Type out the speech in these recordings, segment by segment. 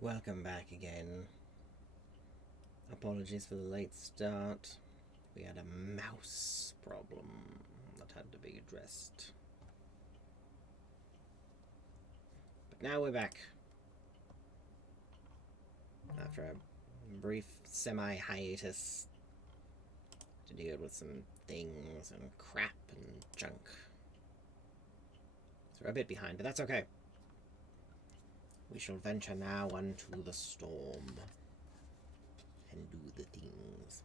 Welcome back again. Apologies for the late start. We had a mouse problem that had to be addressed. But now we're back. After a brief semi-hiatus to deal with some things and crap and junk. So we're a bit behind, but that's okay. We shall venture now unto the storm and do the things.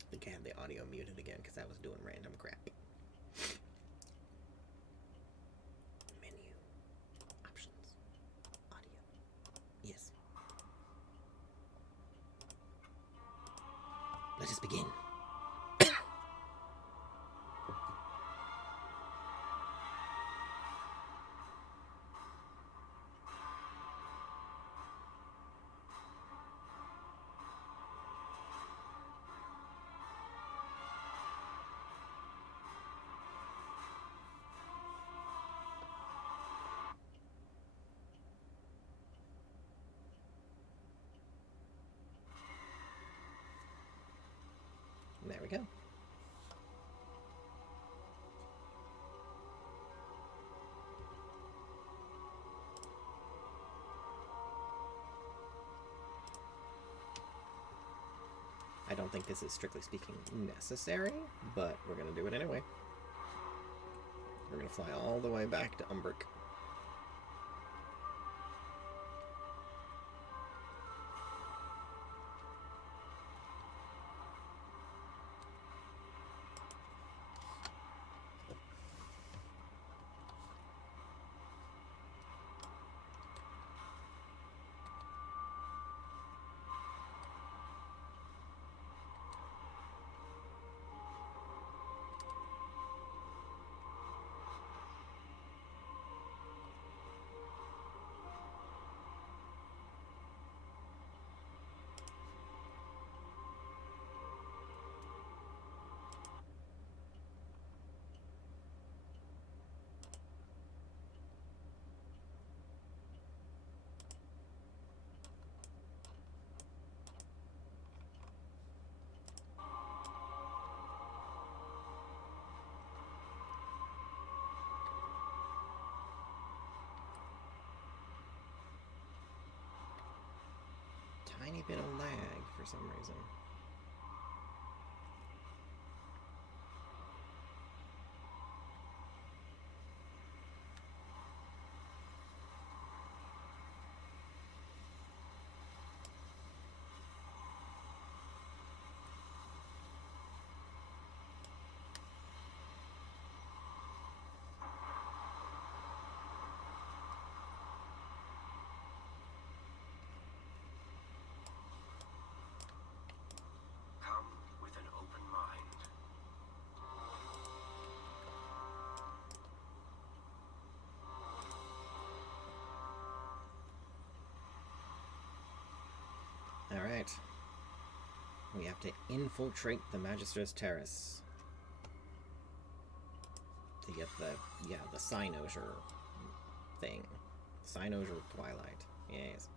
I think I had the audio muted again because I was doing random crap. Menu. Options. Audio. Yes. Let us begin. There we go. I don't think this is strictly speaking necessary, but we're going to do it anyway. We're going to fly all the way back to Umbric. Tiny bit of lag for some reason. Alright. We have to infiltrate the Magister's Terrace to get the Cynosure thing. Cynosure Twilight. Yes.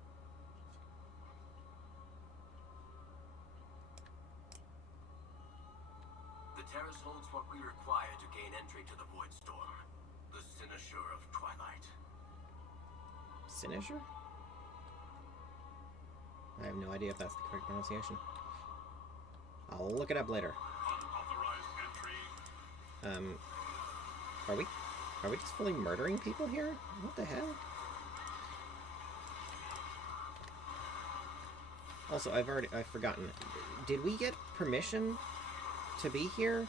The terrace holds what we require to gain entry to the Void Storm. The Cynosure of Twilight. Cynosure? I have no idea if that's the correct pronunciation. I'll look it up later. Unauthorized entry. Are we just fully murdering people here? What the hell? Also, I've forgotten. Did we get permission to be here?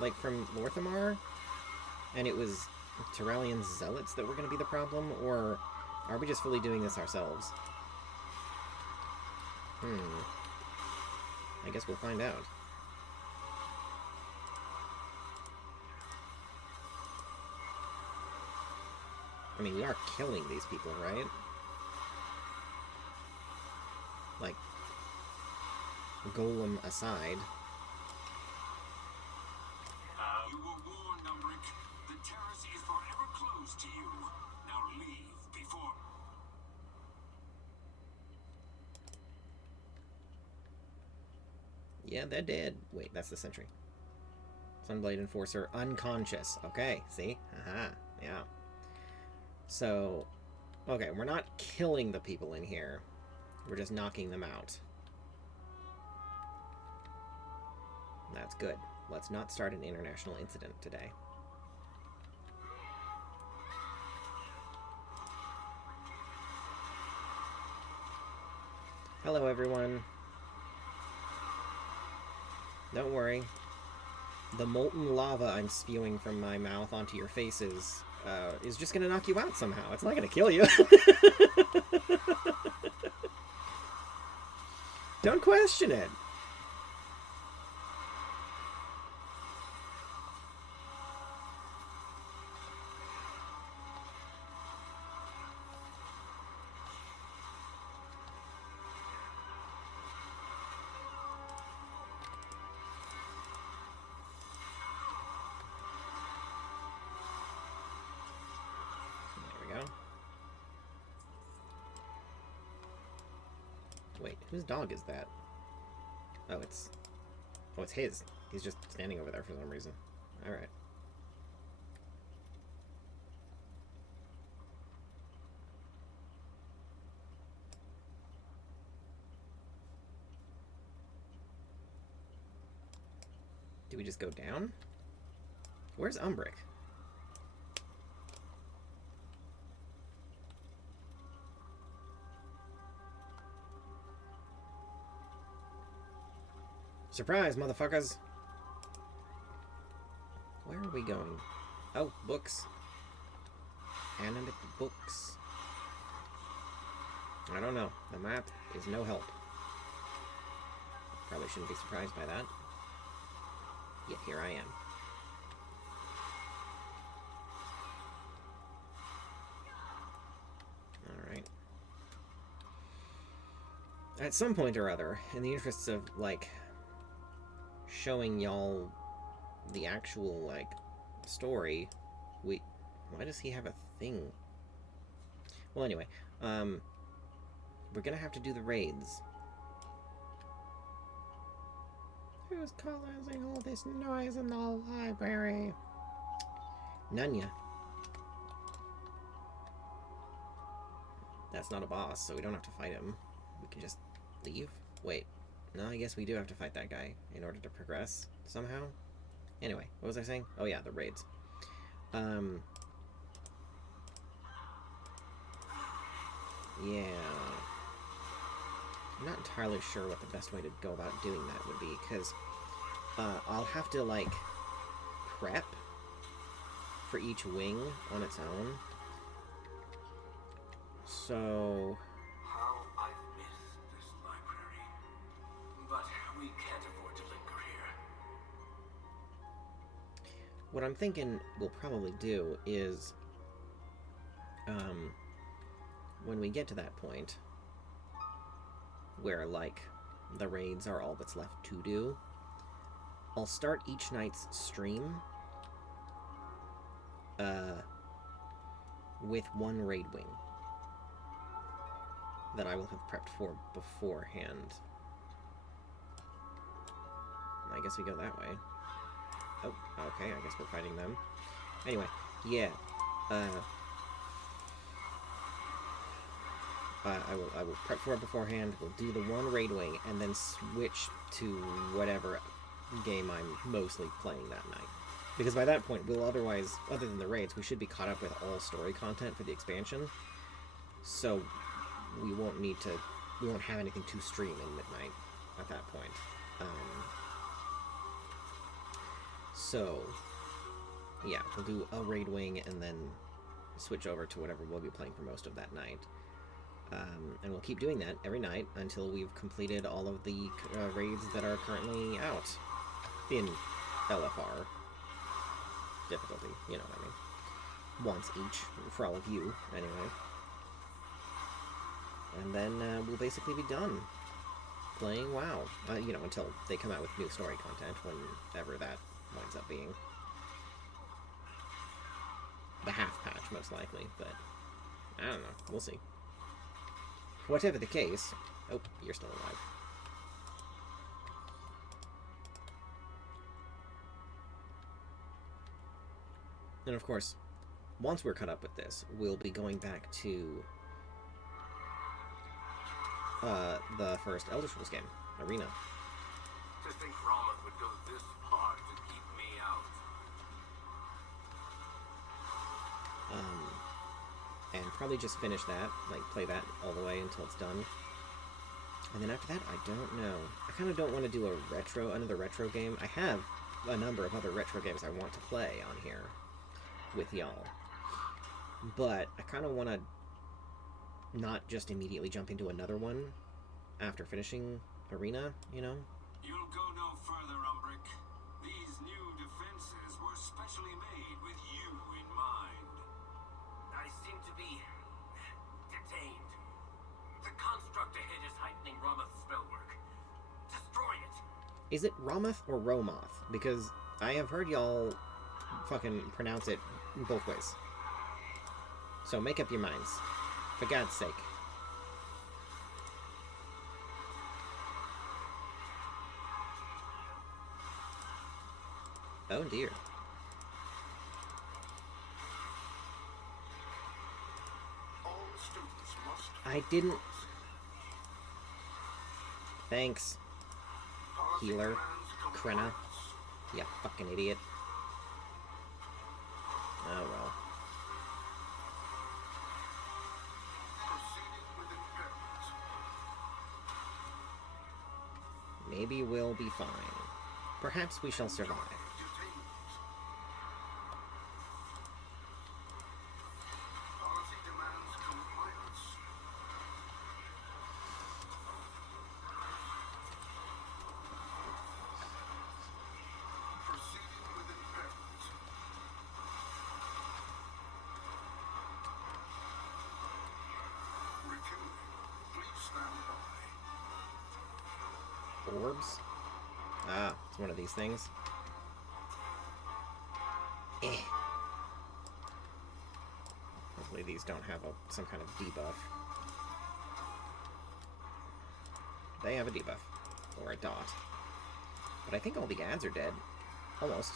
Like from Lorthamar? And it was Tyrellian zealots that were going to be the problem? Or are we just fully doing this ourselves? I guess we'll find out. I mean, we are killing these people, right? Like, golem aside. You were warned, Umbric. The terrace is forever closed to you. Now leave before... Yeah, they're dead. Wait, that's the sentry. Sunblade Enforcer, unconscious. Okay, see? Haha, yeah. So, okay, we're not killing the people in here. We're just knocking them out. That's good. Let's not start an international incident today. Hello, everyone. Don't worry. The molten lava I'm spewing from my mouth onto your faces is just gonna knock you out somehow. It's not gonna kill you. Don't question it. Wait, whose dog is that? Oh, it's his. He's just standing over there for some reason. Alright. Do we just go down? Where's Umbric? Surprise, motherfuckers! Where are we going? Oh, books. Animate books. I don't know. The map is no help. Probably shouldn't be surprised by that. Yet here I am. Alright. At some point or other, in the interests of, like, showing y'all the actual, like, story, why does he have a thing? Well, anyway, we're gonna have to do the raids. Who's causing all this noise in the library? Nunya. That's not a boss, so we don't have to fight him. We can just leave? Wait. No, I guess we do have to fight that guy in order to progress, somehow. Anyway, what was I saying? Oh yeah, the raids. Yeah. I'm not entirely sure what the best way to go about doing that would be, because I'll have to, like, prep for each wing on its own. So... How I've missed this library. But we can't afford to linger here. what I'm thinking we'll probably do is, when we get to that point, where, like, the raids are all that's left to do, I'll start each night's stream with one raid wing that I will have prepped for beforehand. I guess we go that way. Oh, okay, I guess we're fighting them. Anyway, yeah. I will prep for it beforehand, we'll do the one raid wing, and then switch to whatever game I'm mostly playing that night. Because by that point, we'll otherwise, other than the raids, we should be caught up with all story content for the expansion. So we won't have anything to stream in midnight at that point. So, yeah, we'll do a raid wing and then switch over to whatever we'll be playing for most of that night. And we'll keep doing that every night until we've completed all of the raids that are currently out in LFR difficulty, you know what I mean. Once each, for all of you, anyway. And then we'll basically be done. playing WoW. You know, until they come out with new story content, whenever that winds up being. The half patch, most likely, but I don't know. We'll see. Whatever the case... Oh, you're still alive. And of course, once we're caught up with this, we'll be going back to the first Elder Scrolls game, Arena. To think Rama would go this far to keep me out. And probably just finish that, like play that all the way until it's done. And then after that, I don't know. I kind of don't want to do another retro game. I have a number of other retro games I want to play on here with y'all. But I kind of want to not just immediately jump into another one after finishing Arena, you know? You'll go no further, Umbric. These new defenses were specially made with you in mind. I seem to be detained. The construct ahead is heightening Rama's spellwork. Destroy it! Is it Romoth or Romoth? Because I have heard y'all fucking pronounce it both ways. So make up your minds. For God's sake. Oh dear. I didn't... Thanks. Healer. Krenna. You fucking idiot. Oh well. Maybe we'll be fine. Perhaps we shall survive. Orbs? Ah, it's one of these things. Eh. Hopefully these don't have some kind of debuff. They have a debuff. Or a dot. But I think all the ads are dead. Almost.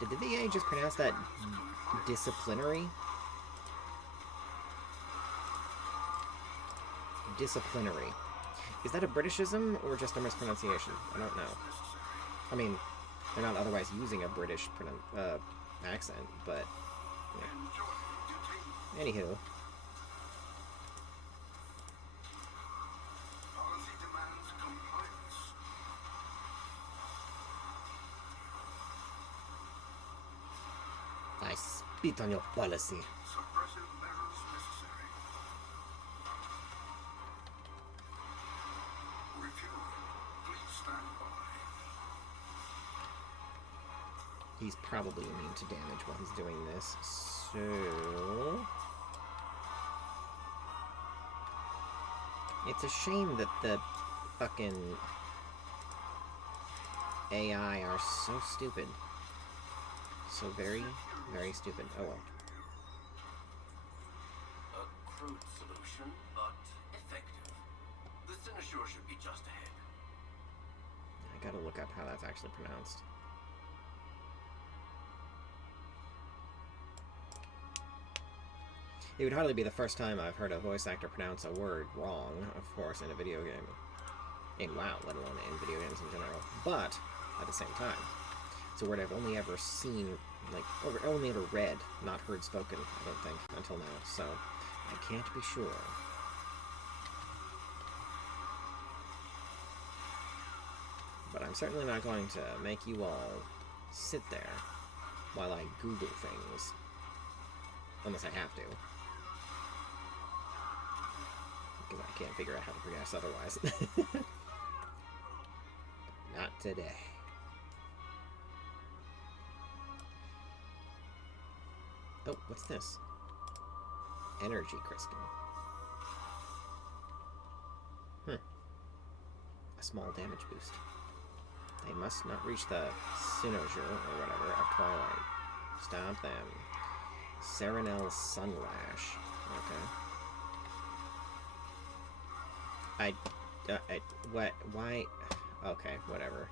Did the VA just pronounce that disciplinary? Disciplinary. Is that a Britishism or just a mispronunciation? I don't know. I mean, they're not otherwise using a British accent, but yeah. Anywho. I spit on your policy. He's probably immune to damage while he's doing this, so... It's a shame that the fucking AI are so stupid. So very, very stupid. Oh well. A crude solution, but effective. The Cynosure should be just ahead. I gotta look up how that's actually pronounced. It would hardly be the first time I've heard a voice actor pronounce a word wrong, of course, in a video game. In WoW, let alone in video games in general. But, at the same time, it's a word I've only ever seen, like, or only ever read, not heard spoken, I don't think, until now. So, I can't be sure. But I'm certainly not going to make you all sit there while I Google things. Unless I have to. Because I can't figure out how to progress otherwise. Not today. Oh, what's this? energy crystal. A small damage boost. They must not reach the Cynosure, or whatever, of Twilight. Stop them. Serenel Sunlash. Okay. What? Why? Okay, whatever.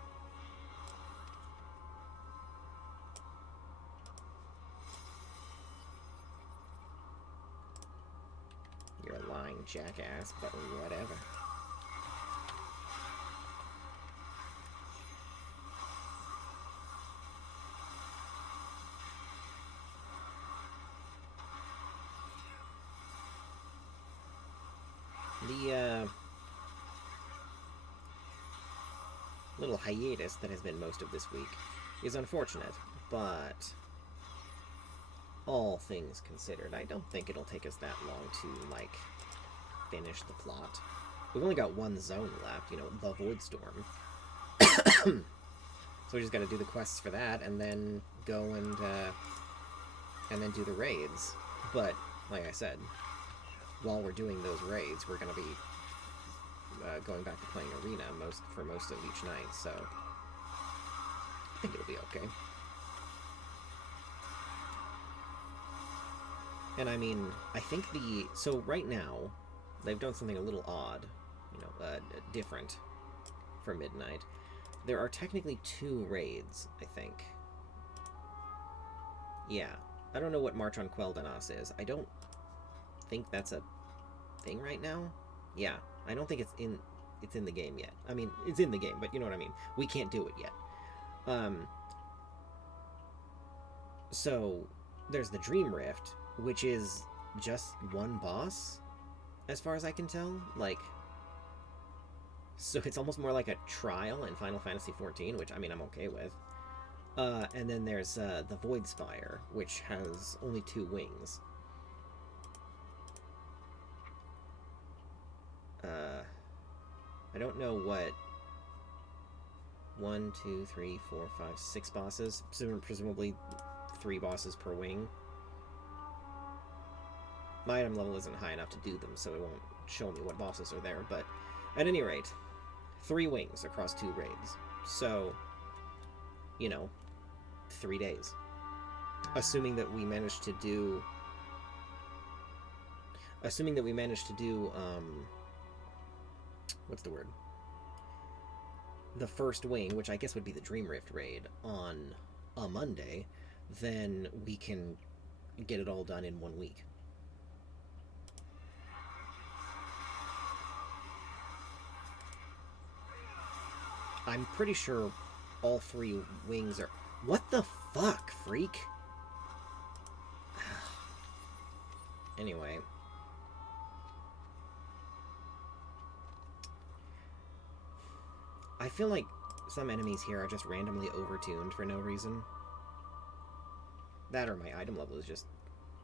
You're a lying jackass, but whatever. The, little hiatus that has been most of this week is unfortunate, but all things considered, I don't think it'll take us that long to, like, finish the plot. We've only got one zone left, you know, the Voidstorm. So we just gotta do the quests for that, and then go and then do the raids. But, like I said, while we're doing those raids, we're gonna be going back to playing Arena for most of each night, so I think it'll be okay. And I mean, I think so right now, they've done something a little odd, you know, different for Midnight. There are technically 2 raids, I think. Yeah, I don't know what March on Quel'Danas is. I don't think that's a thing right now. Yeah, I don't think it's in the game yet. I mean, it's in the game, but you know what I mean. We can't do it yet. So there's the Dream Rift, which is just one boss, as far as I can tell. Like, so it's almost more like a trial in Final Fantasy XIV, which, I mean, I'm okay with. And then there's the Voidspire, which has only 2 wings. I don't know what... 1, 2, 3, 4, 5, 6 bosses. Presumably 3 bosses per wing. My item level isn't high enough to do them, so it won't show me what bosses are there, but at any rate, 3 wings across 2 raids. So, you know, 3 days. Assuming that we managed to do... what's the word? The first wing, which I guess would be the Dream Rift raid, on a Monday, then we can get it all done in 1 week. I'm pretty sure all 3 wings are... What the fuck, freak? Anyway. I feel like some enemies here are just randomly overtuned for no reason. That or my item level is just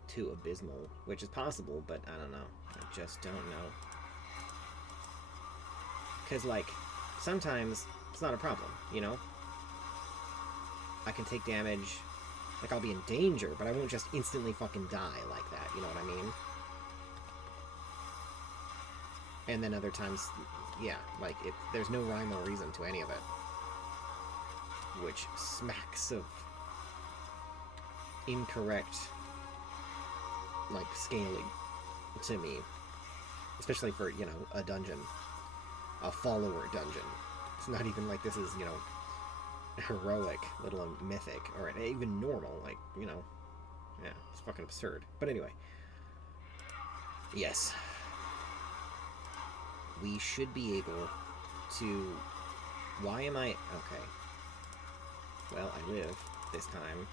too abysmal, which is possible, but I don't know. I just don't know. Because, like, sometimes it's not a problem, you know? I can take damage, like, I'll be in danger, but I won't just instantly fucking die like that, you know what I mean? And then other times, yeah, like, there's no rhyme or reason to any of it. Which smacks of incorrect, like, scaling to me. Especially for, you know, a dungeon. A follower dungeon. It's not even like this is, you know, heroic, let alone mythic, or even normal, like, you know. Yeah, it's fucking absurd. But anyway. Yes. We should be able to... Why am I... Okay. Well, I live this time.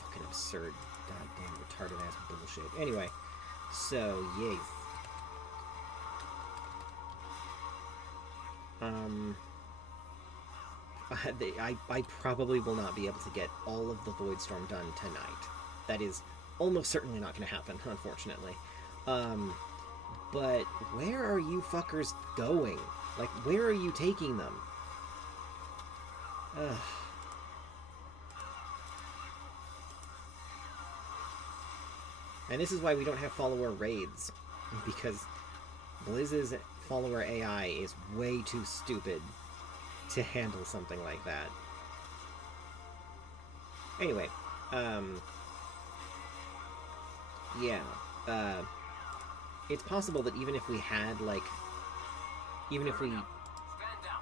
Fucking absurd, goddamn retarded ass bullshit. Anyway, so yay. I probably will not be able to get all of the Voidstorm done tonight. That is almost certainly not going to happen, unfortunately. But where are you fuckers going? Like, where are you taking them? Ugh. And this is why we don't have follower raids, because Blizz's follower AI is way too stupid to handle something like that. Anyway, yeah, it's possible that even if we had, like, even if we... Stand down.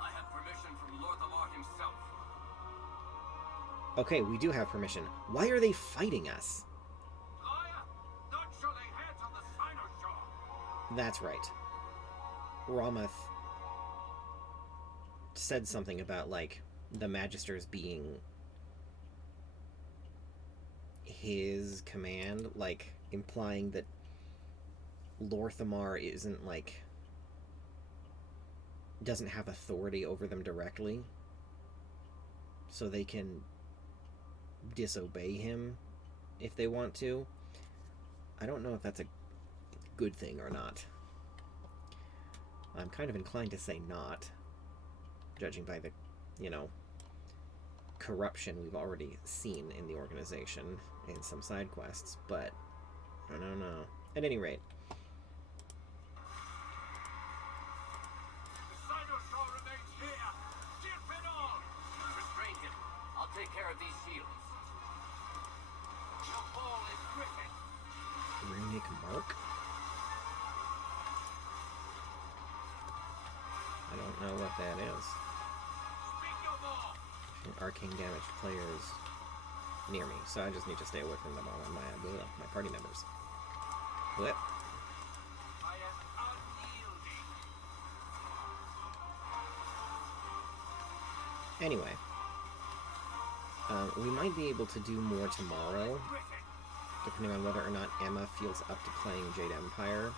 I have permission from Lord Lamar himself. Okay, we do have permission. Why are they fighting us? Liar! Not show their heads on the Sinoshaw! That's right. Romoth said something about, like, the Magisters being his command, like, implying that Lorthamar isn't, like, doesn't have authority over them directly, so they can disobey him if they want to. I don't know if that's a good thing or not. I'm kind of inclined to say not, judging by the, you know, corruption we've already seen in the organization in some side quests, but I don't know. At any rate, The Sinoshaw remains here! Dip it all! Restrain him. I'll take care of these shields. Your ball is gripping! Runic Mark? I don't know what that is. Speak no more! Arcane damage players near me, so I just need to stay away from them all on my party members. What? I am unyielding! Anyway, we might be able to do more tomorrow, Griffin! depending on whether or not Emma feels up to playing Jade Empire.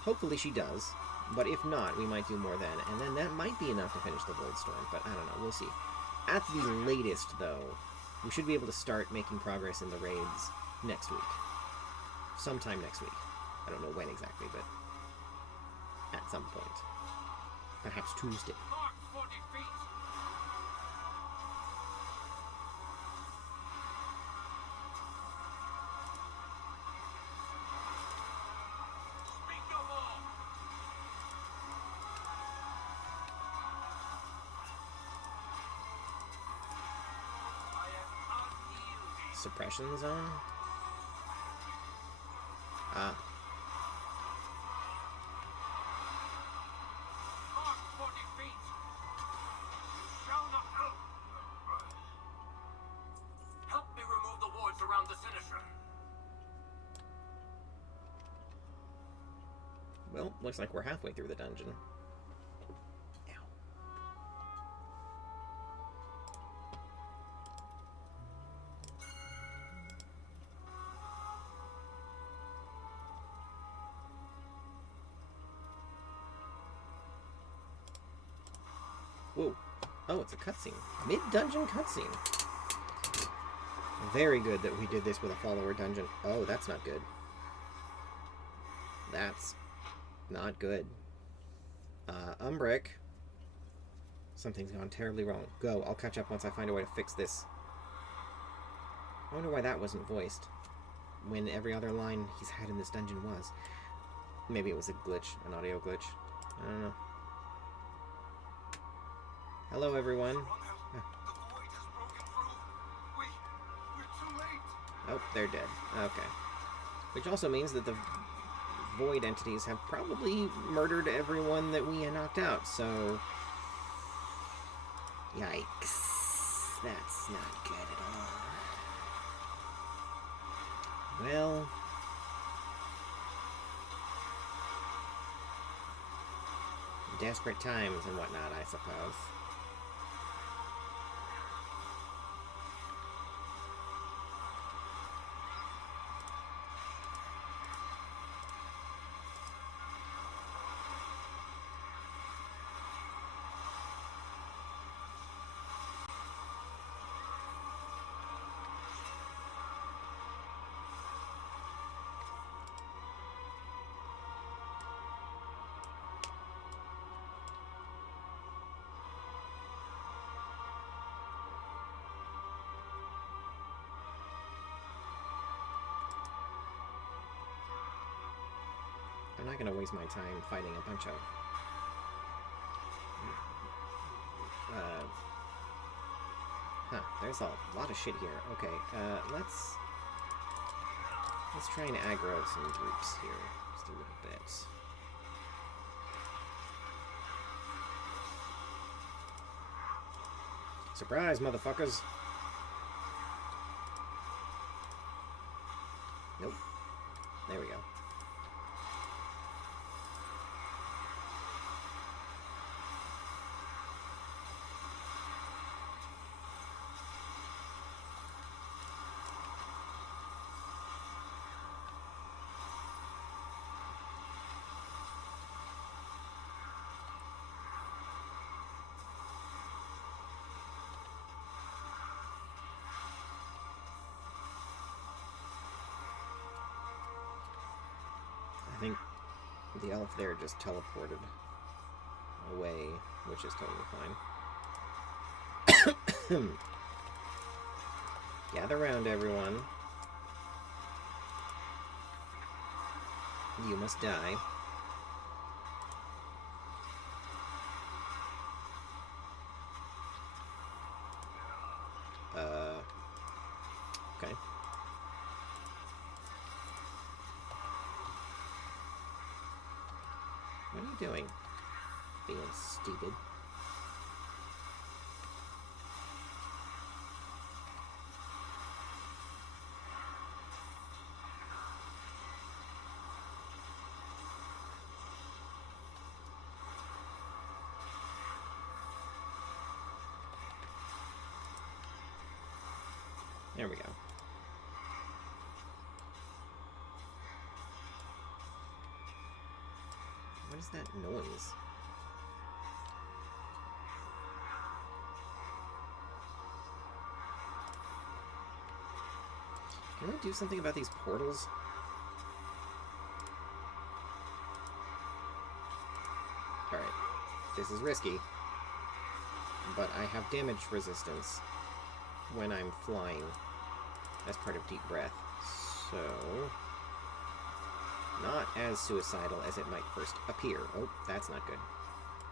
Hopefully she does, but if not, we might do more then, and then that might be enough to finish the Voldstorm, but I don't know, we'll see. At the latest, though, we should be able to start making progress in the raids next week. Sometime next week. I don't know when exactly, but at some point. Perhaps Tuesday. Mark 40 feet! Speak no more! I am unyielding! Suppression zone? Ah. Mark 40 feet! You shall not help! Help me remove the wards around the Sinister. Well, looks like we're halfway through the dungeon. Whoa. Oh, it's a cutscene. Mid-dungeon cutscene. Very good that we did this with a follower dungeon. Oh, that's not good. That's not good. Umbrick. Something's gone terribly wrong. Go. I'll catch up once I find a way to fix this. I wonder why that wasn't voiced when every other line he's had in this dungeon was. Maybe it was a glitch, an audio glitch. I don't know. Hello, everyone. The void has broken through! We're too late! Oh, they're dead. Okay. Which also means that the void entities have probably murdered everyone that we knocked out, so... Yikes. That's not good at all. Well... desperate times and whatnot, I suppose. I'm not gonna waste my time fighting a bunch of... there's a lot of shit here. Okay, let's try and aggro some groups here, just a little bit. Surprise, motherfuckers! Nope. There we go. I think the elf there just teleported away, which is totally fine. Gather round, everyone. You must die. Okay. What are you doing? Being stupid. There we go. What is that noise? Can I do something about these portals? Alright. This is risky. But I have damage resistance when I'm flying as part of Deep Breath. So... not as suicidal as it might first appear. Oh, that's not good.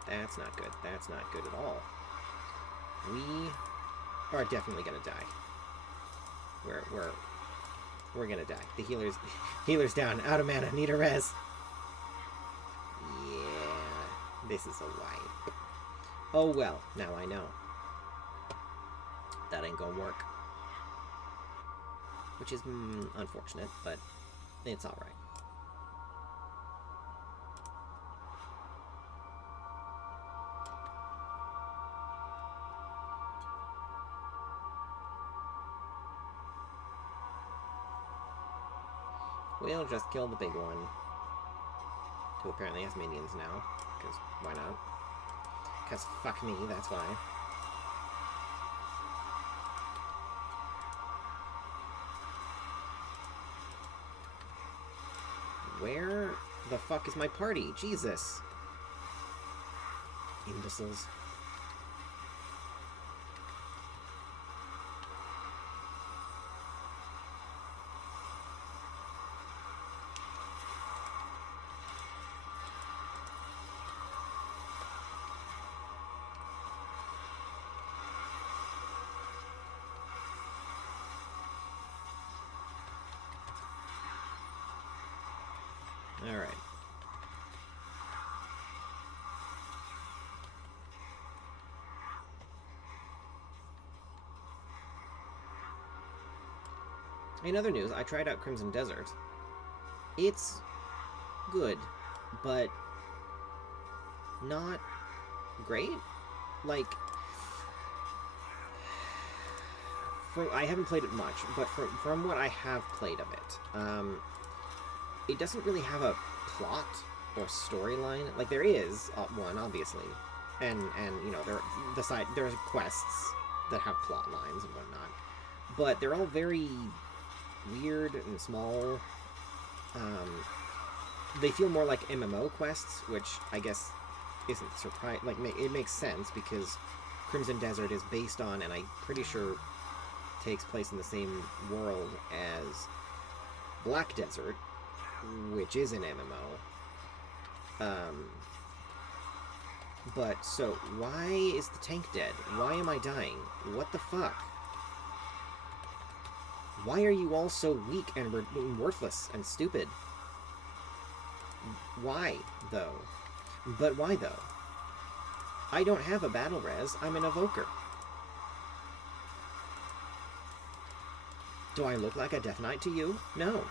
That's not good. That's not good at all. We are definitely gonna die. We're gonna die. The healer's down. Out of mana. Need a res. Yeah, this is a wipe. Oh well. Now I know. That ain't gonna work. Which is unfortunate, but it's all right. We'll just kill the big one, who apparently has minions now, because why not? Because fuck me, that's why. Where the fuck is my party? Jesus. Imbeciles. Alright. In other news, I tried out Crimson Desert. It's good, but not great. Like, I haven't played it much, but from what I have played of it, it doesn't really have a plot or storyline. Like, there is one, obviously, and you know, there's quests that have plot lines and whatnot, but they're all very weird and small. They feel more like MMO quests, which I guess isn't surprising. Like, it makes sense because Crimson Desert is based on, and I'm pretty sure takes place in the same world as Black Desert, which is an MMO. But, so, why is the tank dead? Why am I dying? What the fuck? Why are you all so weak and worthless and stupid? Why, though? But why, though? I don't have a battle res, I'm an evoker. Do I look like a Death Knight to you? No.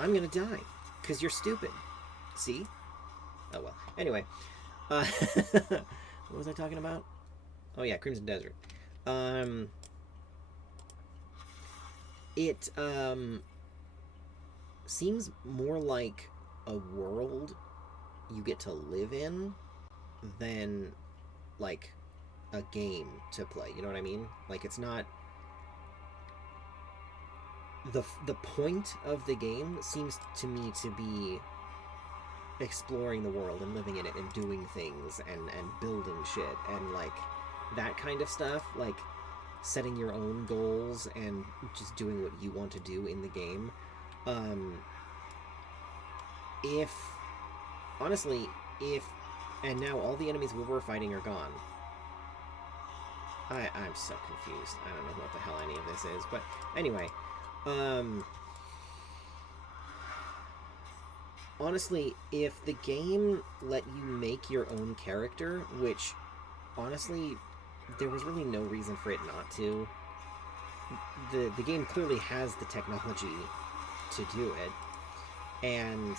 I'm gonna die, because you're stupid. See? Oh well. Anyway. What was I talking about? Oh yeah, Crimson Desert. It, seems more like a world you get to live in than, like, a game to play. You know what I mean? Like, it's not... The point of the game seems to me to be exploring the world and living in it and doing things and building shit and, like, that kind of stuff. Like, setting your own goals and just doing what you want to do in the game. And now all the enemies we were fighting are gone. I'm so confused. I don't know what the hell any of this is, but anyway, honestly, if the game let you make your own character, which, honestly, there was really no reason for it not to. The game clearly has the technology to do it, and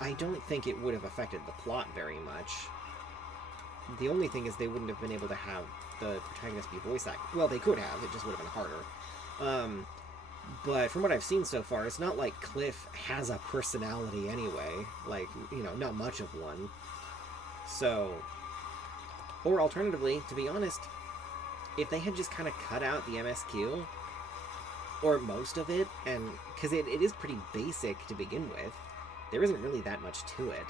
I don't think it would have affected the plot very much. The only thing is they wouldn't have been able to have the protagonist be voice acted. Well, they could have, it just would have been harder. But from what I've seen so far, it's not like Cliff has a personality anyway. Like, you know, not much of one. So... Or alternatively, to be honest, if they had just kind of cut out the MSQ, or most of it, and because it is pretty basic to begin with, there isn't really that much to it.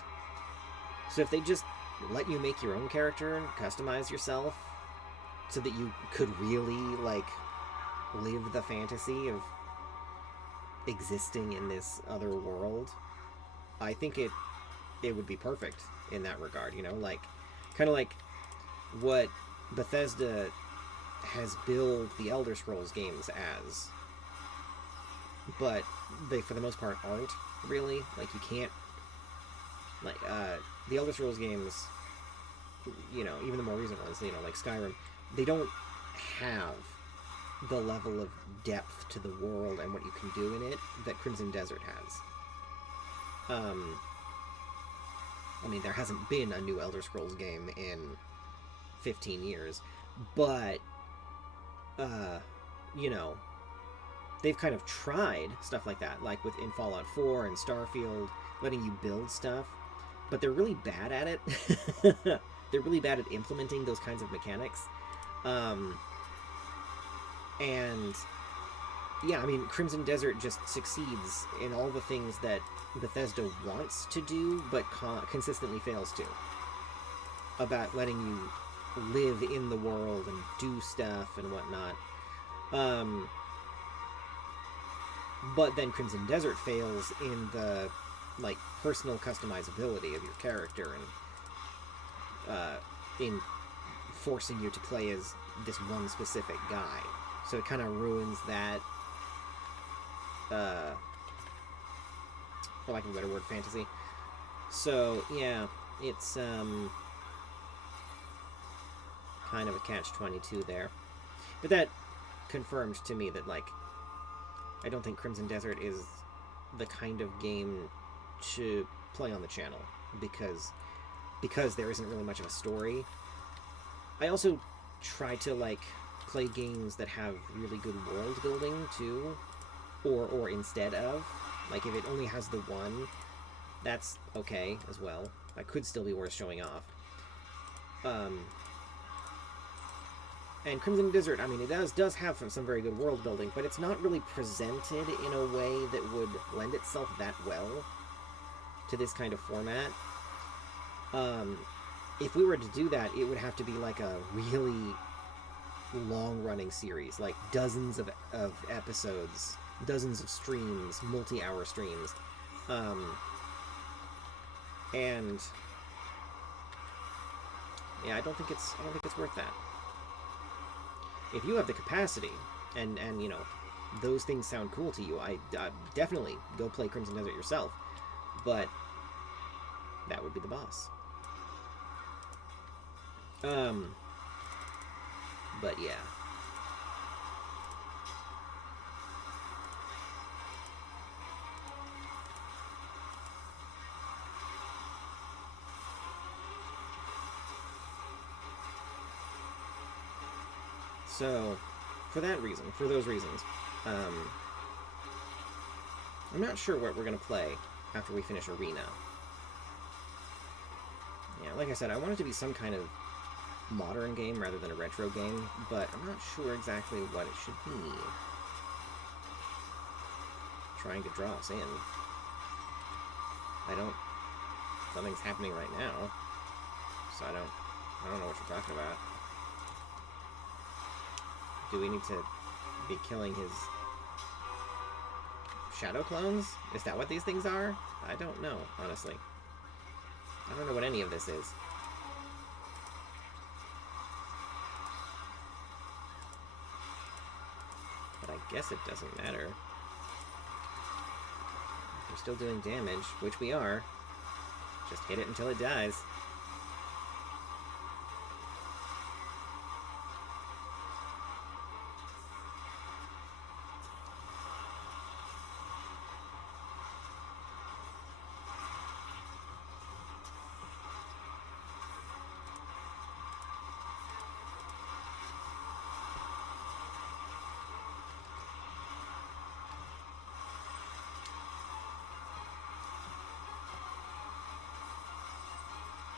So if they just let you make your own character, customize yourself, so that you could really, like, live the fantasy of existing in this other world, I think it would be perfect in that regard, you know? Like, kind of like what Bethesda has billed the Elder Scrolls games as, but they, for the most part, aren't really. Like, you can't, like, the Elder Scrolls games, you know, even the more recent ones, you know, like Skyrim, they don't have the level of depth to the world and what you can do in it that Crimson Desert has. I mean, there hasn't been a new Elder Scrolls game in 15 years, but, you know, they've kind of tried stuff like that, like in Fallout 4 and Starfield, letting you build stuff, but they're really bad at it. They're really bad at implementing those kinds of mechanics. And, yeah, I mean, Crimson Desert just succeeds in all the things that Bethesda wants to do, but consistently fails to. About letting you live in the world and do stuff and whatnot. But then Crimson Desert fails in the, like, personal customizability of your character and in forcing you to play as this one specific guy. So it kind of ruins that, for lack of a better word, fantasy. So, yeah, it's, kind of a catch-22 there. But that confirmed to me that, like, I don't think Crimson Desert is the kind of game to play on the channel, because there isn't really much of a story. I also try to, like, play games that have really good world building too, or instead of, like, if it only has the one, that's okay as well. That could still be worth showing off. And Crimson Desert, I mean, it does have some very good world building, but it's not really presented in a way that would lend itself that well to this kind of format. If we were to do that, it would have to be like a really long-running series, like dozens of episodes dozens of streams, multi-hour streams. And yeah, I don't think it's worth that. If you have the capacity and you know, those things sound cool to you, I definitely go play Crimson Desert yourself. But that would be the boss. But yeah. So, for those reasons, I'm not sure what we're going to play after we finish Arena. Yeah, like I said, I want it to be some kind of modern game rather than a retro game, but I'm not sure exactly what it should be. Trying to draw us in. Something's happening right now, so I don't know what you're talking about. Do we need to be killing his shadow clones? Is that what these things are? I don't know, honestly. I don't know what any of this is. But I guess it doesn't matter. We're still doing damage, which we are. Just hit it until it dies.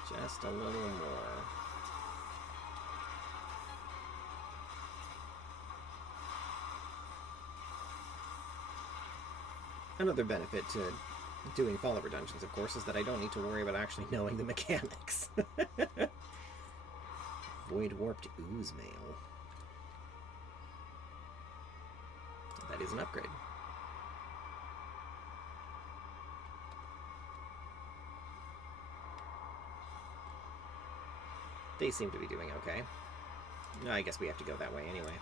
Just a little more. Another benefit to doing follower dungeons, of course, is that I don't need to worry about actually knowing the mechanics. Void Warped Ooze Mail. That is an upgrade. They seem to be doing okay. No, I guess we have to go that way anyway.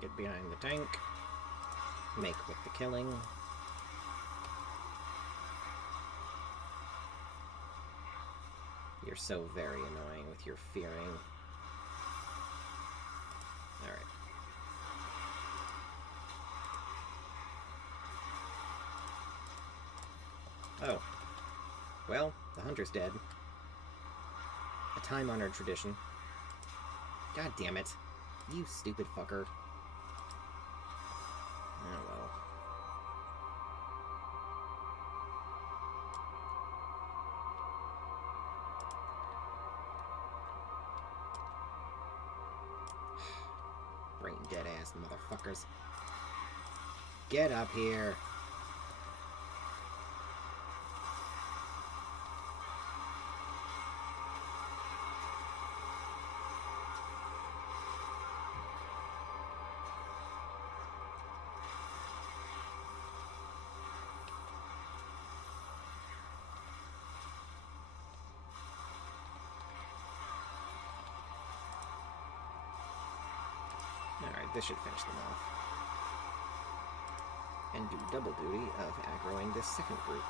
Get behind the tank. Make with the killing. You're so very annoying with your fearing. Alright. Oh. Well, the hunter's dead. A time-honored tradition. God damn it. You stupid fucker. Oh well. Brain dead ass motherfuckers. Get up here. Alright, this should finish them off. And do double duty of aggroing this second group.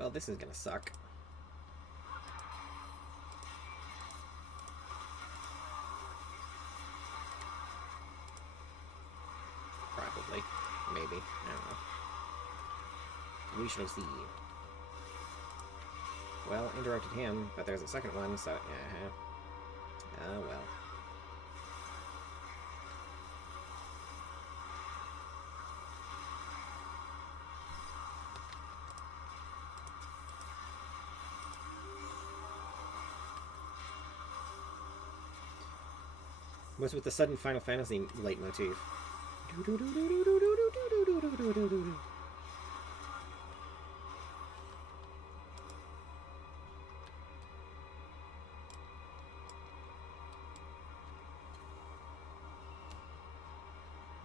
Well, this is gonna suck. Probably. Maybe. I don't know. We shall see. Well, interrupted him, but there's a second one, so oh well. What's with the sudden Final Fantasy leitmotif?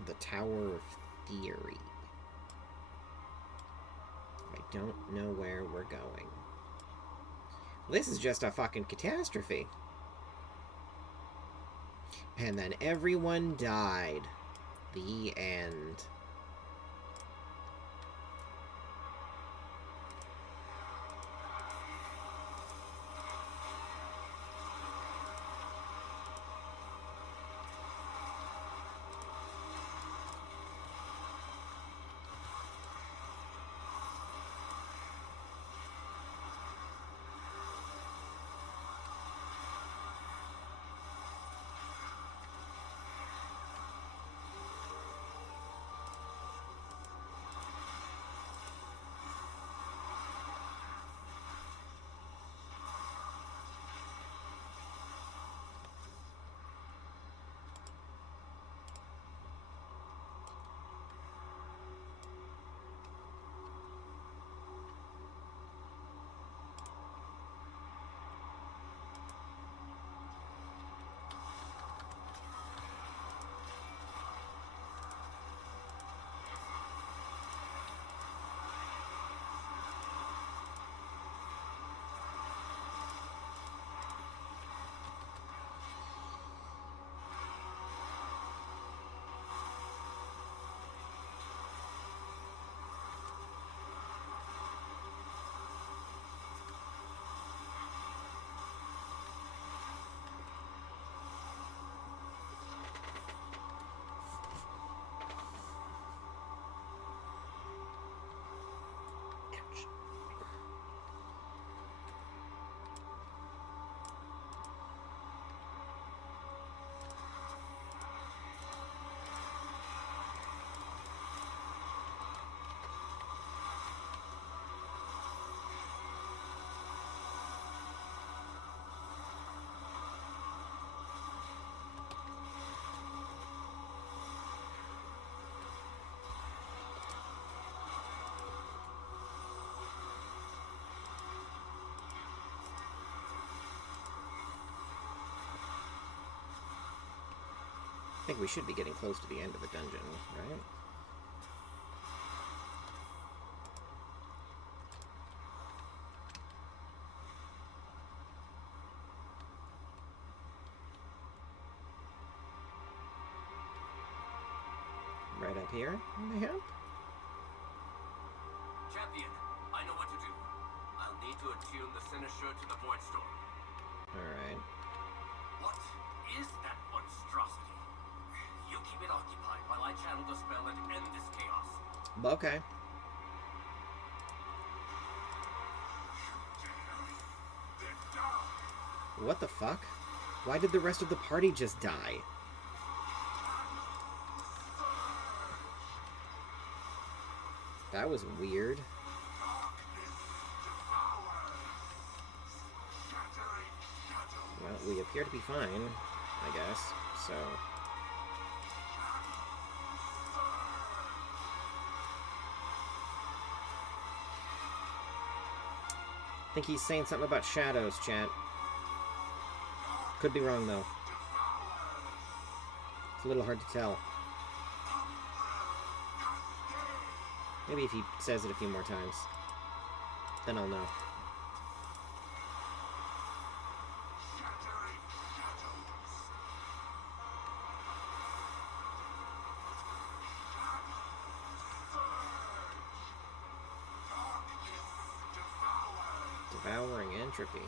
The Tower of Theory. I don't know where we're going. This is just a fucking catastrophe. And then everyone died. The end. I think we should be getting close to the end of the dungeon, right? Right up here, maybe? Champion, I know what to do. I'll need to attune the Sinister to the Void Storm. Alright. What is that monstrosity? You keep it occupied while I channel the spell and end this chaos. Okay. What the fuck? Why did the rest of the party just die? That was weird. Well, we appear to be fine, I guess, so... I think he's saying something about shadows, chat. Could be wrong, though. It's a little hard to tell. Maybe if he says it a few more times, then I'll know. Powering entropy.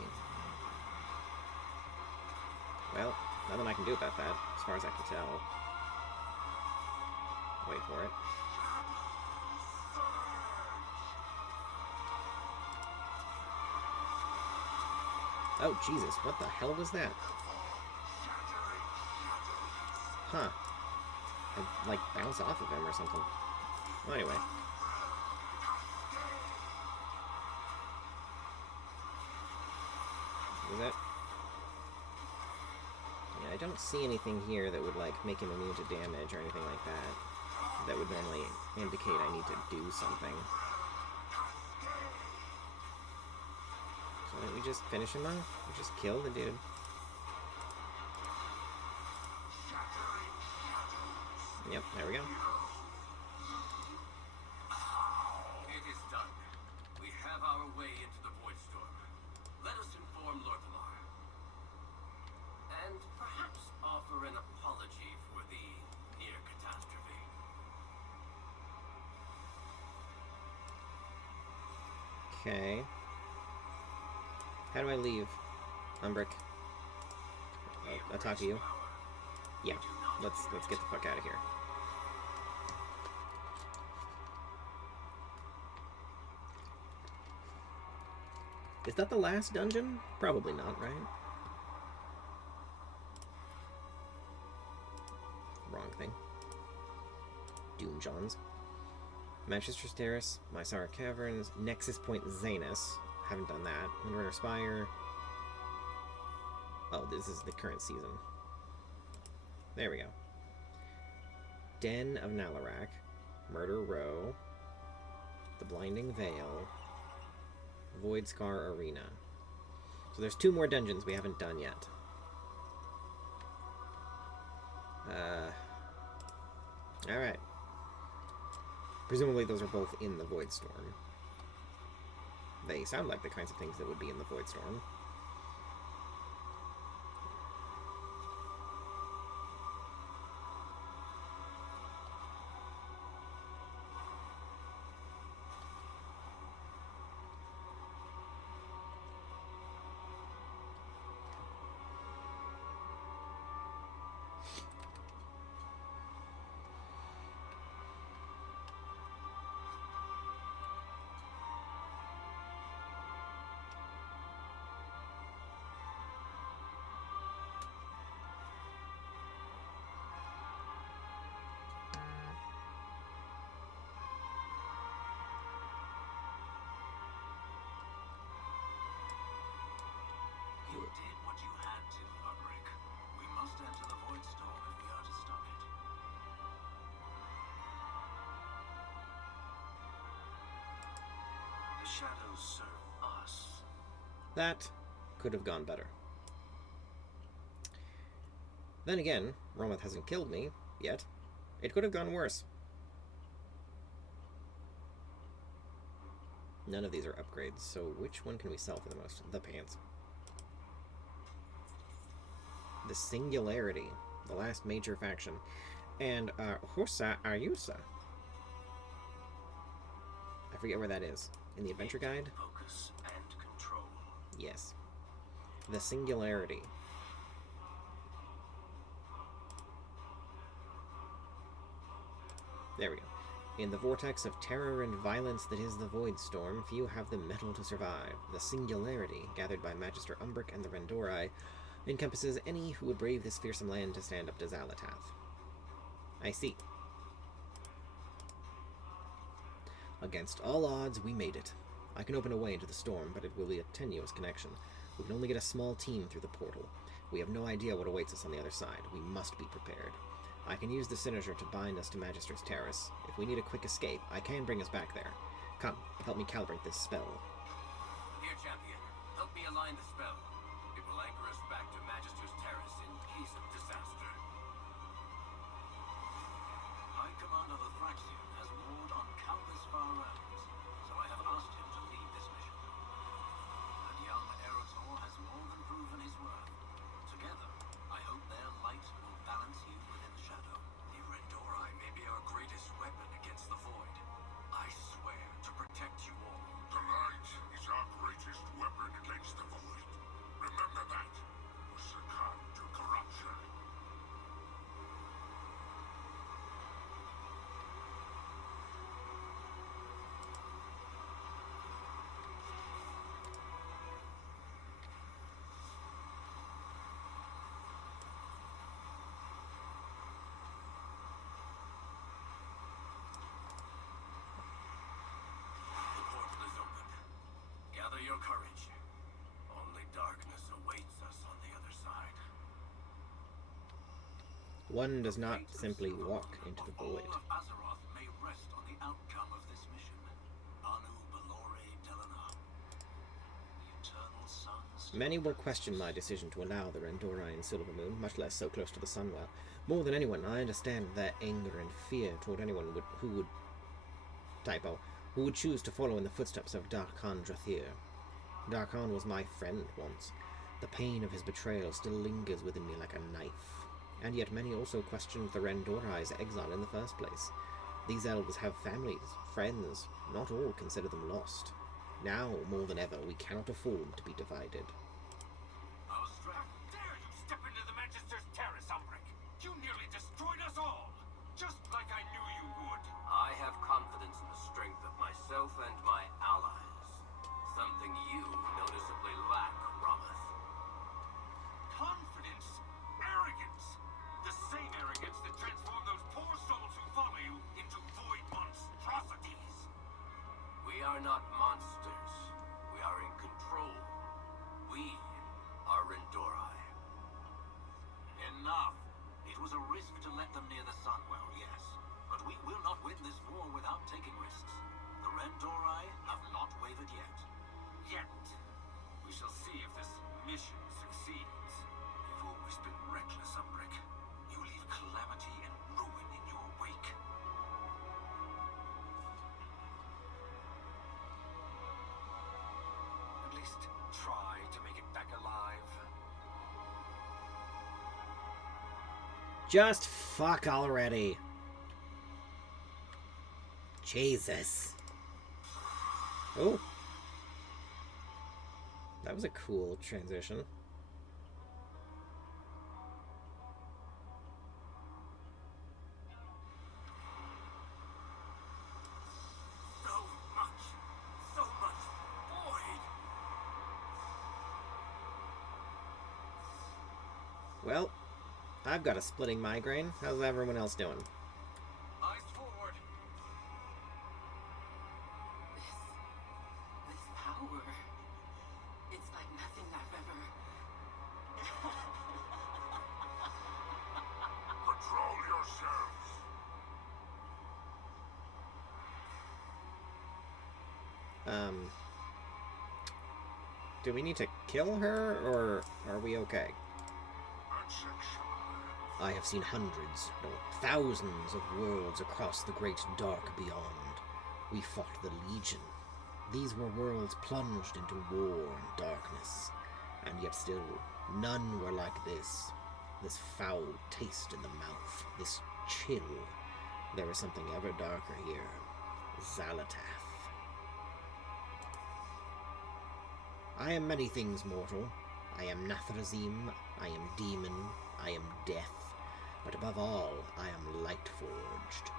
Well, nothing I can do about that, as far as I can tell. Wait for it. Oh, Jesus, what the hell was that? Huh. I, like, bounce off of him or something. Well, anyway. Was that... Yeah, I don't see anything here that would, like, make him immune to damage or anything like that. That would normally indicate I need to do something. So why don't we just finish him off? We just kill the dude. Yep, there we go. It is done. We have our way into the Void Storm. Let us inform Lorthamar. And perhaps offer an apology for the near catastrophe. Okay. How do I leave? Umbric. Oh, I'll talk to you. Yeah, let's get the fuck out of here. Is that the last dungeon? Probably not, right? Wrong thing. Doom Johns. Manchester's Terrace, Mysara Caverns, Nexus Point Zanus. Haven't done that. Windrunner Spire. Oh, this is the current season. There we go. Den of Nalarak, Murder Row, The Blinding Veil, Void Scar Arena. So there's 2 more dungeons we haven't done yet. Alright. Presumably those are both in the Void Storm. They sound like the kinds of things that would be in the Void Storm. You did what you had to, Ludwig. We must enter the Void Storm if we are to stop it. The shadows serve us. That could have gone better. Then again, Romoth hasn't killed me yet. It could have gone worse. None of these are upgrades, so which one can we sell for the most? The pants. The Singularity, the last major faction. And Husa Ayusa. I forget where that is. In the adventure guide? Focus and control. Yes. The Singularity. There we go. In the vortex of terror and violence that is the Void Storm, few have the mettle to survive. The Singularity, gathered by Magister Umbric and the Rendori, encompasses any who would brave this fearsome land to stand up to Xalatath. I see. Against all odds, we made it. I can open a way into the storm, but it will be a tenuous connection. We can only get a small team through the portal. We have no idea what awaits us on the other side. We must be prepared. I can use the Sinister to bind us to Magister's Terrace. If we need a quick escape, I can bring us back there. Come, help me calibrate this spell. Here, champion. Help me align the spell. It will anchor us back to Magister's Terrace in case of disaster. High Commander Lathraxian has warred on countless far realms, so I have asked him to lead this mission. And young Erotor has more than proven his worth. Together, I hope their light will balance you within the shadow. The Rendori may be our greatest weapon against the Void. I swear to protect you all. The light no courage. Only darkness awaits us on the other side. One does not simply walk into the void. All of Azeroth may rest on the outcome of this mission. Anu Belore Delanar. The eternal suns. Many will question my decision to allow the Rendorian Silvermoon, much less so close to the Sunwell. More than anyone, I understand their anger and fear toward anyone who would choose to follow in the footsteps of Darkhan Drathir. Darkhan was my friend once. The pain of his betrayal still lingers within me like a knife. And yet many also questioned the Rendorai's exile in the first place. These elves have families, friends. Not all consider them lost. Now, more than ever, we cannot afford to be divided. How dare you step into the Magister's terrace, Umbric! You nearly destroyed us all! Just like I knew you would! I have confidence in the strength of myself and my allies. Something you noticeably lack, Romoth. Confidence? Arrogance! The same arrogance that transformed those poor souls who follow you into void monstrosities! We are not monsters. We are in control. We are Rendorai. Enough! It was a risk to let them near the Sunwell, yes. But we will not win this war without taking risks. The Rendorai have not wavered yet. Yet! We shall see if this mission succeeds. You've always been reckless, Umbric. You leave calamity and ruin in your wake. At least try to make it back alive. Just fuck already. Jesus. Oh. That was a cool transition. So much void. Well, I've got a splitting migraine. How's everyone else doing? Eyes forward. This power, it's like nothing I've ever... Control yourselves. Do we need to kill her, or are we okay? I have seen hundreds, no, thousands of worlds across the great dark beyond. We fought the Legion. These were worlds plunged into war and darkness, and yet still, none were like this. This foul taste in the mouth, this chill. There is something ever darker here. Xalatath. I am many things, mortal. I am Nathrazim, I am demon, I am death. But above all, I am light-forged.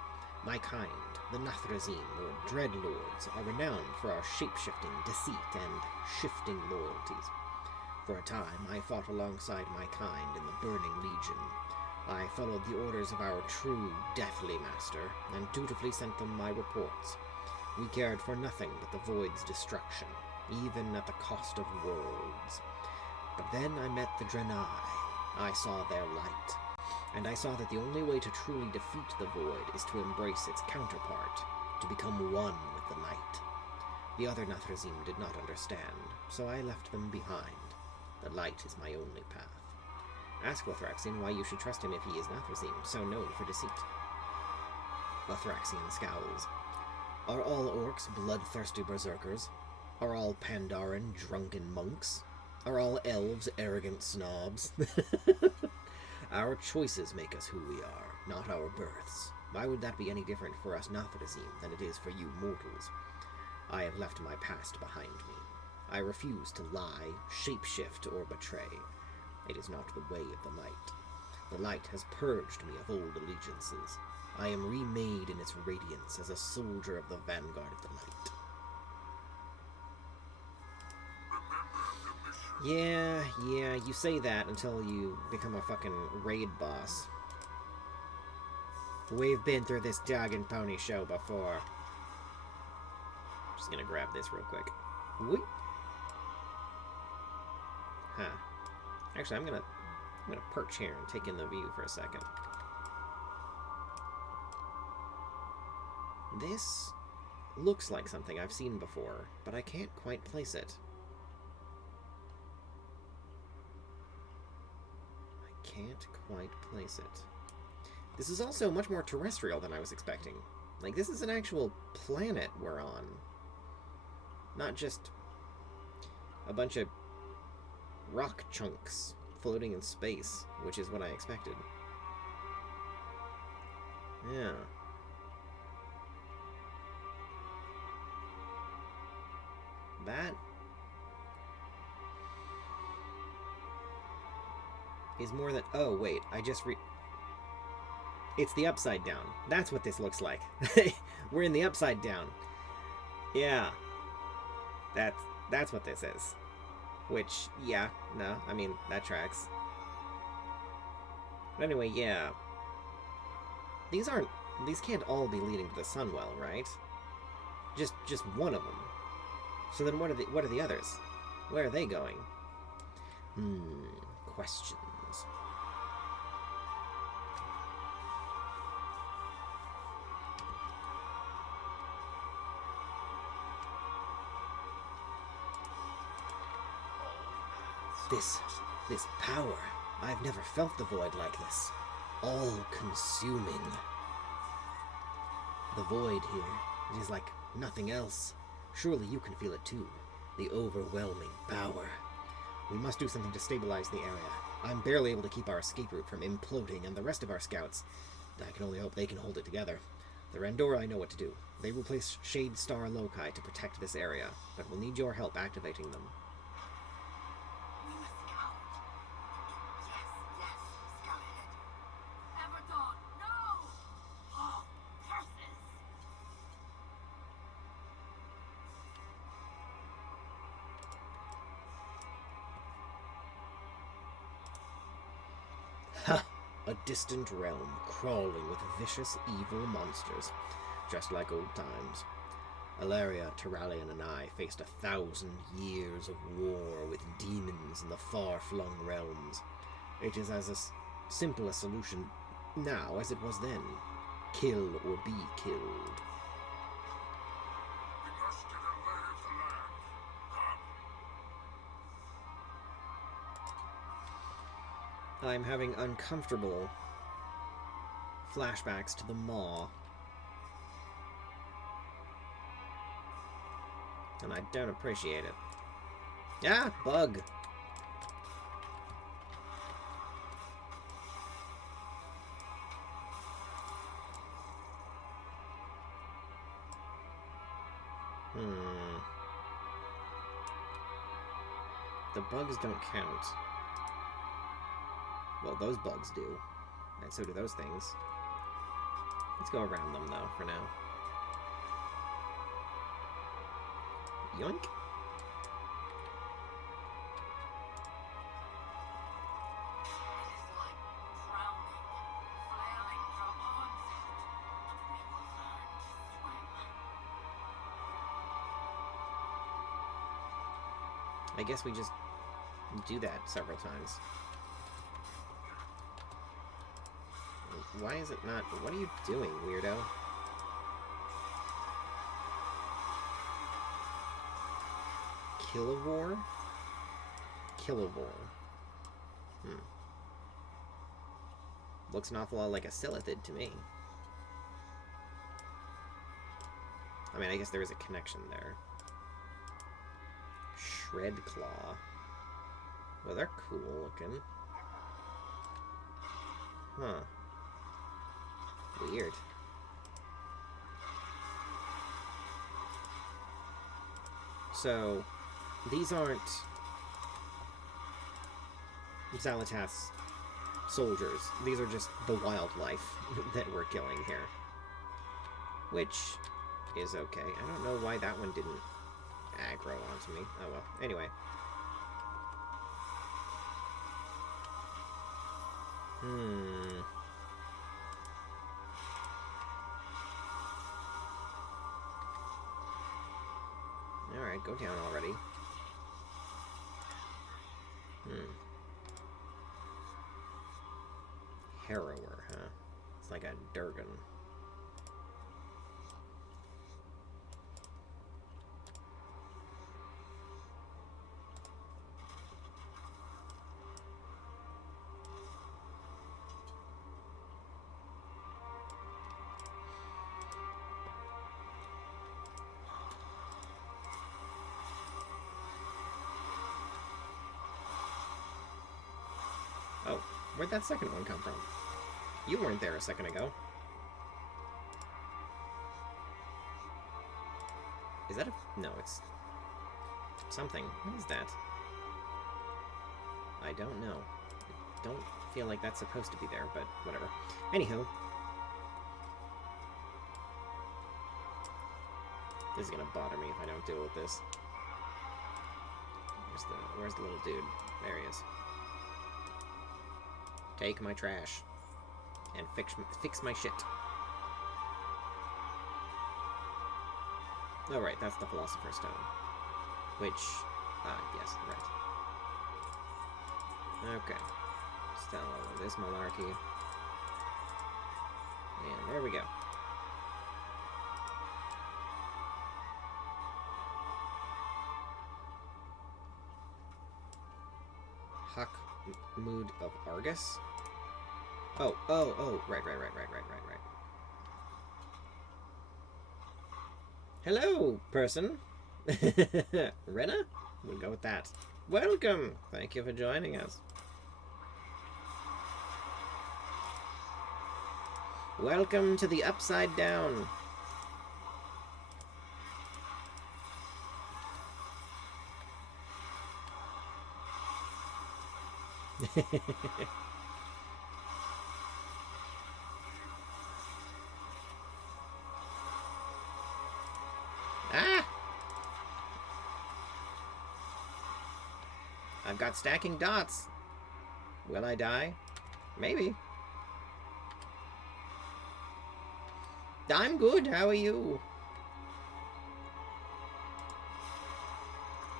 My kind, the Nathrazim, or Dreadlords, are renowned for our shape-shifting deceit and shifting loyalties. For a time, I fought alongside my kind in the Burning Legion. I followed the orders of our true, deathly master, and dutifully sent them my reports. We cared for nothing but the Void's destruction, even at the cost of worlds. But then I met the Draenei. I saw their light. And I saw that the only way to truly defeat the Void is to embrace its counterpart, to become one with the light. The other Nathrazim did not understand, so I left them behind. The light is my only path. Ask Lothraxion why you should trust him if he is Nathrazim, so known for deceit. Lothraxion scowls. Are all orcs bloodthirsty berserkers? Are all Pandaren drunken monks? Are all elves arrogant snobs? Our choices make us who we are, not our births. Why would that be any different for us Nathrazim than it is for you mortals? I have left my past behind me. I refuse to lie, shapeshift, or betray. It is not the way of the light. The light has purged me of old allegiances. I am remade in its radiance as a soldier of the vanguard of the light. Yeah, you say that until you become a fucking raid boss. We've been through this dog and pony show before. Just gonna grab this real quick. Whoop. Huh. Actually, I'm gonna perch here and take in the view for a second. This looks like something I've seen before, but I can't quite place it. I can't quite place it. This is also much more terrestrial than I was expecting. Like, this is an actual planet we're on. Not just a bunch of rock chunks floating in space, which is what I expected. Yeah. That is more than... Oh, wait. I just It's the Upside Down. That's what this looks like. We're in the Upside Down. Yeah. That's what this is. Which, yeah, no, I mean, that tracks. But anyway, yeah. These can't all be leading to the Sunwell, right? Just one of them. So then what are the others? Where are they going? Questions. This power. I've never felt the void like this. All-consuming. The void here, it is like nothing else. Surely you can feel it too. The overwhelming power. We must do something to stabilize the area. I'm barely able to keep our escape route from imploding, and the rest of our scouts, I can only hope they can hold it together. The Randora, I know what to do. They will place Shade Star Loci to protect this area, but we'll need your help activating them. We must scout. Yes, scout it. Everdawn, no! Oh, curses! Ha! A distant realm crawling with vicious, evil monsters, just like old times. Ilaria, Terralion, and I faced 1,000 years of war with demons in the far-flung realms. It is as simple a solution now as it was then. Kill or be killed. We must get a lay of the land. Come. I'm having uncomfortable flashbacks to the Maw. And I don't appreciate it. Ah, bug! The bugs don't count. Well, those bugs do. And so do those things. Let's go around them, though, for now. Yoink. It is like drowning, flailing your arms out, but we will learn to swim. I guess we just do that several times. Why is it not... What are you doing, weirdo? Kilivore? Kilivore. Looks an awful lot like a Silithid to me. I mean, I guess there is a connection there. Shredclaw. Well, they're cool looking. Huh. Weird. So, these aren't Xalatath's soldiers. These are just the wildlife that we're killing here. Which is okay. I don't know why that one didn't aggro onto me. Oh well. Anyway. Alright, go down already. Harrower, huh? It's like a Durgan. Oh, where'd that second one come from? You weren't there a second ago. Is that a... No, it's... something. What is that? I don't know. I don't feel like that's supposed to be there, but whatever. Anywho. This is gonna bother me if I don't deal with this. Where's the little dude? There he is. Take my trash. And fix my shit. Oh, right, that's the Philosopher's Stone. Which, yes, right. Okay. Let's download this malarkey. And there we go. Huck Mood of Argus? Oh, right. Hello, person. Rena? We'll go with that. Welcome! Thank you for joining us. Welcome to the Upside Down. Ah! I've got stacking dots. Will I die? Maybe. I'm good. How are you?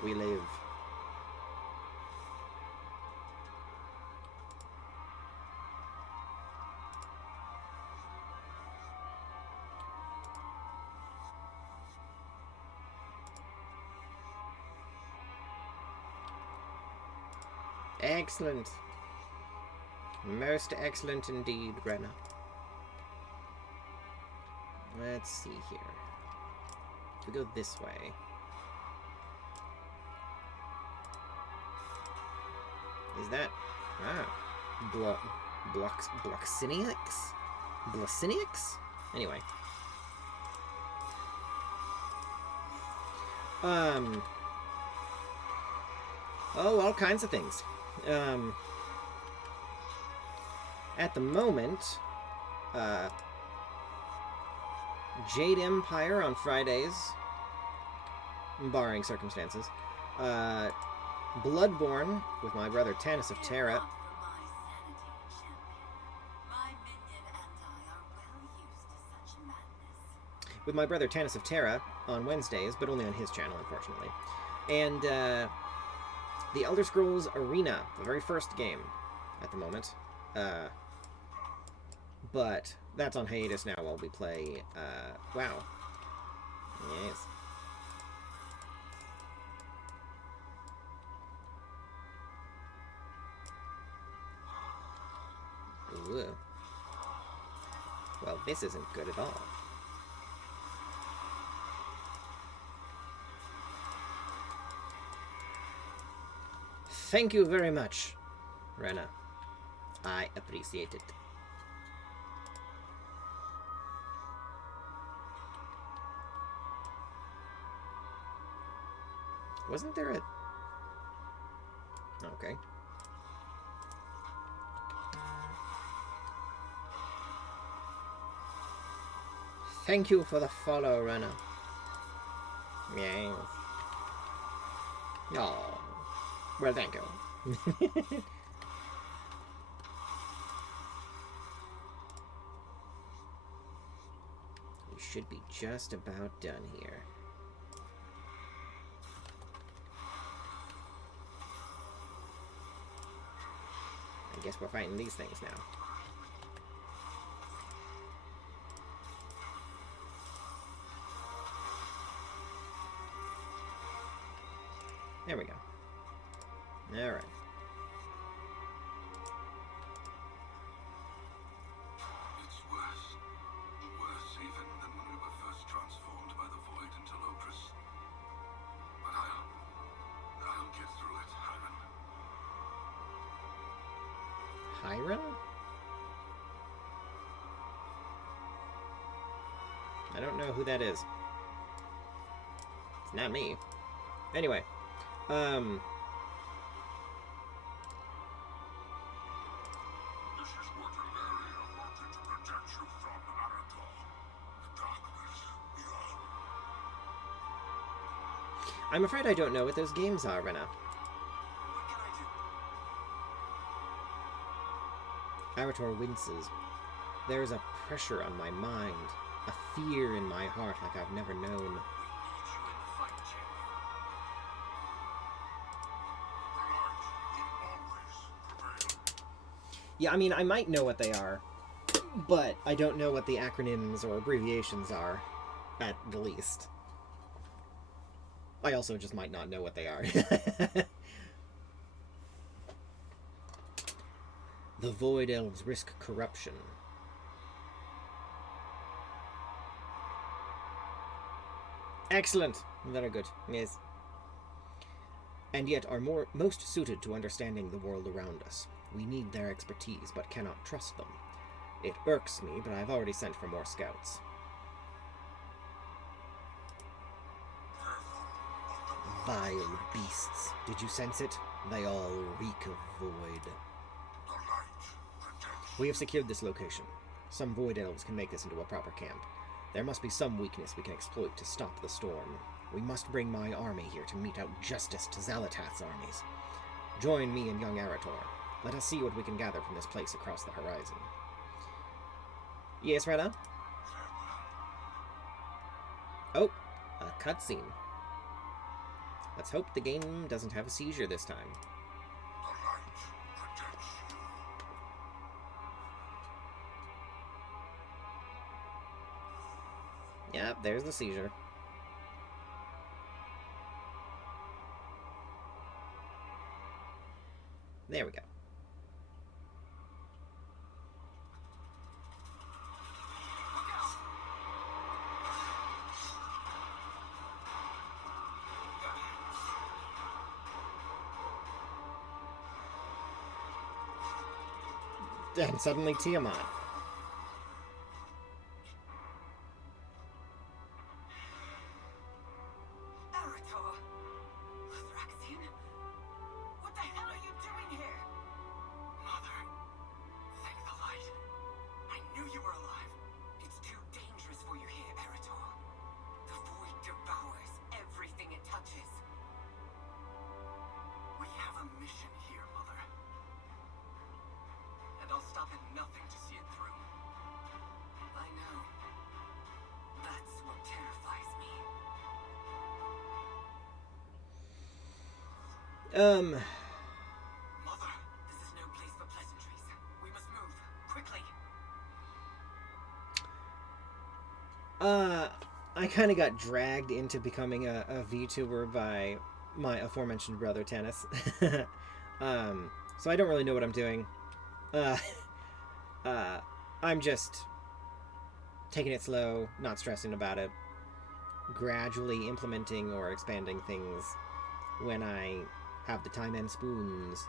We live. Excellent. Most excellent indeed, Rena. Let's see here. If we go this way... Is that... Ah. Bloxiniax? Bloxiniax? Anyway. Oh, all kinds of things. At the moment, Jade Empire on Fridays, barring circumstances. Bloodborne with my brother Tanis of Terra. With my brother Tanis of Terra on Wednesdays, but only on his channel, unfortunately. And The Elder Scrolls Arena, the very first game at the moment. But that's on hiatus now while we play, WoW. Yes. Ooh. Well, this isn't good at all. Thank you very much, Rena. I appreciate it. Wasn't there a... Okay. Thank you for the follow, Rena. Yes. Oh. Well, thank you. We should be just about done here. I guess we're fighting these things now. Hiram? I don't know who that is. It's not me. Anyway, This is what Valeria wanted to protect you from, Arator. The darkness beyond. I'm afraid I don't know what those games are, Rena. What can I do? Arator winces. There is a pressure on my mind, a fear in my heart like I've never known. We need you in the fight, champion. The light will always prevail. Yeah, I mean, I might know what they are, but I don't know what the acronyms or abbreviations are, at the least. I also just might not know what they are. The Void Elves risk corruption. Excellent! Very good. Yes. And yet are most suited to understanding the world around us. We need their expertise, but cannot trust them. It irks me, but I've already sent for more scouts. Vile beasts. Did you sense it? They all reek of void. The light protects. We have secured this location. Some Void Elves can make this into a proper camp. There must be some weakness we can exploit to stop the storm. We must bring my army here to mete out justice to Xalatath's armies. Join me and young Arator. Let us see what we can gather from this place across the horizon. Yes, Rena? Oh, a cutscene. Let's hope the game doesn't have a seizure this time. The light protects you. Yep, there's the seizure. There we go. And suddenly Tiamat. Arator! Thraxian? What the hell are you doing here? Mother, thank the light. I knew you were alive. It's too dangerous for you here, Arator. The void devours everything it touches. We have a mission here, Mother. And I'll stop at nothing to see it through. I know. That's what terrifies me. Mother, This is no place for pleasantries. We must move. Quickly. I kind of got dragged into becoming a VTuber by my aforementioned brother, Tennis. So I don't really know what I'm doing. I'm just taking it slow, not stressing about it, gradually implementing or expanding things when I have the time and spoons.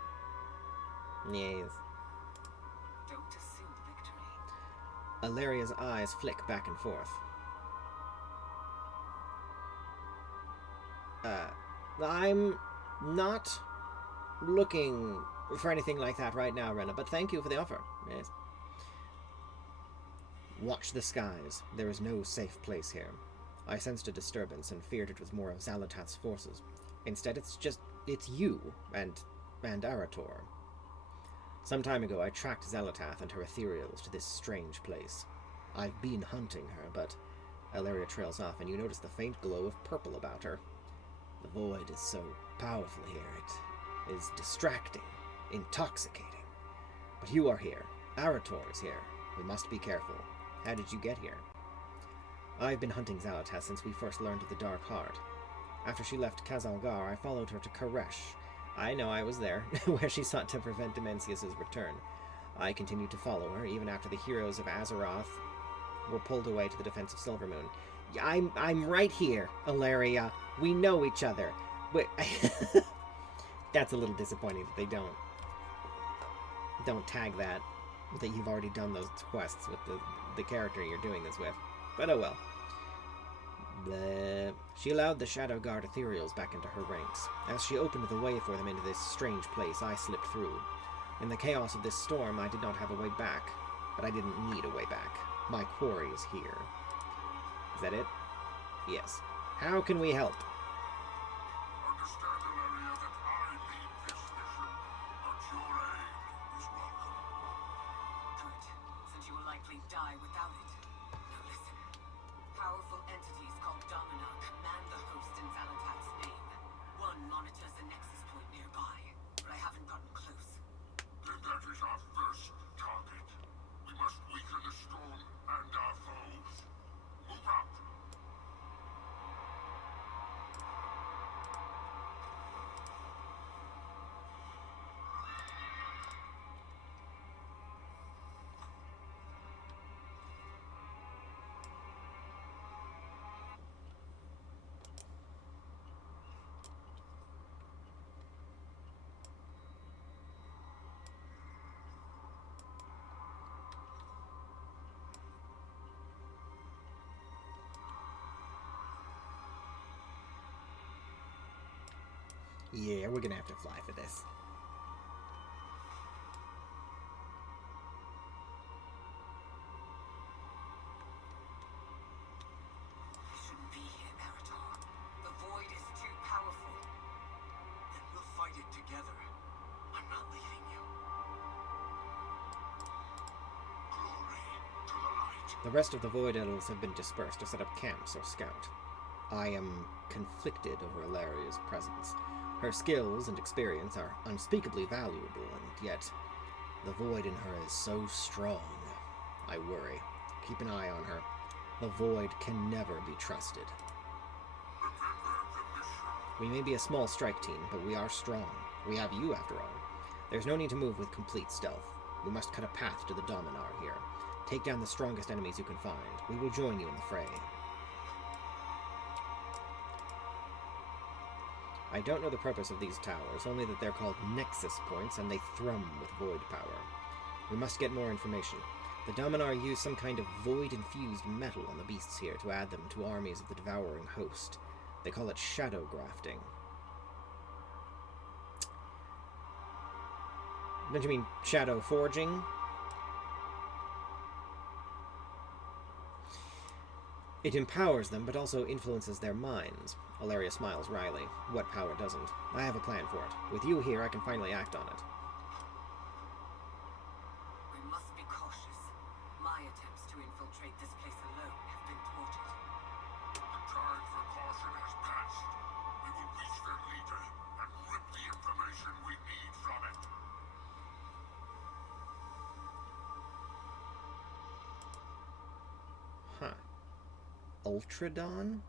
Yes. Don't assume victory. Alaria's eyes flick back and forth. I'm not looking for anything like that right now, Rena, but thank you for the offer. Yes. Watch the skies. There is no safe place here. I sensed a disturbance and feared it was more of Xalatath's forces. Instead, it's you and Arator. Some time ago, I tracked Xalatath and her ethereals to this strange place. I've been hunting her, but Alaria trails off, and you notice the faint glow of purple about her. The void is so powerful here, it is distracting, intoxicating. But you are here. Arator is here. We must be careful. How did you get here? I've been hunting Xalatath since we first learned of the Dark Heart. After she left Kazalgar, I followed her to Koresh. I know, I was there, where she sought to prevent Dimensius' return. I continued to follow her, even after the heroes of Azeroth were pulled away to the defense of Silvermoon. I'm right here, Alaria. We know each other. But that's a little disappointing that they don't. don't tag that you've already done those quests with the character you're doing this with. But oh well. She allowed the Shadow Guard ethereals back into her ranks. As she opened the way for them into this strange place, I slipped through. In the chaos of this storm, I did not have a way back. But I didn't need a way back. My quarry is here. Is that it? Yes. How can we help? Understand, Ilaria, that I lead this mission, but your aid is welcome. Good, since you will likely die without it. Now listen. Powerful entities called Domina command the host in Zalatat's name. One monitors a nexus point nearby, but I haven't gotten close. Then that is our first target. We must weaken the storm and our foes. Move out! Yeah, we're gonna have to fly for this. I shouldn't be here, Eritol. The void is too powerful. Then we'll fight it together. I'm not leaving you. Glory to the light. The rest of the Void Elves have been dispersed to set up camps or scout. I am conflicted over Ilaria's presence. Her skills and experience are unspeakably valuable, and yet the void in her is so strong. I worry. Keep an eye on her. The void can never be trusted. We may be a small strike team, but we are strong. We have you, after all. There's no need to move with complete stealth. We must cut a path to the Dominar here. Take down the strongest enemies you can find. We will join you in the fray. I don't know the purpose of these towers, only that they're called nexus points and they thrum with void power. We must get more information. The Dominar use some kind of void-infused metal on the beasts here to add them to armies of the devouring host. They call it shadow grafting. Don't you mean shadow forging? It empowers them, but also influences their minds. Ilaria smiles wryly. What power doesn't? I have a plan for it. With you here, I can finally act on it. We must be cautious. My attempts to infiltrate this place alone have been thwarted. The time for caution has passed. We will reach their leader and rip the information we need from it. Huh. Ultradon?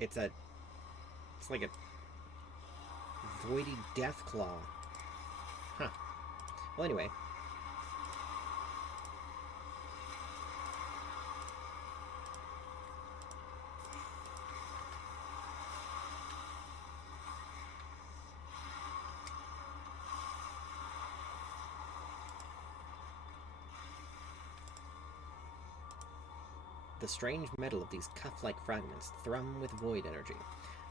It's like a voidy Deathclaw. Huh. Well, anyway. The strange metal of these cuff-like fragments thrum with void energy.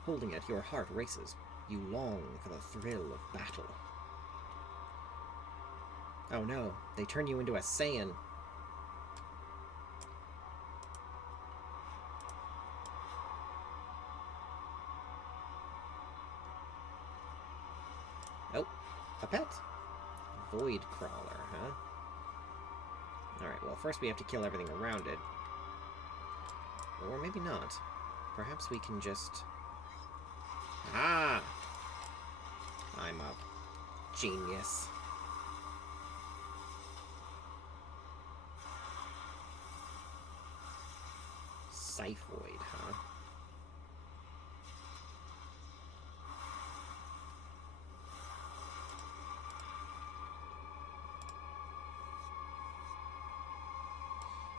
Holding it, your heart races. You long for the thrill of battle. Oh no, they turn you into a Saiyan. Oh, a pet. Void crawler, huh? Alright, well first we have to kill everything around it. Or maybe not. Perhaps we can just... Ah! I'm a genius. Scyphoid, huh?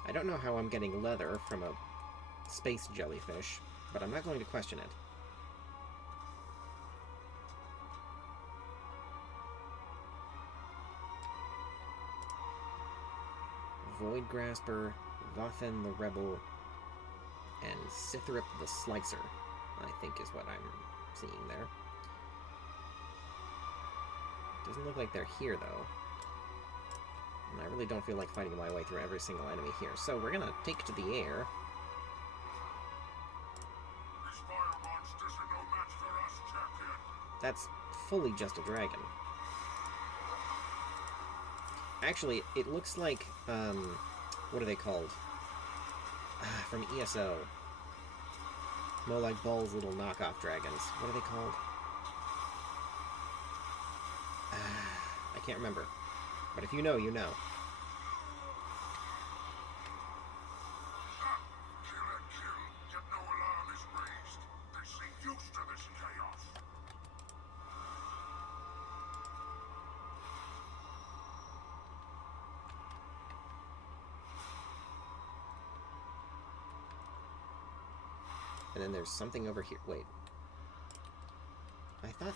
I don't know how I'm getting leather from a space jellyfish, but I'm not going to question it. Void Grasper, Vathan the Rebel, and Sithrip the Slicer, I think is what I'm seeing there. Doesn't look like they're here, though. And I really don't feel like fighting my way through every single enemy here. So we're gonna take to the air. These fire monsters are no match for us, champion. That's fully just a dragon. Actually, it looks like, what are they called? From ESO. More like Ball's little knockoff dragons. What are they called? I can't remember. But if you know, you know. Kill and kill, yet no alarm is raised. They seem used to this chaos. And then there's something over here. Wait. I thought...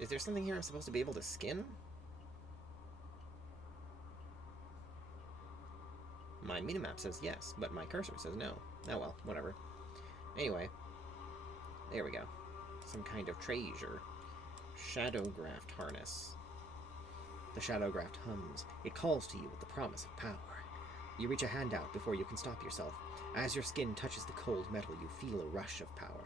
Is there something here I'm supposed to be able to skin? My minimap says yes, but my cursor says no. Oh well, whatever. Anyway. There we go. Some kind of treasure. Shadowgraft harness. The Shadowgraft hums. It calls to you with the promise of power. You reach a hand out before you can stop yourself. As your skin touches the cold metal, you feel a rush of power.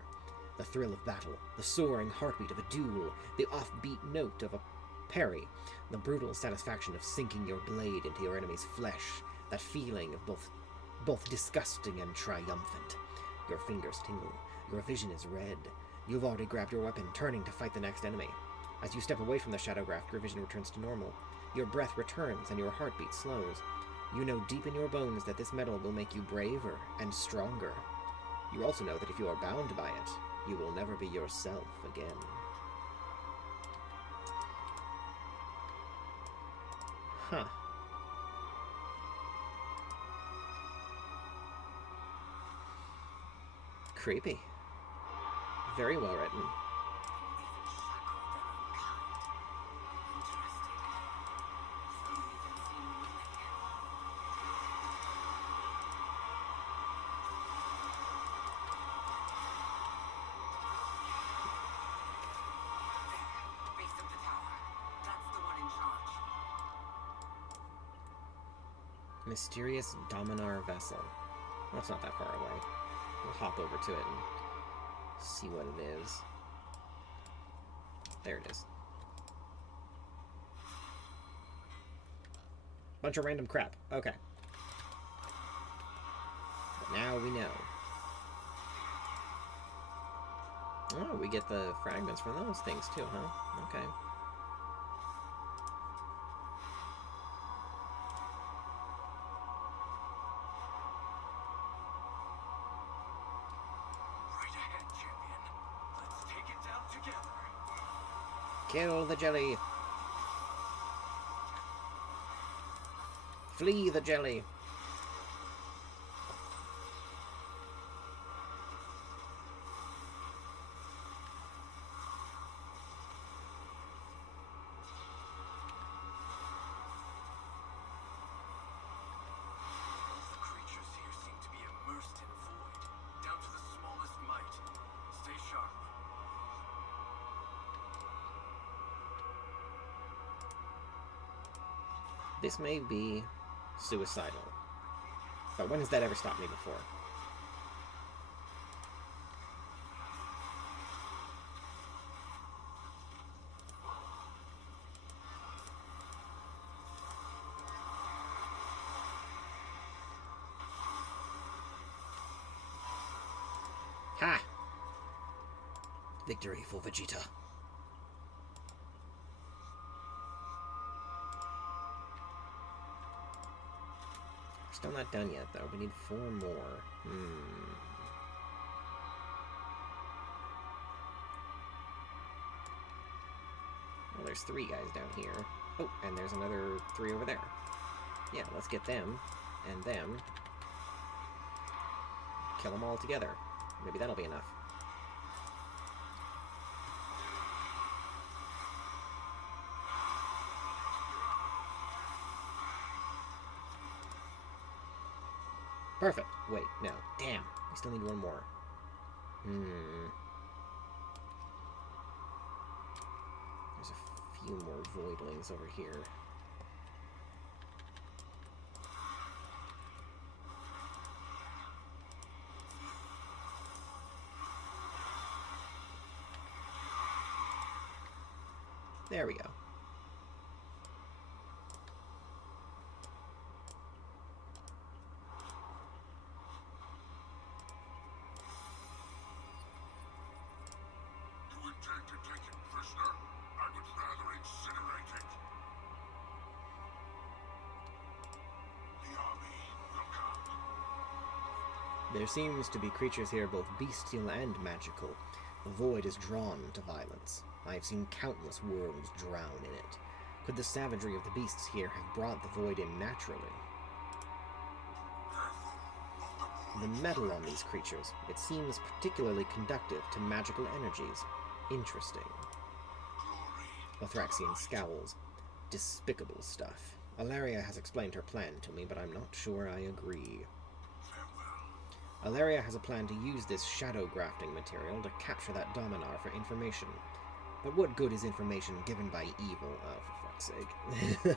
The thrill of battle, the soaring heartbeat of a duel, the offbeat note of a parry, the brutal satisfaction of sinking your blade into your enemy's flesh, that feeling of both disgusting and triumphant. Your fingers tingle, your vision is red. You've already grabbed your weapon, turning to fight the next enemy. As you step away from the Shadowgraft, your vision returns to normal. Your breath returns and your heartbeat slows. You know deep in your bones that this metal will make you braver and stronger. You also know that if you are bound by it, you will never be yourself again. Huh. Creepy. Very well written. Mysterious Dominar vessel. Well, it's not that far away. We'll hop over to it and see what it is. There it is. Bunch of random crap. Okay. But now we know. Oh, we get the fragments from those things too, huh? Okay. Kill the jelly. Flee the jelly. This may be suicidal, but when has that ever stopped me before? Ha! Victory for Vegeta. Still not done yet, though. We need 4 more. Well, there's 3 guys down here. Oh, and there's another 3 over there. Yeah, let's get them, and them. Kill them all together. Maybe that'll be enough. Perfect. Wait, no. Damn. We still need one more. There's a few more voidlings over here. There we go. You intend to take him prisoner? I would rather incinerate it. The army will come. There seems to be creatures here both bestial and magical. The void is drawn to violence. I have seen countless worlds drown in it. Could the savagery of the beasts here have brought the void in naturally? The metal on these creatures, it seems particularly conductive to magical energies. Interesting. Lothraxian scowls. Despicable stuff. Alaria has explained her plan to me, but I'm not sure I agree. Alaria has a plan to use this shadow grafting material to capture that Dominar for information. But what good is information given by evil? Oh, for fuck's sake.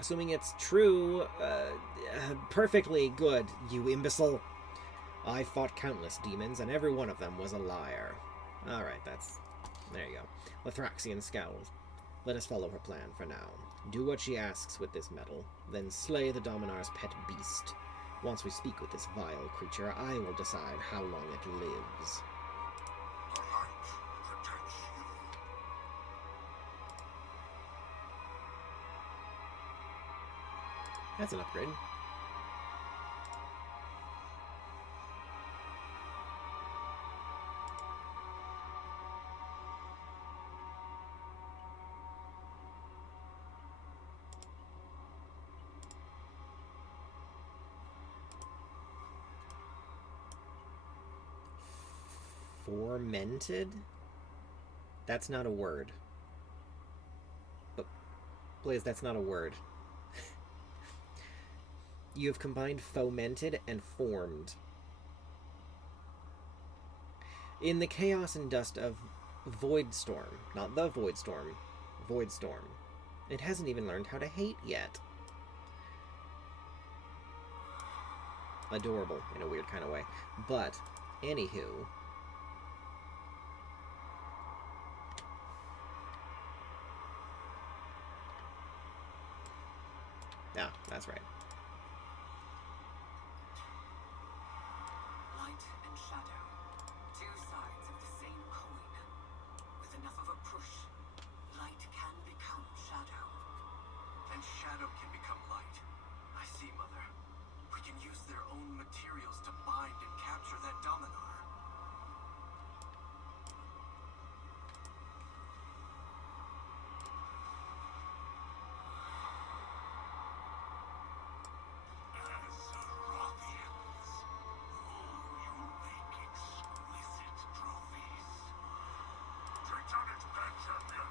Assuming it's true, perfectly good, you imbecile. I fought countless demons, and every one of them was a liar. Alright, there you go. Lothraxian scowls. Let us follow her plan for now. Do what she asks with this metal, then slay the Dominar's pet beast. Once we speak with this vile creature, I will decide how long it lives. The light protects you. That's an upgrade. Fomented? That's not a word. But, Blaze, that's not a word. You have combined fomented and formed. In the chaos and dust of Voidstorm, not the Voidstorm, Voidstorm. It hasn't even learned how to hate yet. Adorable, in a weird kind of way. But, anywho... Yeah, that's right. Light and shadow. Two sides of the same coin. With enough of a push, light can become shadow. And shadow can become light. I see, Mother. We can use their own materials to bind and capture that Dominar. Azerothians. Oh, you make exquisite trophies. Titanic man champion.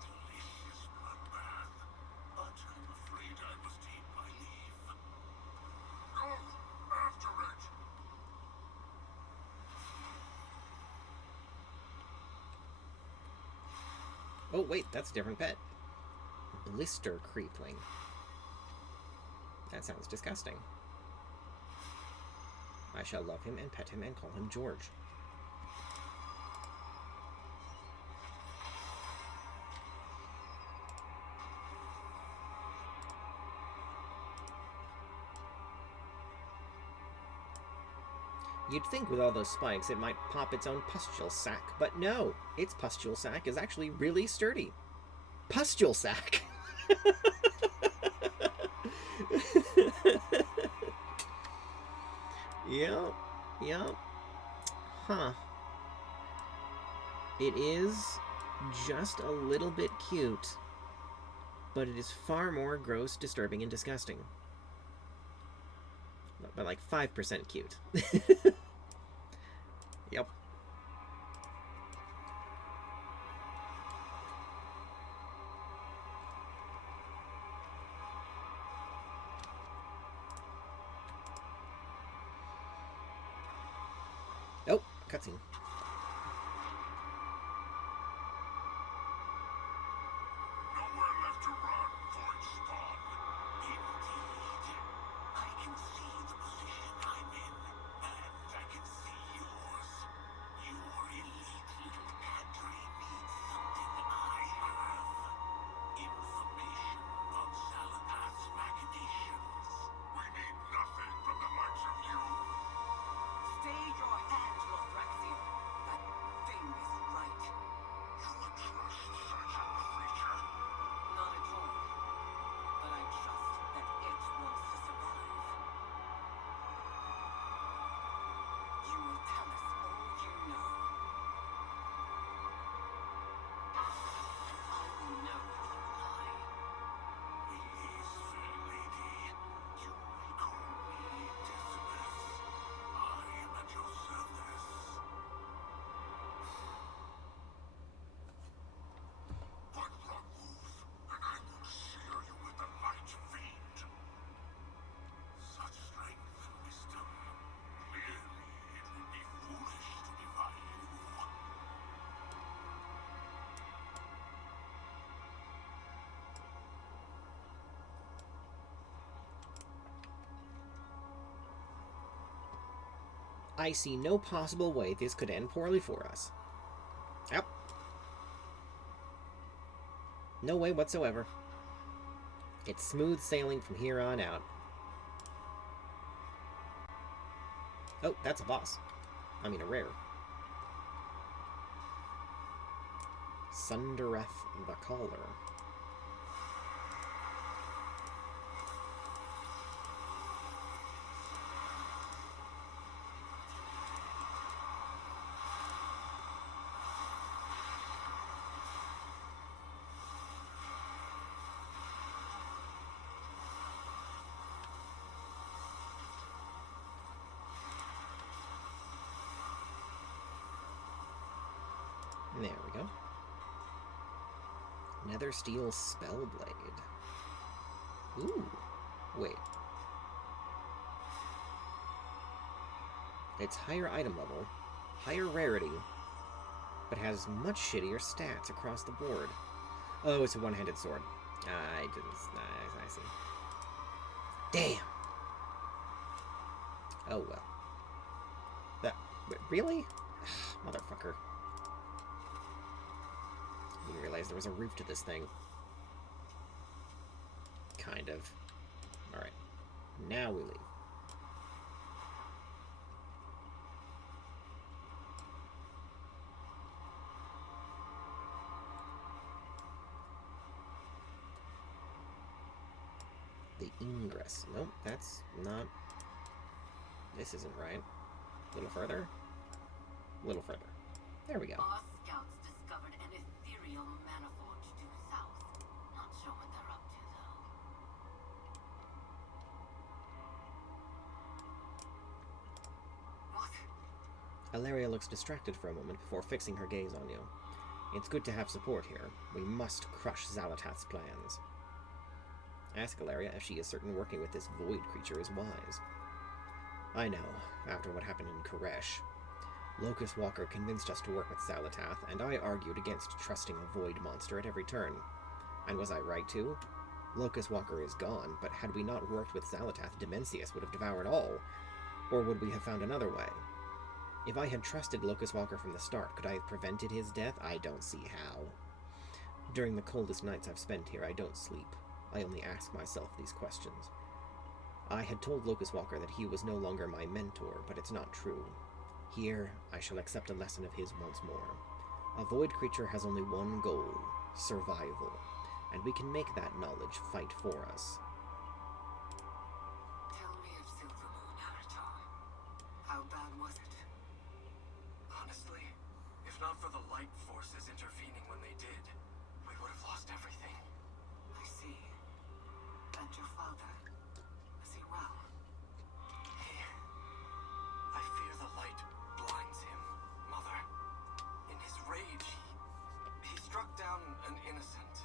Delicious bloodbath. But I'm afraid I must take my leave. Go! After it! Oh, wait, that's a different pet. Blister Creepling. That sounds disgusting. I shall love him and pet him and call him George. You'd think with all those spikes it might pop its own pustule sac, but no! Its pustule sac is actually really sturdy. Pustule sac! Yep. Yep. Huh. It is just a little bit cute, but it is far more gross, disturbing, and disgusting. But like 5% cute. Yep. Oh, cutscene. Nowhere left to run, Void Spawn. Indeed. I can see the position I'm in, and I can see yours. Your elite little cadre needs something I have. Information on Saladath's machinations. We need nothing from the likes of you. Stay your hand, Lothraxion. That thing is right. You would trust such a creature? Not at all. But I trust that it wants to survive. You will tell us all you know. And I will know if you lie. Please, fair lady, you may call me Decimus. I am at your service. One wrong move, and I will sear you with the light fiend. Such strength and wisdom. Clearly, it would be foolish to defy you. I see no possible way this could end poorly for us. Yep. No way whatsoever. It's smooth sailing from here on out. Oh, that's a boss. I mean a rare. Sundereth the Caller. There we go. Nether Steel Spellblade. Ooh. Wait. It's higher item level, higher rarity, but has much shittier stats across the board. Oh, it's a one-handed sword. I didn't... I see. Damn! Oh, well. That... Really? Motherfucker. Didn't realize there was a roof to this thing. Kind of. Alright. Now we leave. The ingress. Nope, that's not... This isn't right. A little further. A little further. There we go. Our scouts discovered an ethereal manifold due south. Not sure what they're up to, though. What? Ilaria looks distracted for a moment before fixing her gaze on you. It's good to have support here. We must crush Xalatath's plans. Ask Ilaria if she is certain working with this void creature is wise. I know, after what happened in Koresh. Locust Walker convinced us to work with Xalatath, and I argued against trusting a void monster at every turn. And was I right to? Locust Walker is gone, but had we not worked with Xalatath, Demencius would have devoured all. Or would we have found another way? If I had trusted Locust Walker from the start, could I have prevented his death? I don't see how. During the coldest nights I've spent here, I don't sleep. I only ask myself these questions. I had told Locust Walker that he was no longer my mentor, but it's not true. Here, I shall accept a lesson of his once more. A void creature has only one goal, survival, and we can make that knowledge fight for us. Tell me of Silvermoon, Aratar. How bad was it? Honestly, if not for the light forces intervening when they did, we would have lost everything. I see. And your father, is he well? I fear the light blinds him, Mother. In his rage, he struck down an innocent.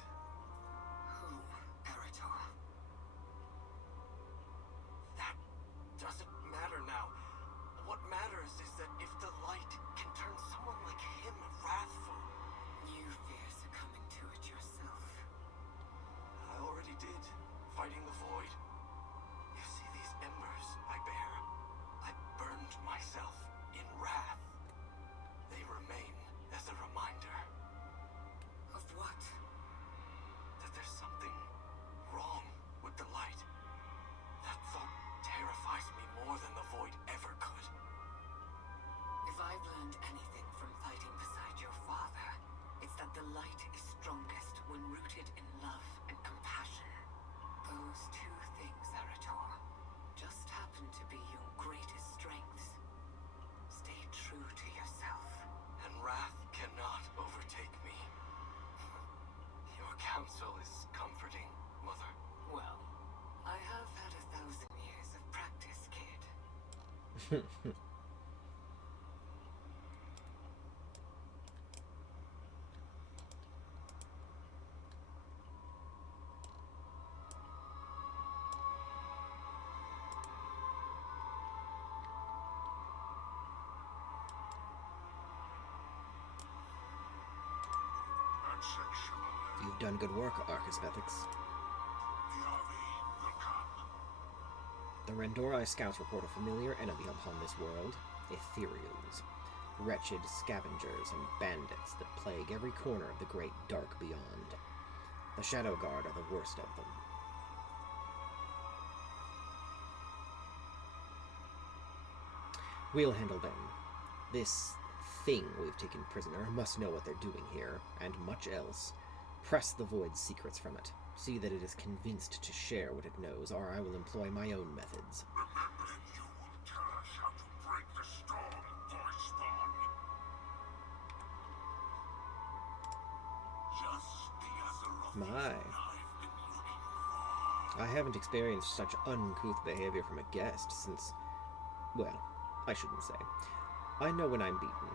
Who, Eretor? That doesn't matter now. What matters is that if the light can turn someone like him wrathful. You fear succumbing to it yourself. I already did, fighting the void. You see these embers I bear? I burned myself in wrath. They remain as a reminder Of what? that there's something wrong with the light. That thought terrifies me more than the void ever could. If I've learned anything from fighting beside your father, it's that the light is strongest when rooted in love and compassion. Those two things, Eretor, just happen to be your greatest strengths. Stay true to yourself. And wrath cannot overtake me. Your counsel is comforting, Mother. Well, I have had 1,000 years of practice, kid. You've done good work, Arcasvethix. The army will come. The Rendorai scouts report a familiar enemy upon this world, ethereals. Wretched scavengers and bandits that plague every corner of the great dark beyond. The Shadow Guard are the worst of them. We'll handle them. This thing we've taken prisoner must know what they're doing here, and much else. Press the Void's secrets from it. See that it is convinced to share what it knows, or I will employ my own methods. Remember that you will tell us how to break the storm, Voidspawn. Just the Azeroth My. I've been looking for. I haven't experienced such uncouth behavior from a guest since... well, I shouldn't say. I know when I'm beaten.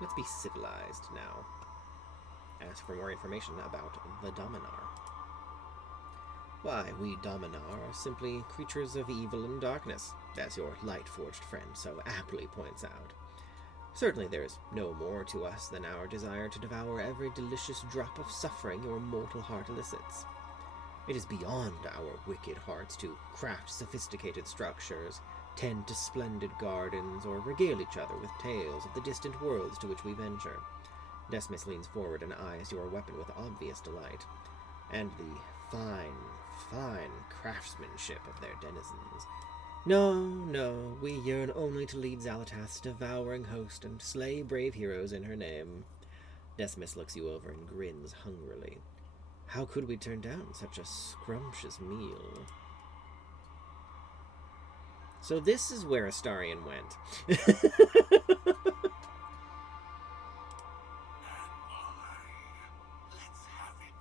Let's be civilized now. Ask for more information about the Dominar. Why, we Dominar are simply creatures of evil and darkness, as your light-forged friend so aptly points out. Certainly there is no more to us than our desire to devour every delicious drop of suffering your mortal heart elicits. It is beyond our wicked hearts to craft sophisticated structures, tend to splendid gardens, or regale each other with tales of the distant worlds to which we venture. Decimus leans forward and eyes your weapon with obvious delight, and the fine craftsmanship of their denizens. No, we yearn only to lead Xalatath's devouring host and slay brave heroes in her name. Decimus looks you over and grins hungrily. How could we turn down such a scrumptious meal? So this is where Astarion went. Let's have it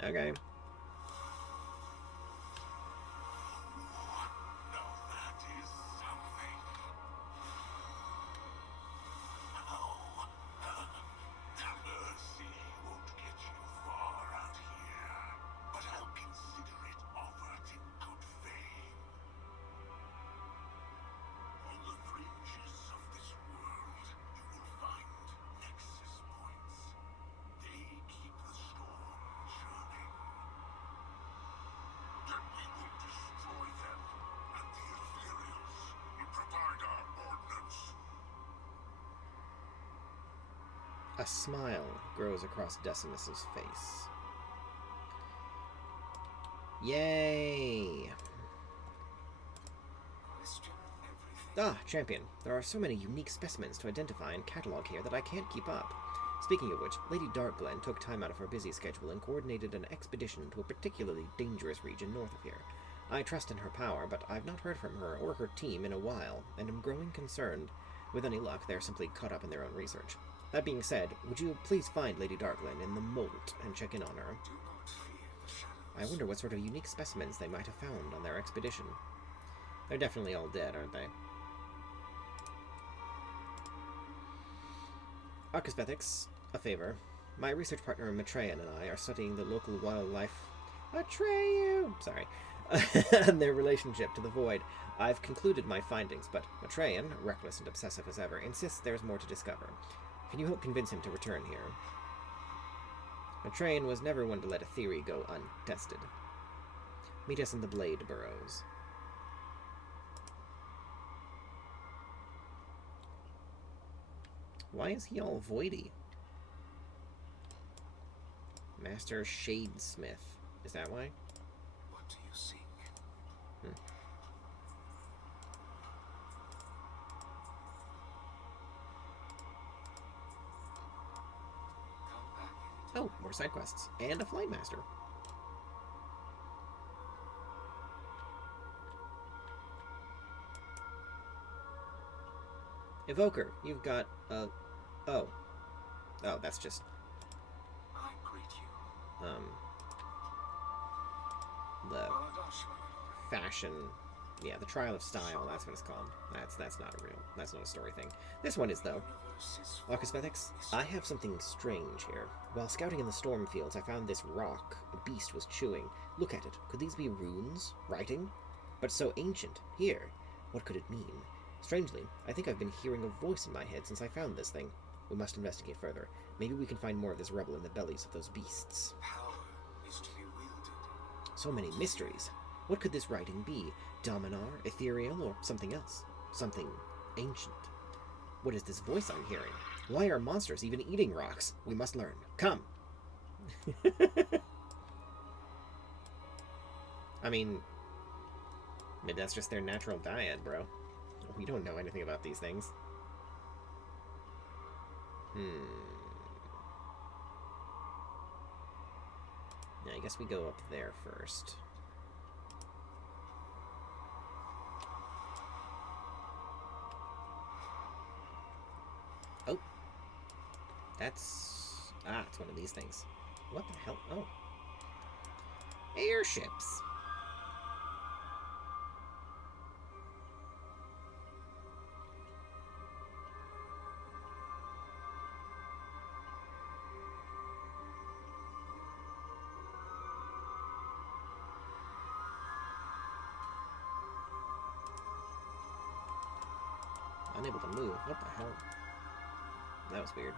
then. Okay. Now that is something. Oh, mercy won't get you far out here, but I'll consider it offered in good faith. On the fringes of this world, you will find nexus points. They keep the storm churning. Then we will destroy them, and the ethereals will provide our ordnance. A smile grows across Decimus's face. Yay! Question everything. Ah, champion. There are so many unique specimens to identify and catalog here that I can't keep up. Speaking of which, Lady Darkglen took time out of her busy schedule and coordinated an expedition to a particularly dangerous region north of here. I trust in her power, but I've not heard from her or her team in a while, and am growing concerned. With any luck, they're simply caught up in their own research. That being said, would you please find Lady Darkland in the mold and check in on her? Do not fear the shadows. I wonder what sort of unique specimens they might have found on their expedition. They're definitely all dead, aren't they? Arcasvethix, a favor. My research partner Maitreyan and I are studying the local wildlife... Atreyu! Sorry. And their relationship to the Void. I've concluded my findings, but Maitreyan, reckless and obsessive as ever, insists there's more to discover. Can you help convince him to return here? Maitreyan was never one to let a theory go untested. Meet us in the Blade Burrows. Why is he all voidy? Master Shadesmith. Is that why? What do you seek? Come back. Oh, more side quests. And a Flight Master. Evoker, you've got a... Oh. Oh, that's just... I greet you. The Baladash, my lord. fashion... Yeah, the Trial of Style, that's what it's called. That's not a real... That's not a story thing. This one is, though. Universe is Arcasvethix, I have something strange here. While scouting in the storm fields, I found this rock a beast was chewing. Look at it. Could these be runes? Writing? But so ancient. Here. What could it mean? Strangely, I think I've been hearing a voice in my head since I found this thing. We must investigate further. Maybe we can find more of this rubble in the bellies of those beasts. power is to be wielded. So many mysteries. What could this writing be? Dominar, ethereal, or something else? Something ancient. What is this voice I'm hearing? Why are monsters even eating rocks? We must learn. Come! I mean, that's just their natural diet, bro. We don't know anything about these things. Yeah, I guess we go up there first. Oh. That's... Ah, it's one of these things. What the hell? Oh. Airships. Unable to move. What the hell? That was weird.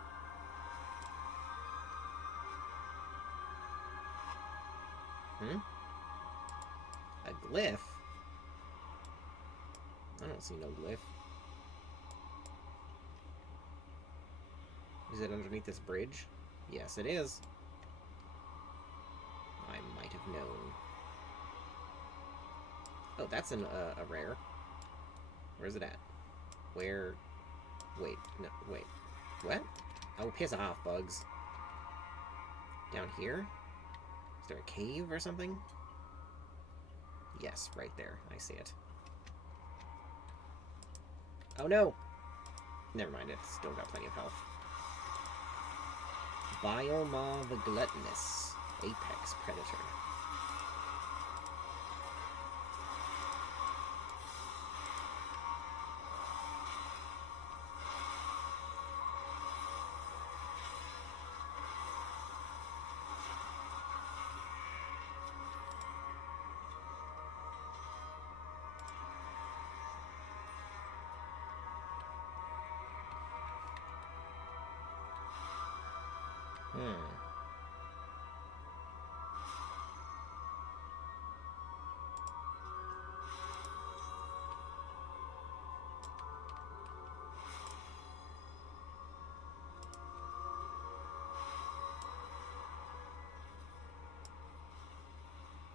A glyph? I don't see no glyph. Is it underneath this bridge? Yes, it is. I might have known. Oh, that's a rare. Where's it at? Where? Wait, no, wait. What? Oh, piss off, bugs. Down here? Is there a cave or something? Yes, right there. I see it. Oh no! Never mind, it's still got plenty of health. Bioma the Gluttonous. Apex Predator.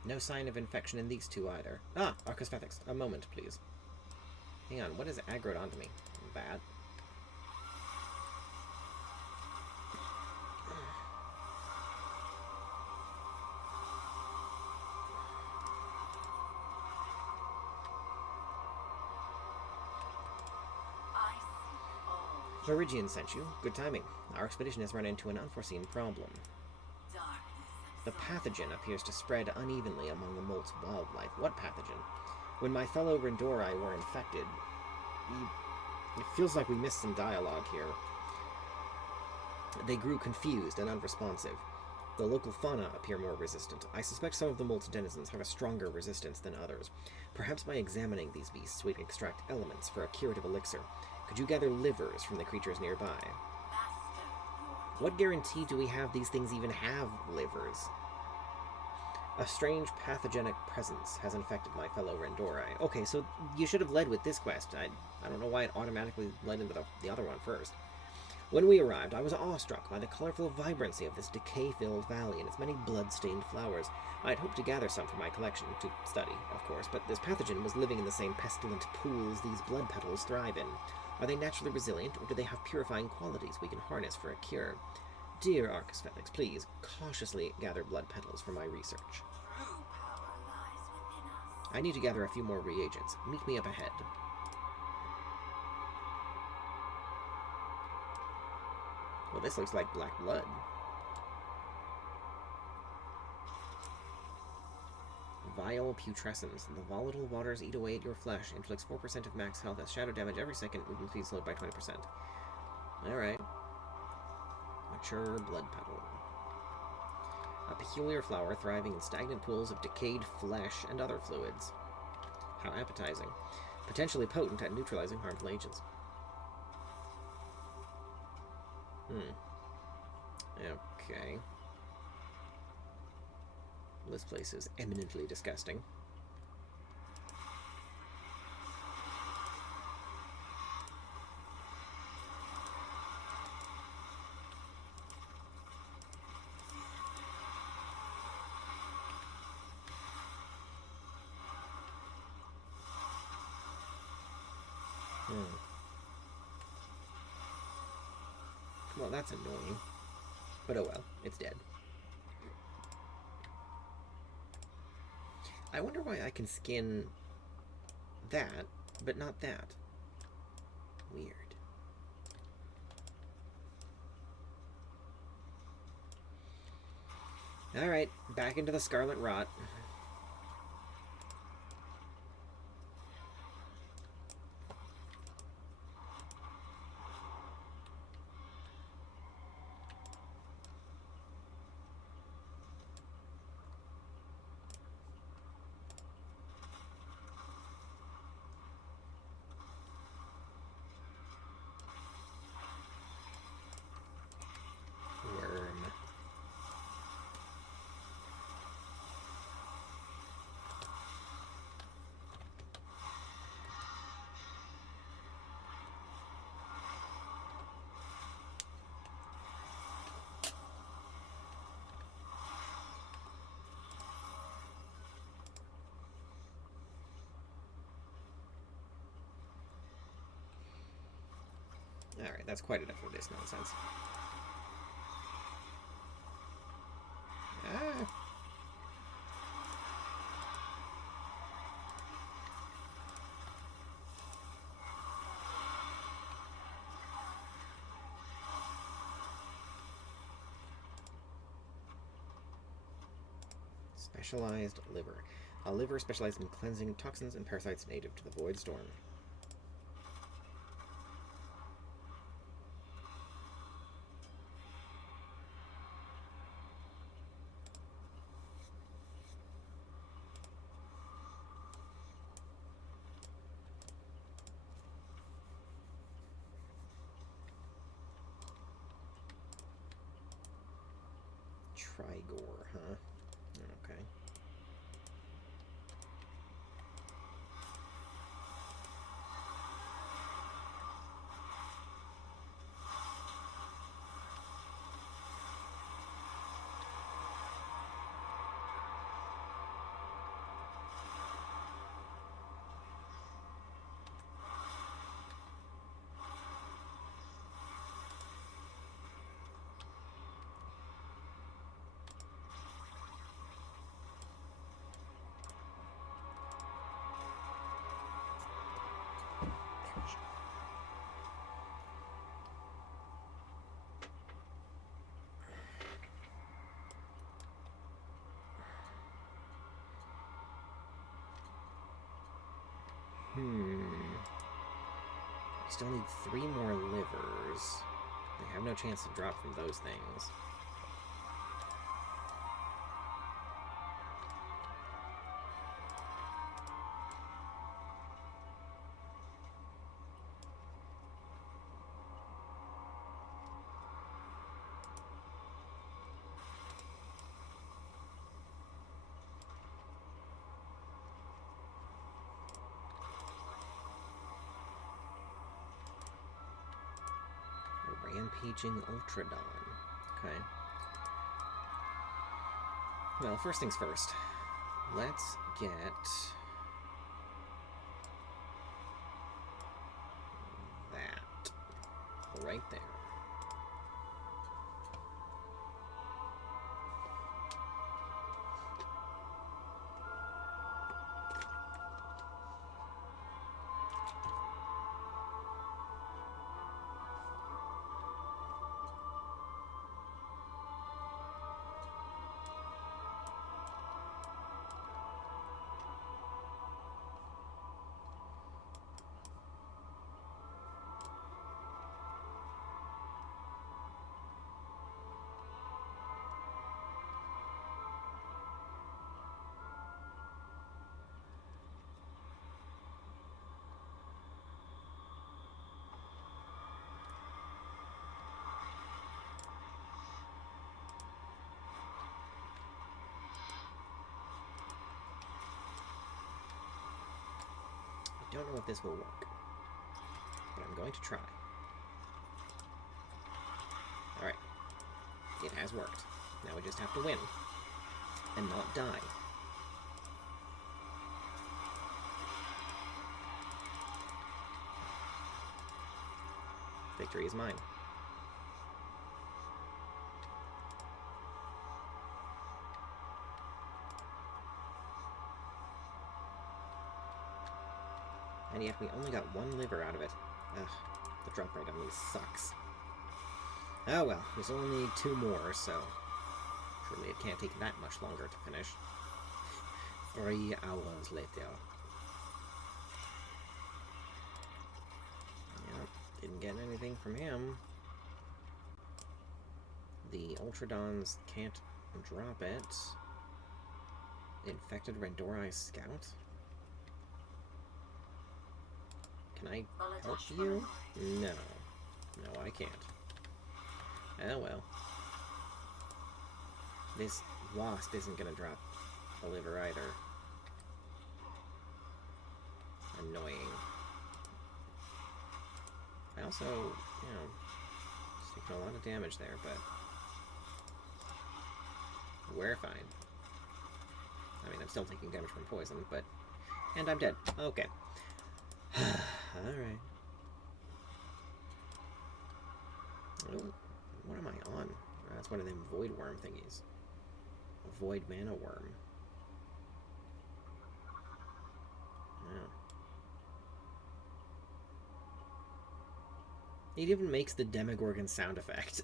No sign of infection in these two either. Ah, Arcasvethix. A moment, please. Hang on, what is aggroed onto me? That. I seek Virigian sent you. Good timing. Our expedition has run into an unforeseen problem. The pathogen appears to spread unevenly among the Molt's wildlife. What pathogen? When my fellow Rendori were infected, it feels like we missed some dialogue here. They grew confused and unresponsive. The local fauna appear more resistant. I suspect some of the Molt's denizens have a stronger resistance than others. Perhaps by examining these beasts, we can extract elements for a curative elixir. Could you gather livers from the creatures nearby? What guarantee do we have these things even have livers? A strange pathogenic presence has infected my fellow Rendori. Okay, so you should have led with this quest. I don't know why it automatically led into the other one first. When we arrived, I was awestruck by the colorful vibrancy of this decay-filled valley and its many blood-stained flowers. I had hoped to gather some for my collection, to study, of course, but this pathogen was living in the same pestilent pools these blood petals thrive in. Are they naturally resilient, or do they have purifying qualities we can harness for a cure? Dear Arcasvethix, please cautiously gather blood petals for my research. I need to gather a few more reagents. Meet me up ahead. Well, this looks like black blood. Vile putrescence. The volatile waters eat away at your flesh. Inflicts 4% of max health as shadow damage every second. Movement speed slowed by 20%. Alright. Mature blood petal. A peculiar flower thriving in stagnant pools of decayed flesh and other fluids. How appetizing. Potentially potent at neutralizing harmful agents. Okay. This place is eminently disgusting. Well, that's annoying. But oh well, it's dead. I wonder why I can skin that, but not that. Weird. Alright, back into the Scarlet Rot. Alright, that's quite enough of this nonsense. Ah. Specialized liver. A liver specialized in cleansing toxins and parasites native to the Void Storm. Trigor, huh? Okay. I still need 3 more livers. They have no chance to drop from those things. Rampaging Ultradon. Okay. Well, first things first. Let's get that right there. I don't know if this will work, but I'm going to try. Alright. It has worked. Now we just have to win. And not die. Victory is mine. And yet we only got 1 liver out of it. Ugh, the drop rate on these sucks. Oh well, we still only need 2 more, so surely it can't take that much longer to finish. 3 hours later. Yep, didn't get anything from him. The Ultradons can't drop it. Infected Rendori Scout? Can I help you? No. No, I can't. Oh well. This wasp isn't gonna drop a liver either. Annoying. I also, you know, just taking a lot of damage there, but we're fine. I mean, I'm still taking damage from poison, but... And I'm dead. Okay. Alright. Oh, what am I on? That's one of them void worm thingies. A void mana worm. Yeah. It even makes the Demogorgon sound effect.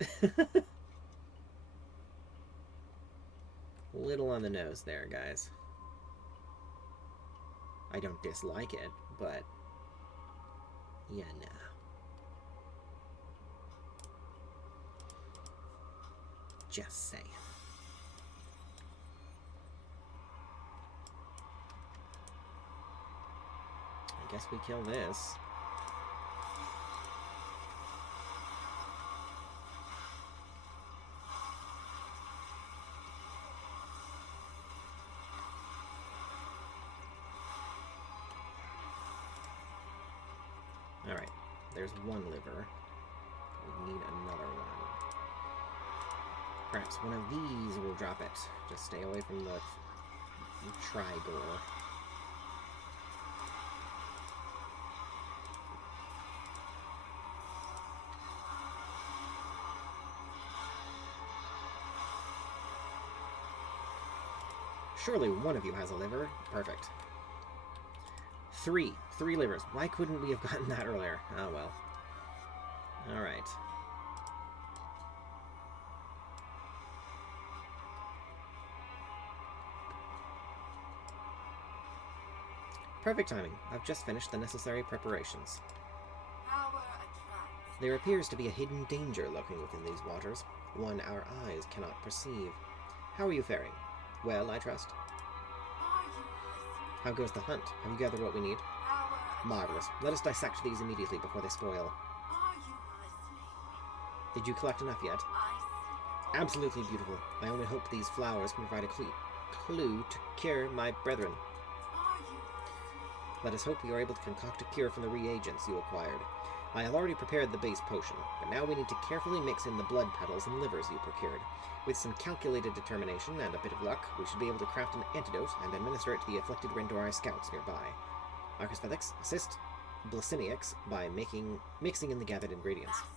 Little on the nose there, guys. I don't dislike it, but... yeah, no. Just saying. I guess we kill this. Alright, there's 1 liver. We need another one. Perhaps one of these will drop it. Just stay away from the Trigor. Surely one of you has a liver. Perfect. 3 livers. Why couldn't we have gotten that earlier? Oh well. Alright. Perfect timing. I've just finished the necessary preparations. Power attracts. There appears to be a hidden danger lurking within these waters, one our eyes cannot perceive. How are you faring? Well, I trust. Are you listening? How goes the hunt? Have you gathered what we need? Power attracts. Marvelous. Let us dissect these immediately before they spoil. Are you listening? Did you collect enough yet? I see. Absolutely beautiful. I only hope these flowers can provide a clue to cure my brethren. Are you listening? Let us hope you are able to concoct a cure from the reagents you acquired. I have already prepared the base potion, but now we need to carefully mix in the blood petals and livers you procured. With some calculated determination and a bit of luck, we should be able to craft an antidote and administer it to the afflicted Rendori scouts nearby. Arcasvethix, assist Blasiniax by mixing in the gathered ingredients. Master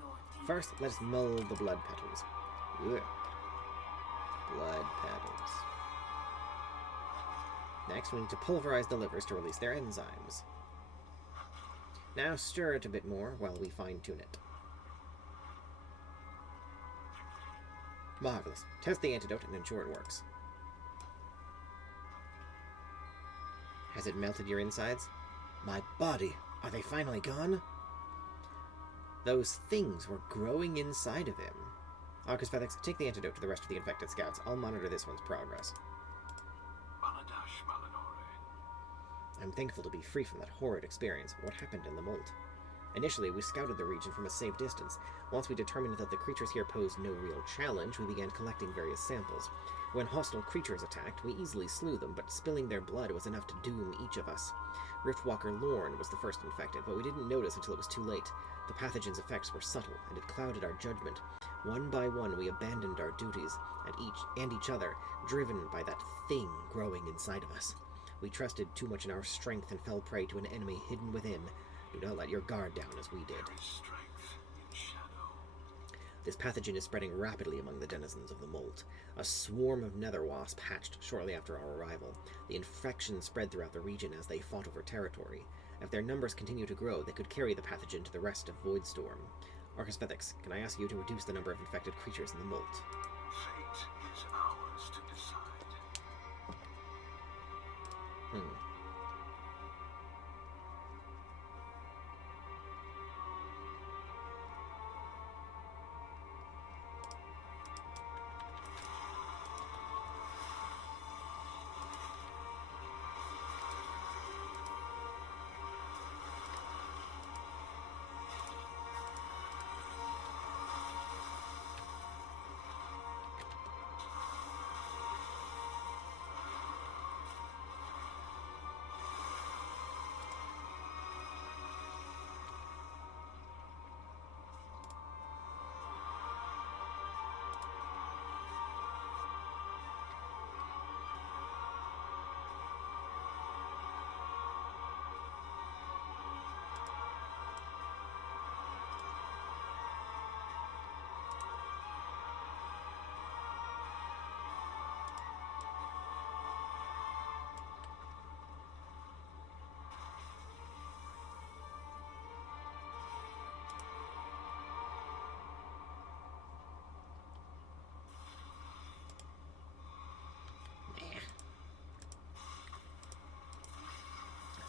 your deed. First, let us mull the blood petals. Ugh. Blood petals. Next, we need to pulverize the livers to release their enzymes. Now stir it a bit more while we fine-tune it. Marvelous. Test the antidote and ensure it works. Has it melted your insides? My body! Are they finally gone? Those things were growing inside of him. Arcasvethix, take the antidote to the rest of the infected scouts. I'll monitor this one's progress. Baladash Malinore. I'm thankful to be free from that horrid experience. What happened in the mold? Initially, we scouted the region from a safe distance. Once we determined that the creatures here posed no real challenge, we began collecting various samples. When hostile creatures attacked, we easily slew them, but spilling their blood was enough to doom each of us. Riftwalker Lorne was the first infected, but we didn't notice until it was too late. The pathogen's effects were subtle, and it clouded our judgment. One by one, we abandoned our duties, and each other, driven by that thing growing inside of us. We trusted too much in our strength and fell prey to an enemy hidden within. Do not let your guard down as we did. There is strength in shadow. This pathogen is spreading rapidly among the denizens of the mold. A swarm of nether wasps hatched shortly after our arrival. The infection spread throughout the region as they fought over territory. If their numbers continue to grow, they could carry the pathogen to the rest of Voidstorm. Arcasvethix, can I ask you to reduce the number of infected creatures in the mold? Fate is ours to decide.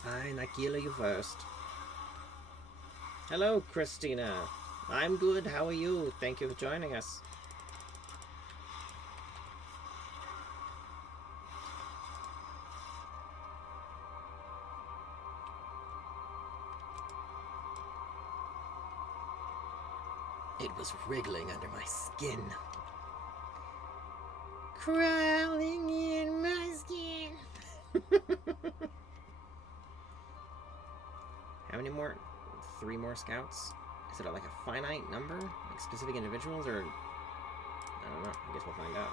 Fine, I kill you first. Hello, Christina. I'm good. How are you? Thank you for joining us. It was wriggling under my skin. Crawling in my skin. How many more? 3 more scouts? Is it like a finite number? Like specific individuals, or... I don't know. I guess we'll find out.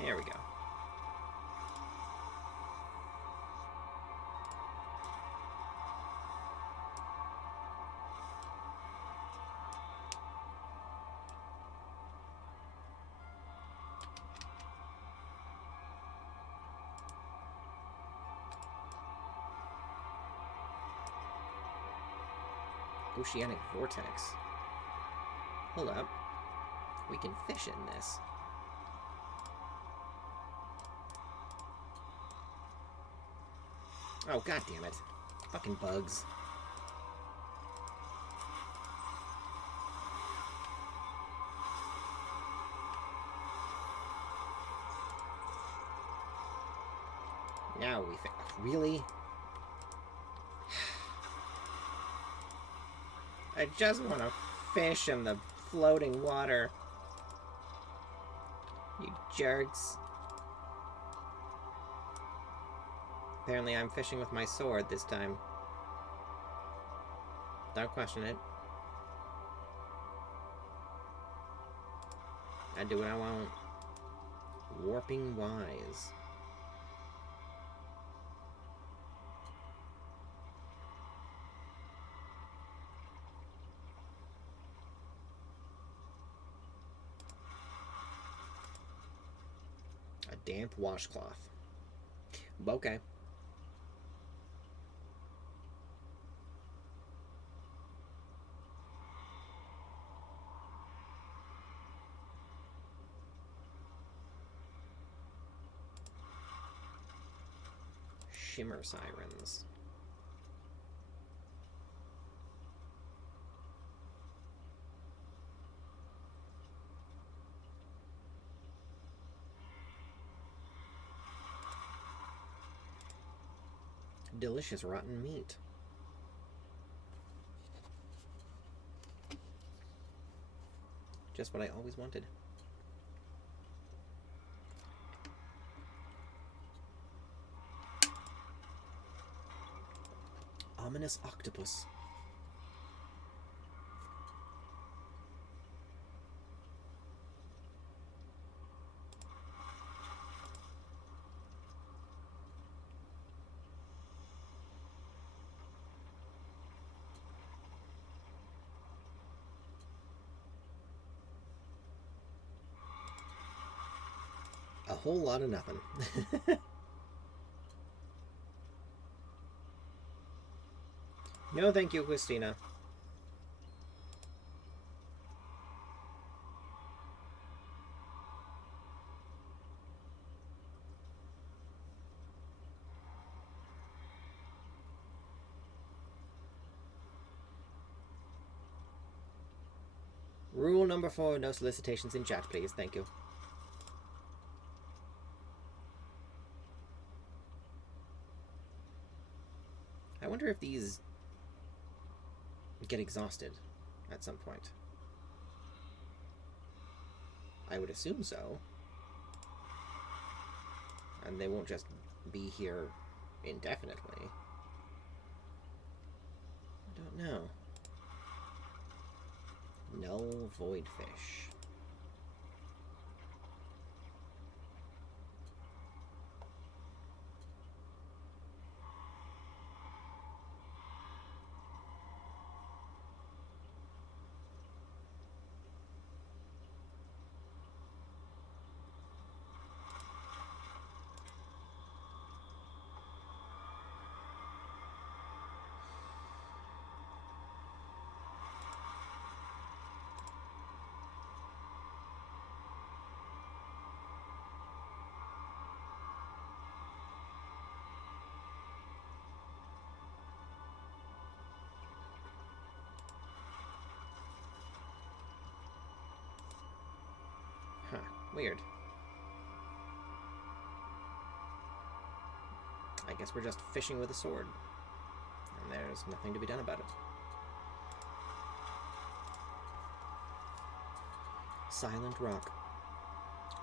There we go. oceanic vortex. Hold up. We can fish in this. Oh, god damn it. Fucking bugs. Now we think. Really? I just want to fish in the floating water. You jerks. Apparently I'm fishing with my sword this time. Don't question it. I do what I want. Warping wise. A damp washcloth. Okay. Shimmer sirens. Delicious rotten meat. Just what I always wanted. Ominous octopus. A whole lot of nothing. No, thank you, Christina. Rule number 4, no solicitations in chat, please. Thank you. I wonder if these get exhausted at some point. I would assume so. And they won't just be here indefinitely. I don't know. Null void fish. Huh, weird. I guess we're just fishing with a sword. And there's nothing to be done about it. Silent rock.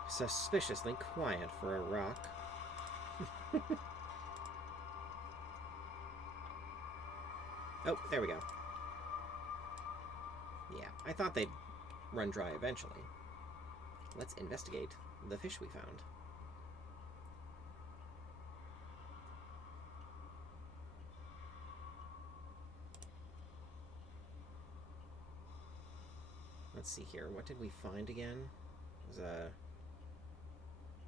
Suspiciously quiet for a rock. Oh, there we go. Yeah, I thought they'd run dry eventually. Let's investigate the fish we found. Let's see here. What did we find again? It was a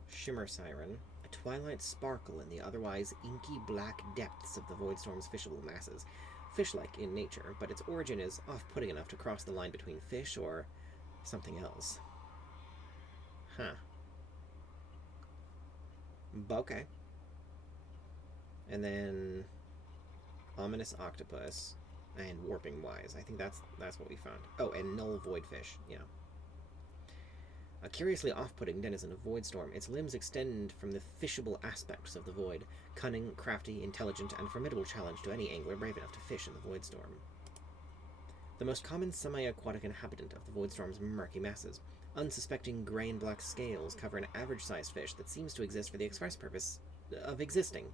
shimmer siren. A twilight sparkle in the otherwise inky black depths of the Voidstorm's fishable masses. fish-like in nature, but its origin is off-putting enough to cross the line between fish or something else. Huh. Okay. And then ominous octopus and warping wise. I think that's what we found. Oh, and null void fish. Yeah. A curiously off-putting denizen of Voidstorm, its limbs extend from the fishable aspects of the void, cunning, crafty, intelligent, and formidable challenge to any angler brave enough to fish in the Voidstorm. The most common semi-aquatic inhabitant of the Voidstorm's murky masses, unsuspecting grey and black scales cover an average-sized fish that seems to exist for the express purpose of existing.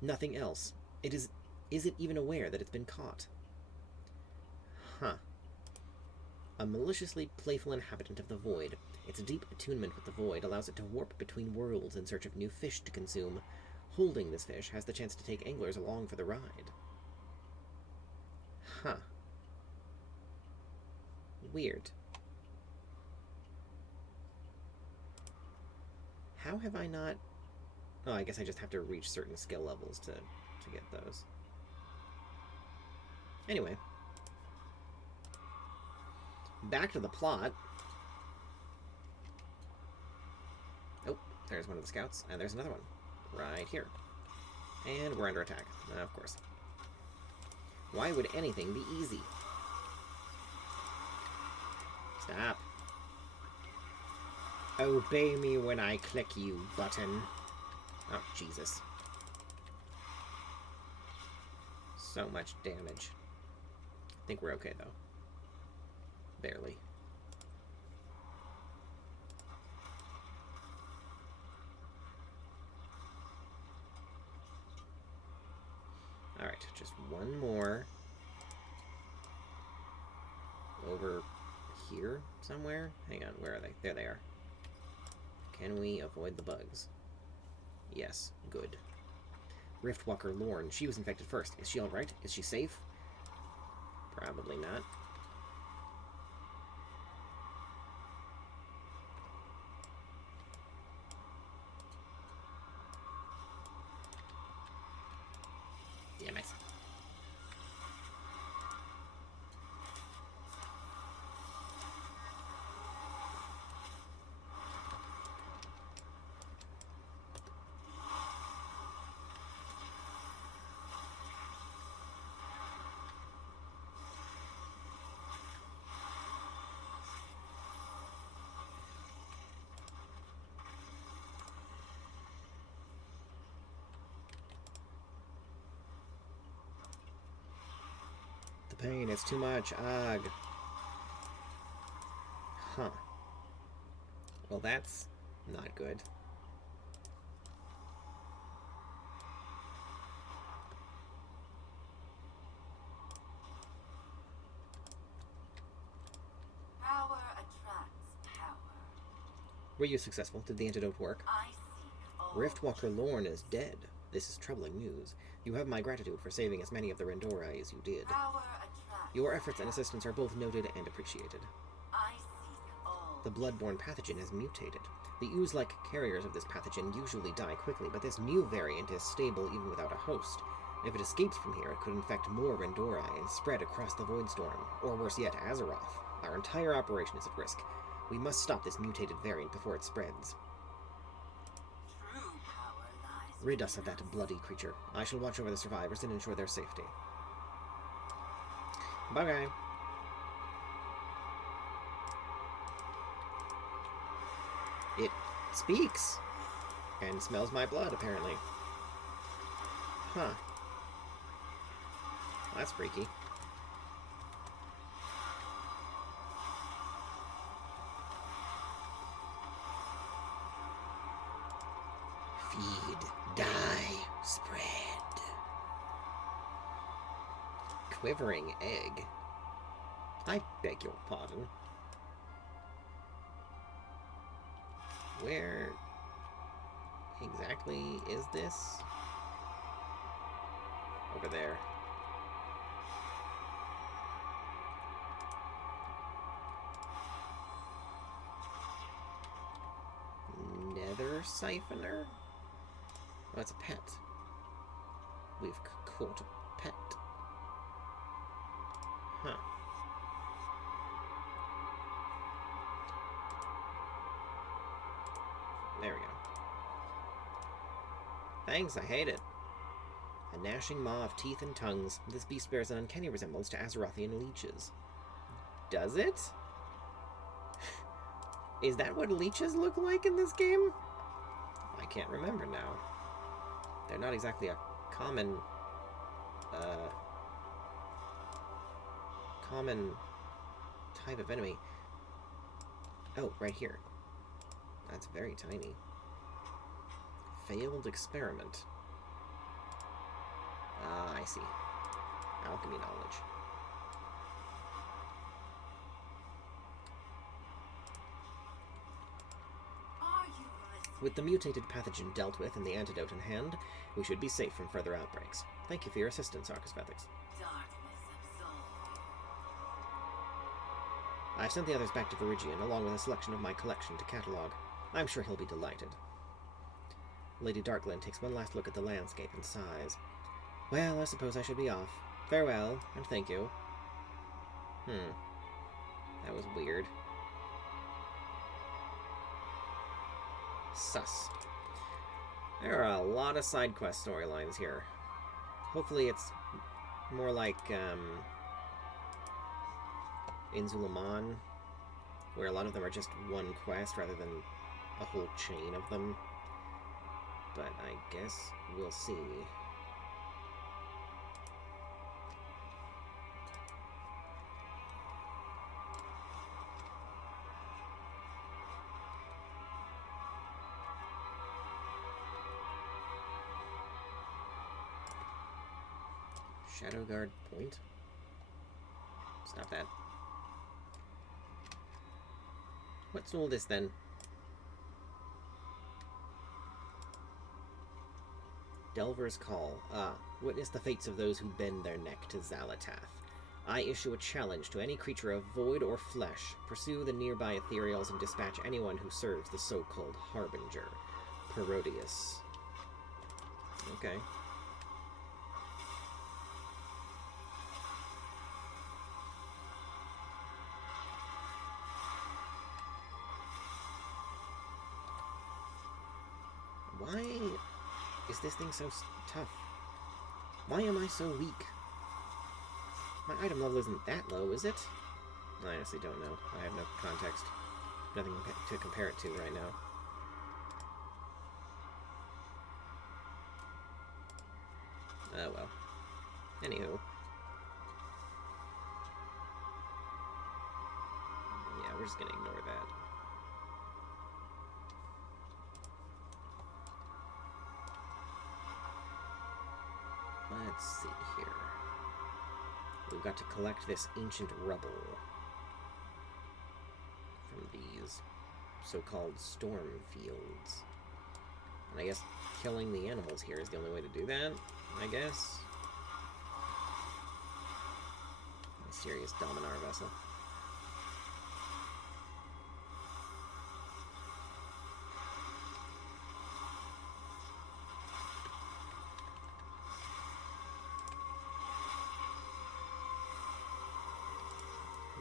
Nothing else. Is it even aware that it's been caught? Huh. A maliciously playful inhabitant of the void, its deep attunement with the void allows it to warp between worlds in search of new fish to consume. Holding this fish has the chance to take anglers along for the ride. Huh. Weird. How have I not... Oh, I guess I just have to reach certain skill levels to get those. Anyway. Back to the plot. Oh, there's one of the scouts, and there's another one. Right here. And we're under attack. Of course. Why would anything be easy? Stop. Obey me when I click you, button. Oh, Jesus. So much damage. I think we're okay, though. Barely. Alright, just one more. Over here somewhere? Hang on, where are they? There they are. Can we avoid the bugs? Yes, good. Riftwalker Lorne. She was infected first. Is she alright? Is she safe? Probably not. Damn it. The pain is too much. Ugh. Huh. Well, that's not good. Power attracts power. Were you successful? Did the antidote work? I seek all. Riftwalker Lorne is dead. This is troubling news. You have my gratitude for saving as many of the Rendorai as you did. Power attracts. Your efforts and assistance are both noted and appreciated. I seek all. The bloodborne pathogen has mutated. The ooze-like carriers of this pathogen usually die quickly, but this new variant is stable even without a host. If it escapes from here, it could infect more Rendorai and spread across the Voidstorm, or worse yet, Azeroth. Our entire operation is at risk. We must stop this mutated variant before it spreads. True power lies. Rid us of that bloody creature. I shall watch over the survivors and ensure their safety. Bye-bye. It speaks. And smells my blood, apparently. Huh. That's freaky. Feed, die, spread. Quivering egg. I beg your pardon. Where exactly is this? Over there. Nether siphoner? Oh, it's a pet. We've caught a pet. There we go. Thanks, I hate it. A gnashing maw of teeth and tongues. This beast bears an uncanny resemblance to Azerothian leeches. Does it? Is that what leeches look like in this game? I can't remember now. They're not exactly a common type of enemy. Oh, right here. That's very tiny. Failed experiment. Ah, I see. Alchemy knowledge. With the mutated pathogen dealt with and the antidote in hand, we should be safe from further outbreaks. Thank you for your assistance, Arcasvethix. I've sent the others back to Virigian, along with a selection of my collection to catalogue. I'm sure he'll be delighted. Lady Darkland takes one last look at the landscape and sighs. Well, I suppose I should be off. Farewell, and thank you. That was weird. Sus. There are a lot of side quest storylines here. Hopefully it's more like, in Zulaman, where a lot of them are just one quest rather than a whole chain of them. But I guess we'll see. Shadowguard Point? It's not that. What's all this then? Delver's Call. Ah, witness the fates of those who bend their neck to Xalatath. I issue a challenge to any creature of void or flesh. Pursue the nearby ethereals and dispatch anyone who serves the so-called Harbinger. Parodius. Okay. Why is this thing so tough? Why am I so weak? My item level isn't that low, is it? I honestly don't know. I have no context. Nothing to compare it to right now. Oh well. Anywho. Yeah, we're just gonna ignore that. Let's see here. We've got to collect this ancient rubble from these so-called storm fields. And I guess killing the animals here is the only way to do that, I guess. Mysterious Dominar vessel.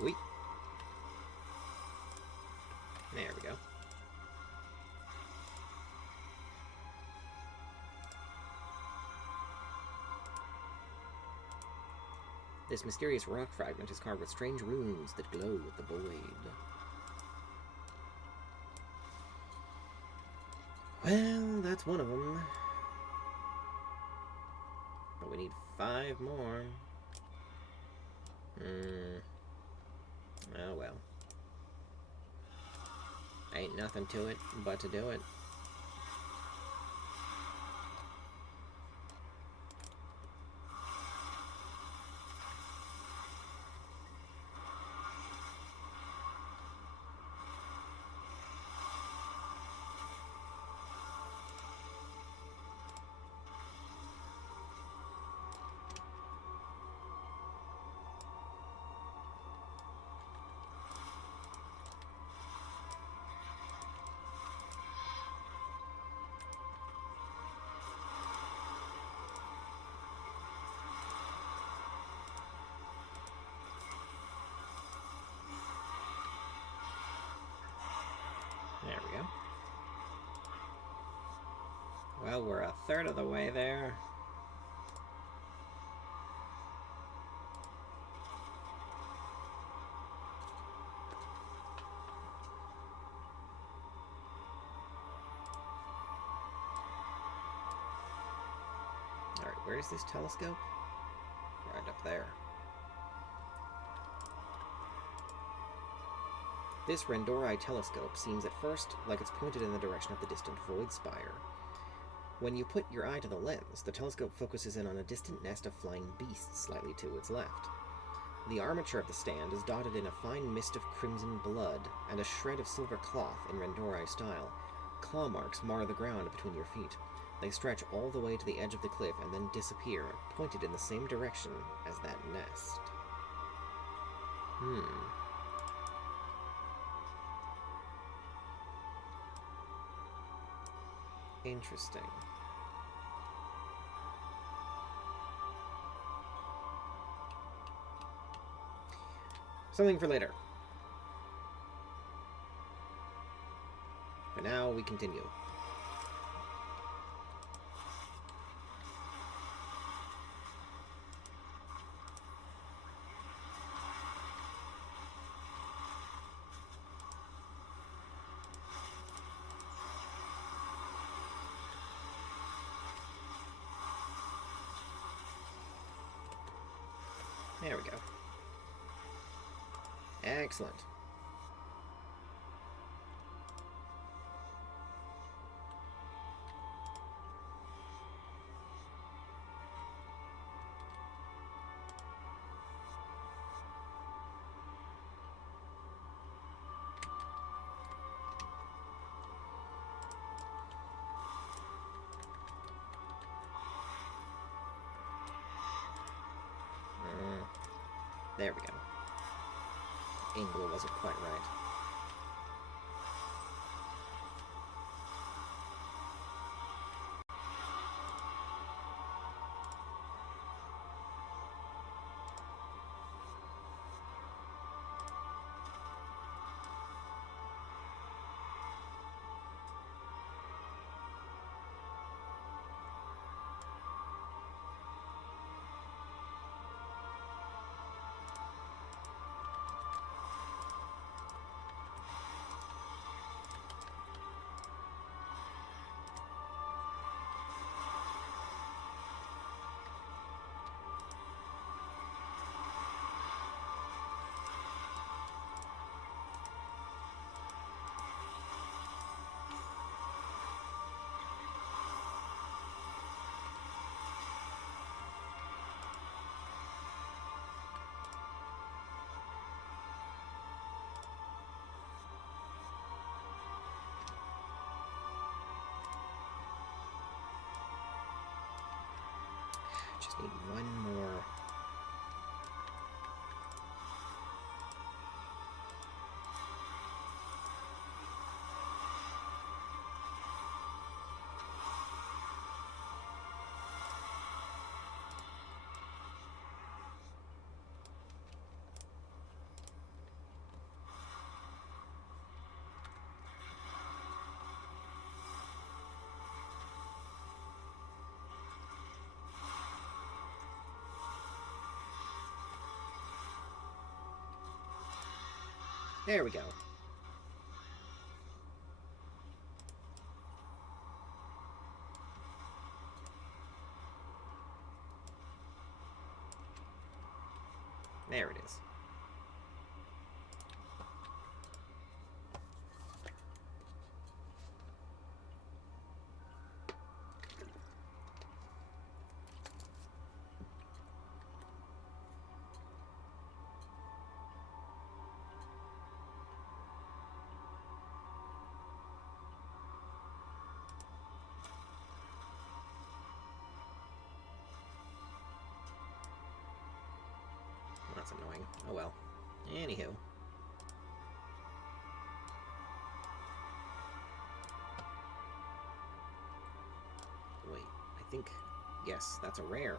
Wait. There we go. This mysterious rock fragment is carved with strange runes that glow with the void. Well, that's one of them. But we need 5 more. Oh well. Ain't nothing to it but to do it. Well, we're a third of the way there. Alright, where is this telescope? Right up there. This Rendori telescope seems at first like it's pointed in the direction of the distant Void Spire. When you put your eye to the lens, the telescope focuses in on a distant nest of flying beasts slightly to its left. The armature of the stand is dotted in a fine mist of crimson blood, and a shred of silver cloth in Rendori style. Claw marks mar the ground between your feet. They stretch all the way to the edge of the cliff and then disappear, pointed in the same direction as that nest. Interesting. Something for later. For now, we continue. There we go. Excellent. There we go. Angle wasn't quite right. Just need one more. There we go. There it is. That's annoying. Oh well. Anywho. Wait, I think... Yes, that's a rare.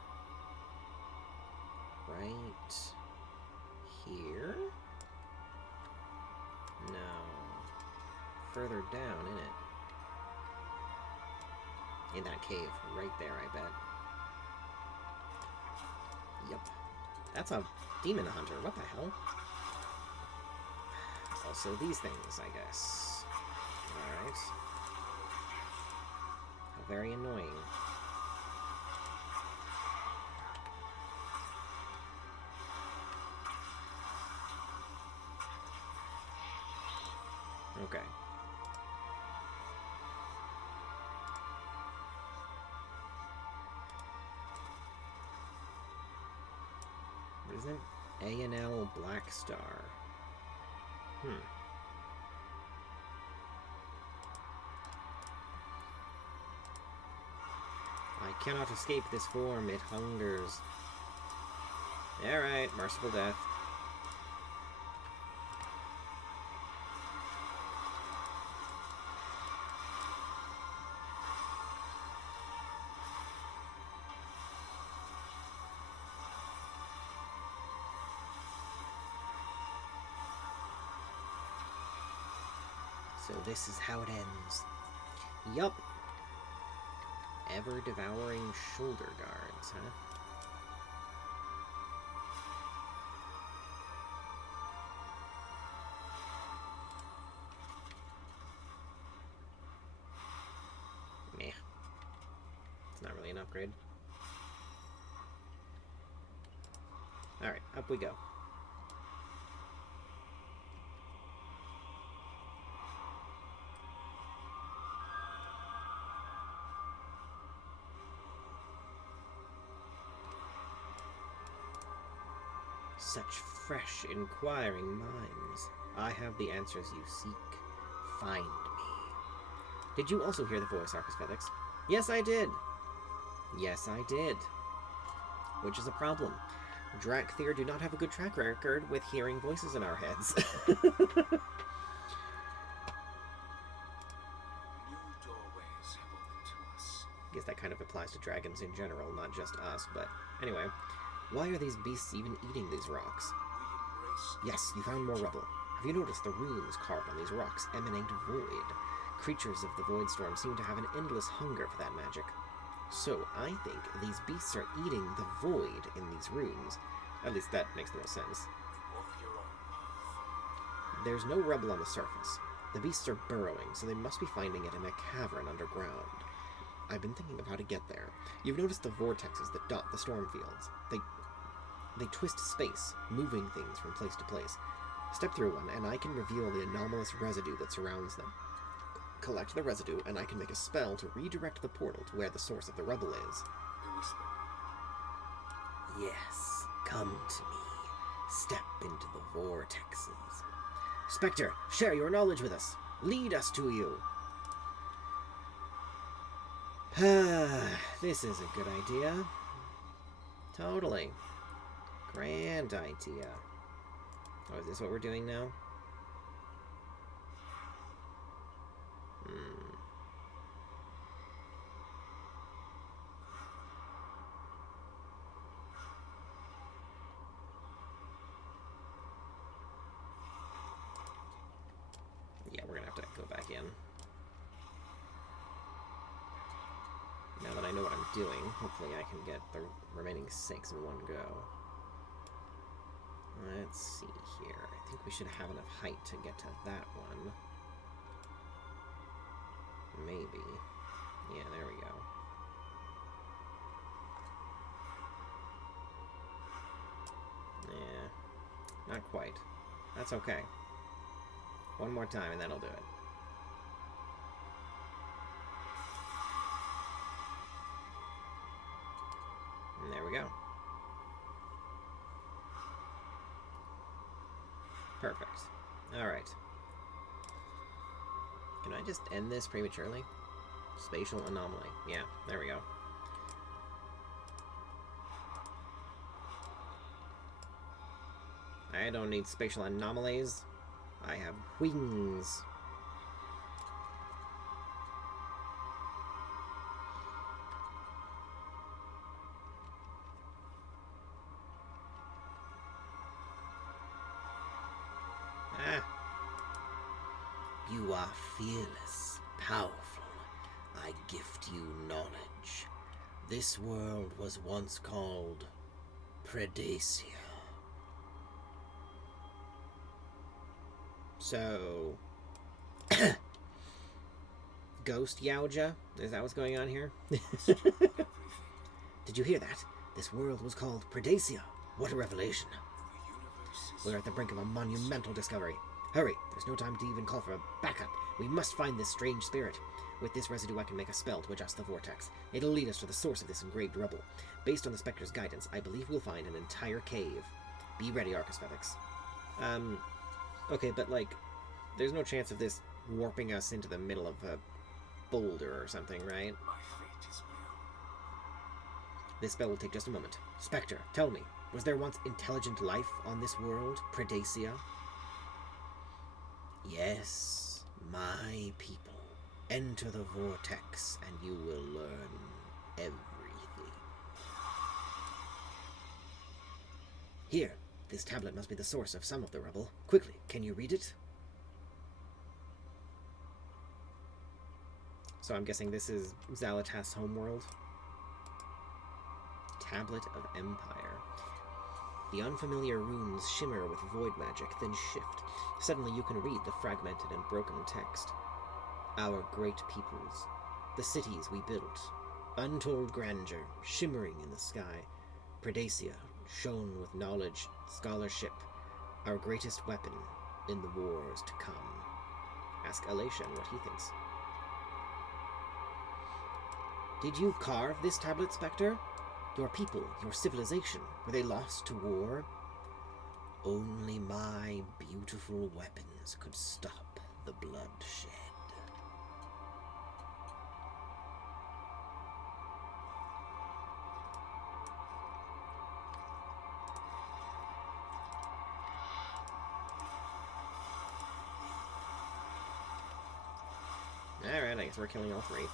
Right... here? No. Further down, innit? In that cave, right there, I bet. Yep. That's a demon hunter. What the hell? Also, these things, I guess. Alright. How very annoying. Okay. What is it? A&L Black Star. I cannot escape this form, it hungers. Alright, merciful death. So this is how it ends. Yup. Ever-devouring shoulder guards, huh? Meh. It's not really an upgrade. Alright, up we go. Such fresh, inquiring minds. I have the answers you seek. Find me. Did you also hear the voice, Arcasvethix? Yes, I did. Yes, I did. Which is a problem. Drakthir do not have a good track record with hearing voices in our heads. New doorways have opened to us. I guess that kind of applies to dragons in general, not just us, but anyway. Why are these beasts even eating these rocks? We embrace Yes, you found more rubble. Have you noticed the runes carved on these rocks emanate void? Creatures of the void storm seem to have an endless hunger for that magic. So, I think these beasts are eating the void in these runes. At least that makes the most sense. walk your own path. There's no rubble on the surface. The beasts are burrowing, so they must be finding it in a cavern underground. I've been thinking of how to get there. You've noticed the vortexes that dot the storm fields. They twist space, moving things from place to place. Step through one, and I can reveal the anomalous residue that surrounds them. Collect the residue, and I can make a spell to redirect the portal to where the source of the rubble is. A whisper. Yes, come to me. Step into the vortexes. Spectre, share your knowledge with us. Lead us to you. This is a good idea. Totally. Grand idea. Oh, is this what we're doing now? Yeah, we're gonna have to go back in. Now that I know what I'm doing, hopefully I can get the remaining 6 in one go. Let's see here. I think we should have enough height to get to that one. Maybe. Yeah, there we go. Yeah, not quite. That's okay. One more time and that'll do it. And there we go. Perfect. Alright. Can I just end this prematurely? Spatial anomaly. Yeah, there we go. I don't need spatial anomalies. I have wings. You are fearless, powerful, I gift you knowledge. This world was once called Predacia. So... Ghost Yauja? Is that what's going on here? Did you hear that? This world was called Predacia. What a revelation. We're at the brink of a monumental discovery. Hurry, there's no time to even call for a backup. We must find this strange spirit. With this residue, I can make a spell to adjust the vortex. It'll lead us to the source of this engraved rubble. Based on the Spectre's guidance, I believe we'll find an entire cave. Be ready, Arcasvethix. Okay, but, like, there's no chance of this warping us into the middle of a boulder or something, right? My fate is will. This spell will take just a moment. Spectre, tell me, was there once intelligent life on this world, Predacia? Yes, my people. Enter the vortex, and you will learn everything. Here, this tablet must be the source of some of the rubble. Quickly, can you read it? So I'm guessing this is Xal'atath's homeworld. Tablet of Empire. The unfamiliar runes shimmer with void magic, then shift. Suddenly you can read the fragmented and broken text. Our great peoples, the cities we built, untold grandeur shimmering in the sky. Predacia, shone with knowledge, scholarship, our greatest weapon in the wars to come. Ask Elation what he thinks. Did you carve this tablet, Spectre? Your people, your civilization, were they lost to war? Only my beautiful weapons could stop the bloodshed. Alright, I guess we're killing all three.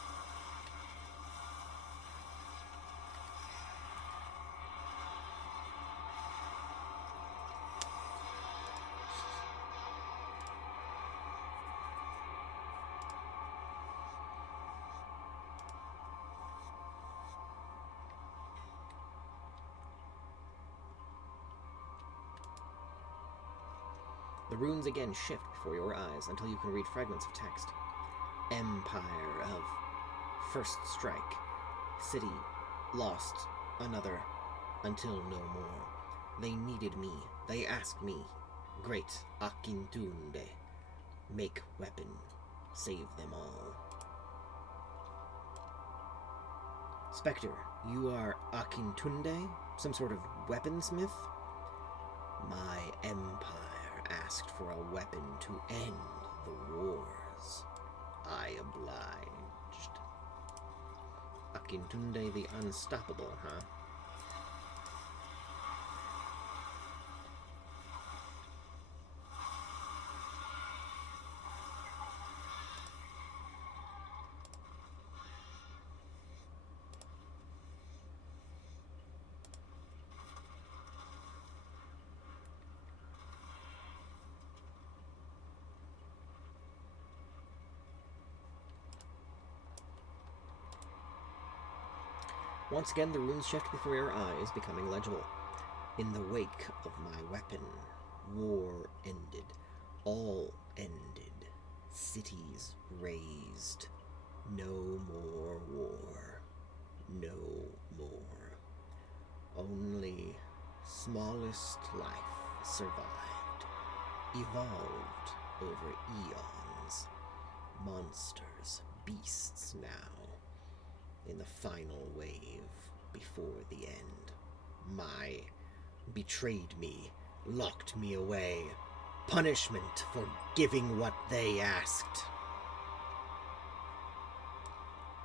The runes again shift before your eyes until you can read fragments of text. Empire of First Strike. City lost another until no more. They needed me. They asked me. Great Akintunde. Make weapon. Save them all. Spectre, you are Akintunde? Some sort of weaponsmith? My empire asked for a weapon to end the wars. I obliged. Akintunde the Unstoppable, huh? Once again, the runes shift before your eyes, becoming legible. In the wake of my weapon, war ended. All ended. Cities razed. No more war. No more. Only smallest life survived. Evolved over eons. Monsters, beasts now. In the final wave before the end. My betrayed me, locked me away. Punishment for giving what they asked.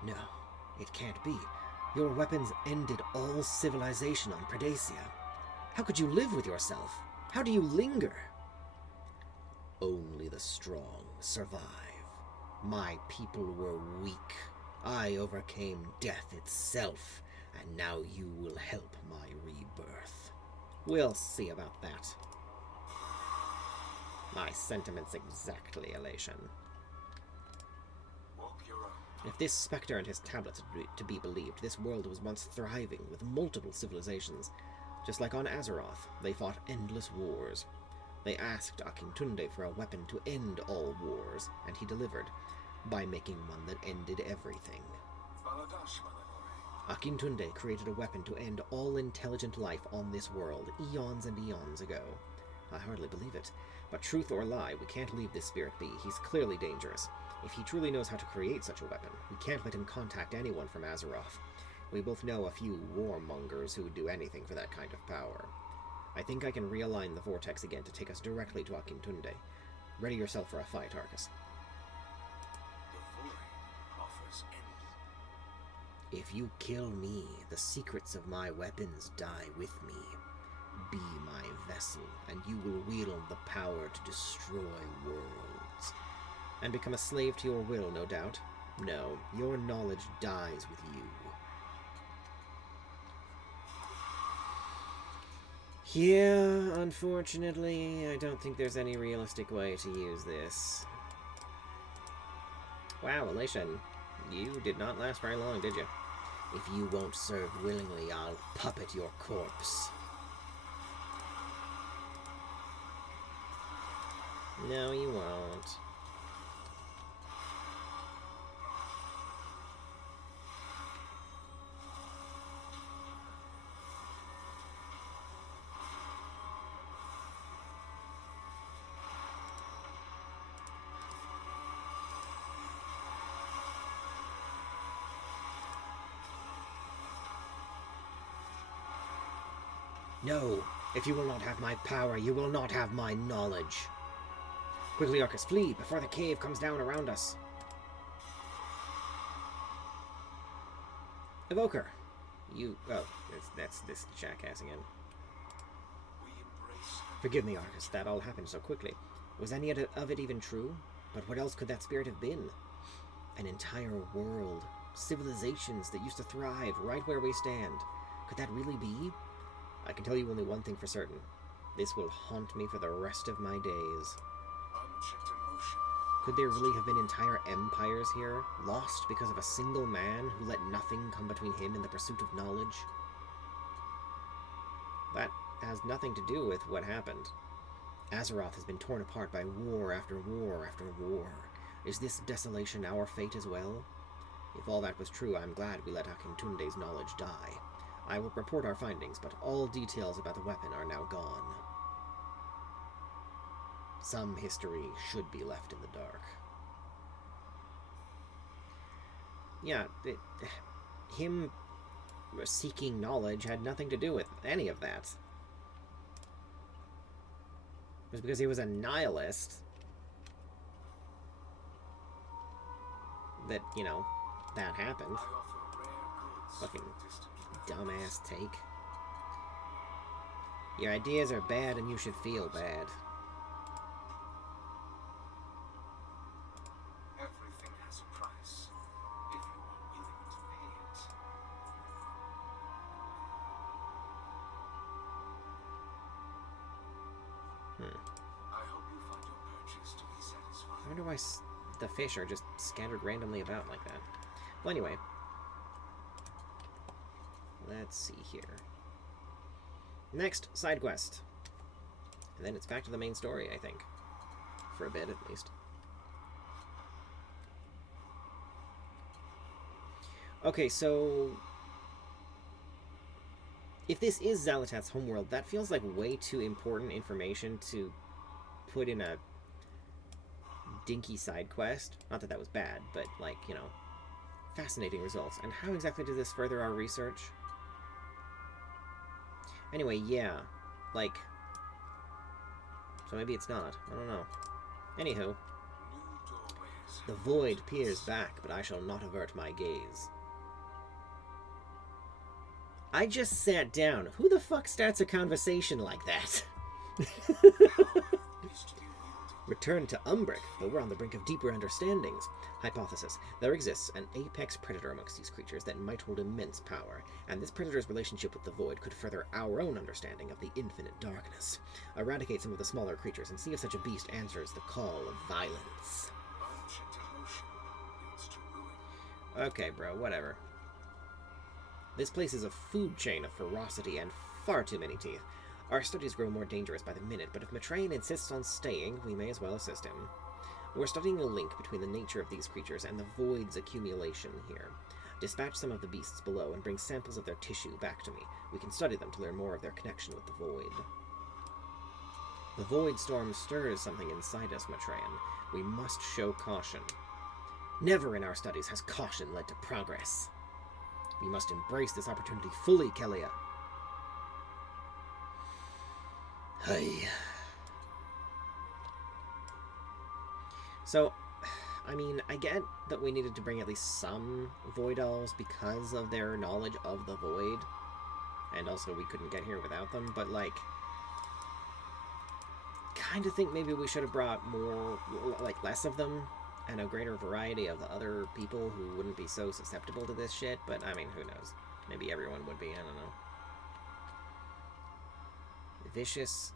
No, it can't be. Your weapons ended all civilization on Predacia. How could you live with yourself? How do you linger? Only the strong survive. My people were weak. I overcame death itself, and now you will help my rebirth. We'll see about that. My sentiments exactly, Elation. Walk your own. If this spectre and his tablets are to be believed, this world was once thriving with multiple civilizations. Just like on Azeroth, they fought endless wars. They asked Akintunde for a weapon to end all wars, and he delivered, by making one that ended everything. Akintunde created a weapon to end all intelligent life on this world, eons and eons ago. I hardly believe it, but truth or lie, we can't leave this spirit be. He's clearly dangerous. If he truly knows how to create such a weapon, we can't let him contact anyone from Azeroth. We both know a few warmongers who would do anything for that kind of power. I think I can realign the vortex again to take us directly to Akintunde. Ready yourself for a fight, Arcas. The void offers endless. If you kill me, the secrets of my weapons die with me. Be my vessel, and you will wield the power to destroy worlds. And become a slave to your will, no doubt? No, your knowledge dies with you. Yeah, unfortunately, I don't think there's any realistic way to use this. Wow, Elation, you did not last very long, did you? If you won't serve willingly, I'll puppet your corpse. No, you won't. No, if you will not have my power, you will not have my knowledge. Quickly, Arcas, flee before the cave comes down around us. Evoker, you... Oh, that's this jackass again. We embrace Forgive me, Arcas, that all happened so quickly. Was any of it even true? But what else could that spirit have been? An entire world. Civilizations that used to thrive right where we stand. Could that really be? I can tell you only one thing for certain. This will haunt me for the rest of my days. unchecked emotion. Could there really have been entire empires here, lost because of a single man who let nothing come between him and the pursuit of knowledge? That has nothing to do with what happened. Azeroth has been torn apart by war after war after war. Is this desolation our fate as well? If all that was true, I'm glad we let Akintunde's knowledge die. I will report our findings, but all details about the weapon are now gone. Some history should be left in the dark. Yeah, him seeking knowledge had nothing to do with any of that. It was because he was a nihilist that, you know, that happened. I offer rare goods Fucking for distant dumbass take. Your ideas are bad and you should feel bad. Everything has a price, if you are willing to pay it. I hope you find your purchase to be I satisfying. wonder why the fish are just scattered randomly about like that. Well, anyway. Let's see here. Next, side quest. And then it's back to the main story, I think. For a bit, at least. Okay, so... if this is Xal'atath's homeworld, that feels like way too important information to put in a dinky side quest. Not that that was bad, but, like, you know, fascinating results. And how exactly does this further our research? Anyway, yeah, like, so maybe it's not. I don't know. Anywho, New doorways. the void peers back, but I shall not avert my gaze. I just sat down. Who the fuck starts a conversation like that? Is to be wielded. Return to Umbric, but we're on the brink of deeper understandings. Hypothesis. There exists an apex predator amongst these creatures that might hold immense power, and this predator's relationship with the void could further our own understanding of the infinite darkness. Eradicate some of the smaller creatures and see if such a beast answers the call of violence. Unchecked emotion leads to ruin. Okay, bro, whatever. This place is a food chain of ferocity and far too many teeth. Our studies grow more dangerous by the minute, but if Matrain insists on staying, we may as well assist him. We're studying a link between the nature of these creatures and the Void's accumulation here. Dispatch some of the beasts below and bring samples of their tissue back to me. We can study them to learn more of their connection with the Void. The Void Storm stirs something inside us, Matrain. We must show caution. Never in our studies has caution led to progress. We must embrace this opportunity fully, Kelia. Hey. So, I mean, I get that we needed to bring at least some Void Elves because of their knowledge of the Void. And also we couldn't get here without them, but like... kind of think maybe we should have brought more, like, less of them, and a greater variety of the other people who wouldn't be so susceptible to this shit, but, I mean, who knows. Maybe everyone would be, I don't know. Vicious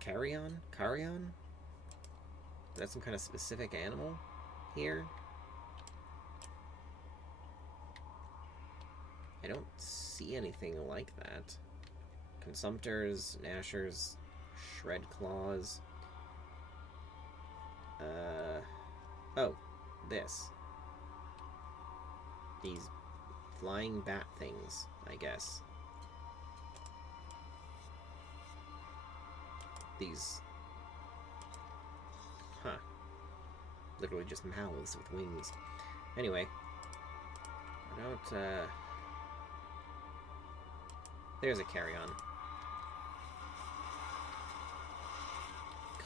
carrion? Carrion? Is that some kind of specific animal here? I don't see anything like that. Consumptors, gnashers, shred claws. Oh, this. These flying bat things, I guess. These... huh. Literally just mouths with wings. Anyway. I don't, there's a carrion.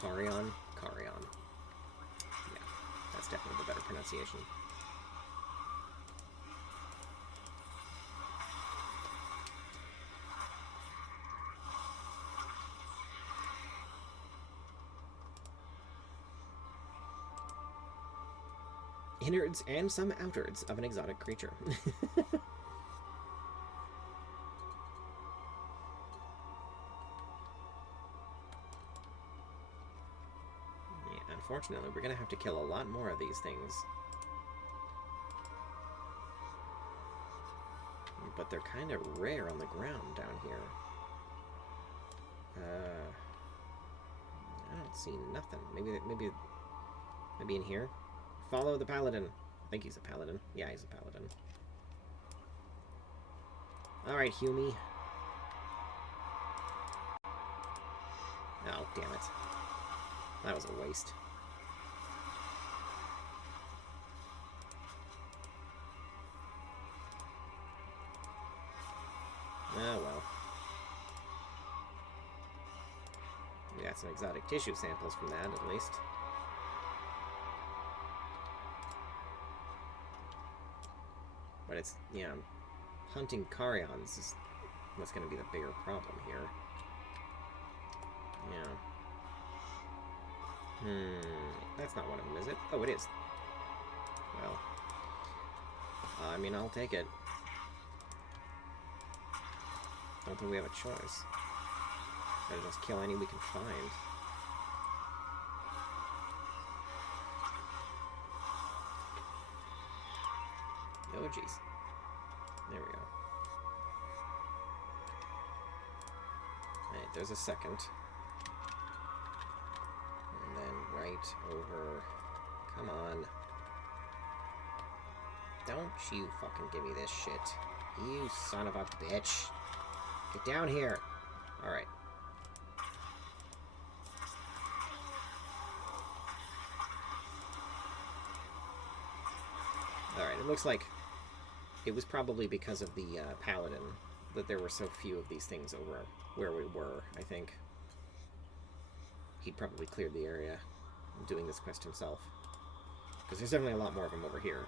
Carrion? Carrion. Yeah, that's definitely the better pronunciation. Innards and some outards of an exotic creature. Unfortunately, we're going to have to kill a lot more of these things. But they're kind of rare on the ground down here. I don't see nothing. Maybe in here? Follow the paladin. I think he's a paladin. Yeah, he's a paladin. Alright, Humie. Oh, damn it. That was a waste. Oh, well. We got some exotic tissue samples from that, at least. But it's, yeah, hunting carrions is what's going to be the bigger problem here. Yeah. That's not one of them, is it? Oh, it is. Well. I mean, I'll take it. Don't think we have a choice. Gotta just kill any we can find. Oh, jeez. There we go. Alright, there's a second. And then right over... Come on. Don't you fucking give me this shit. You son of a bitch. Get down here. Alright. Alright, it looks like it was probably because of the paladin that there were so few of these things over where we were, I think. He probably cleared the area doing this quest himself. Because there's definitely a lot more of them over here.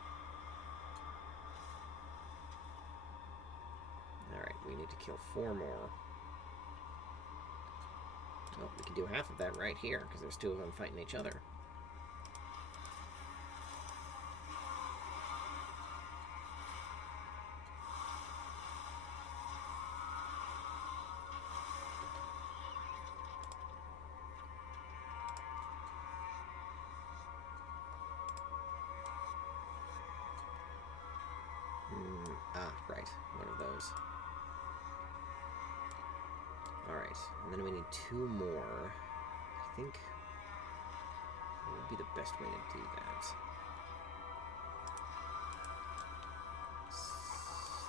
Alright, we need to kill 4 more. Oh, we can do half of that right here, because there's 2 of them fighting each other. out. Alright, and then we need 2 more. I think what would be the best way to do that?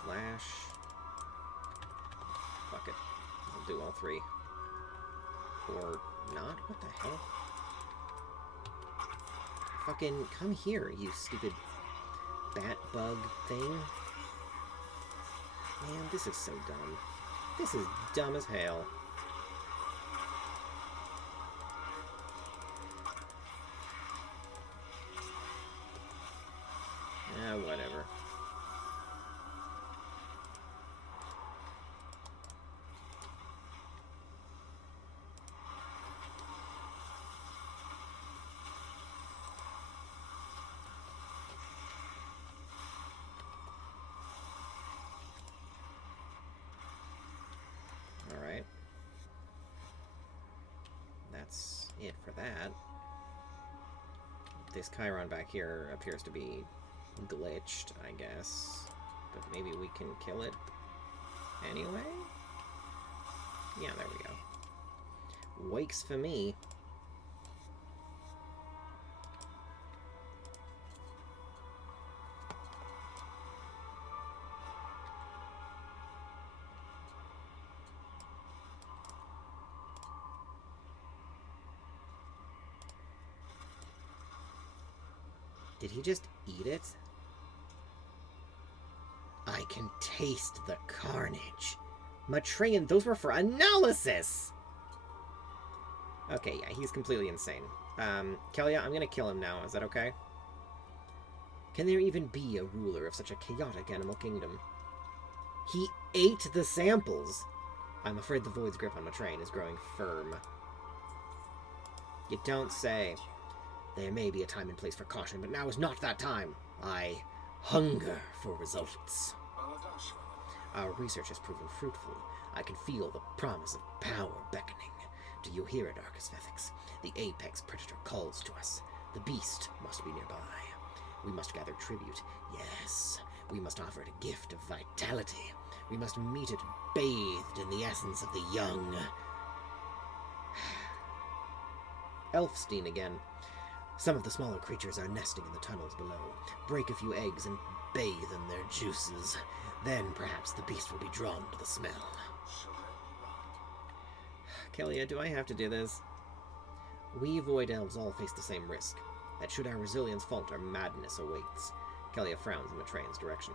Slash. Fuck it. I'll do all 3. Or not? What the hell? Fucking come here, you stupid bat bug thing. Man, this is so dumb. This is dumb as hell. Whatever. Alright. That's it for that. This Chiron back here appears to be glitched, I guess. But maybe we can kill it anyway? Yeah, there we go. Wakes for me. Did he just eat it? I can taste the carnage. Matrayan, those were for analysis! Okay, yeah, he's completely insane. Kelia, I'm gonna kill him now. Is that okay? Can there even be a ruler of such a chaotic animal kingdom? He ate the samples! I'm afraid the Void's grip on Matrayan is growing firm. You don't say. There may be a time and place for caution, but now is not that time. I hunger for results. Our research has proven fruitful. I can feel the promise of power beckoning. Do you hear it, Arcasvethix? The apex predator calls to us. The beast must be nearby. We must gather tribute. Yes, we must offer it a gift of vitality. We must meet it bathed in the essence of the young. Elfstein again. Some of the smaller creatures are nesting in the tunnels below. Break a few eggs and bathe in their juices. Then perhaps the beast will be drawn to the smell. Kelia, do I have to do this? We Void Elves all face the same risk. That should our resilience falter, madness awaits. Kelia frowns in Matrayan's direction.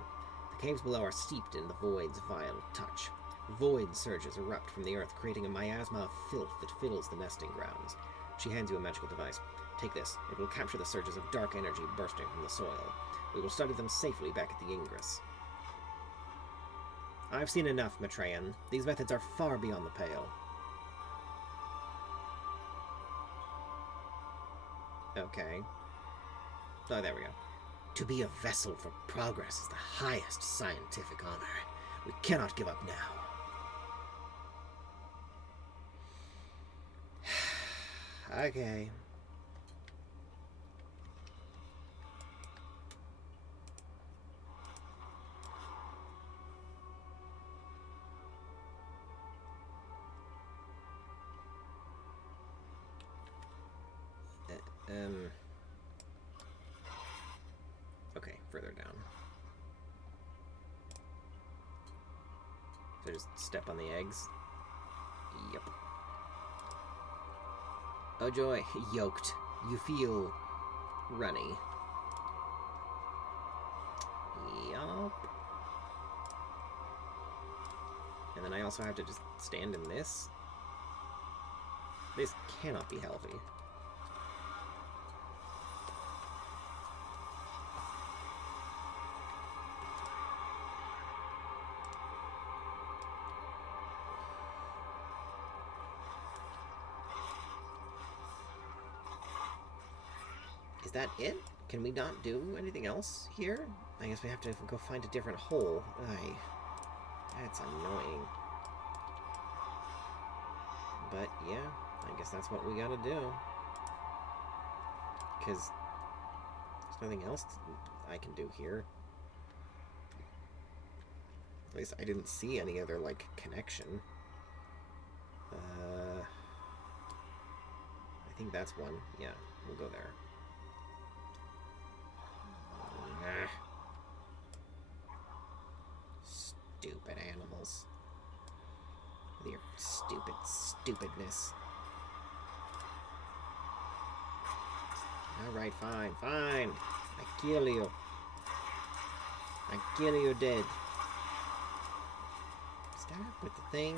The caves below are steeped in the Void's vile touch. Void surges erupt from the earth, creating a miasma of filth that fills the nesting grounds. She hands you a magical device. Take this. It will capture the surges of dark energy bursting from the soil. We will study them safely back at the Ingress. I've seen enough, Matrayan. These methods are far beyond the pale. Okay. Oh, there we go. To be a vessel for progress is the highest scientific honor. We cannot give up now. Okay. Okay, further down. So just step on the eggs. Yep. Oh joy, yoked. You feel runny. Yup. And then I also have to just stand in this. This cannot be healthy. Is that it? Can we not do anything else here? I guess we have to go find a different hole. Aye. That's annoying. But, yeah, I guess that's what we gotta do. Because there's nothing else I can do here. place. I didn't see any other, like, connection. I think that's one. Yeah, we'll go there. Nah. Stupid animals. With your stupidness. Alright, fine. I kill you. I kill you dead. Stop with the thing.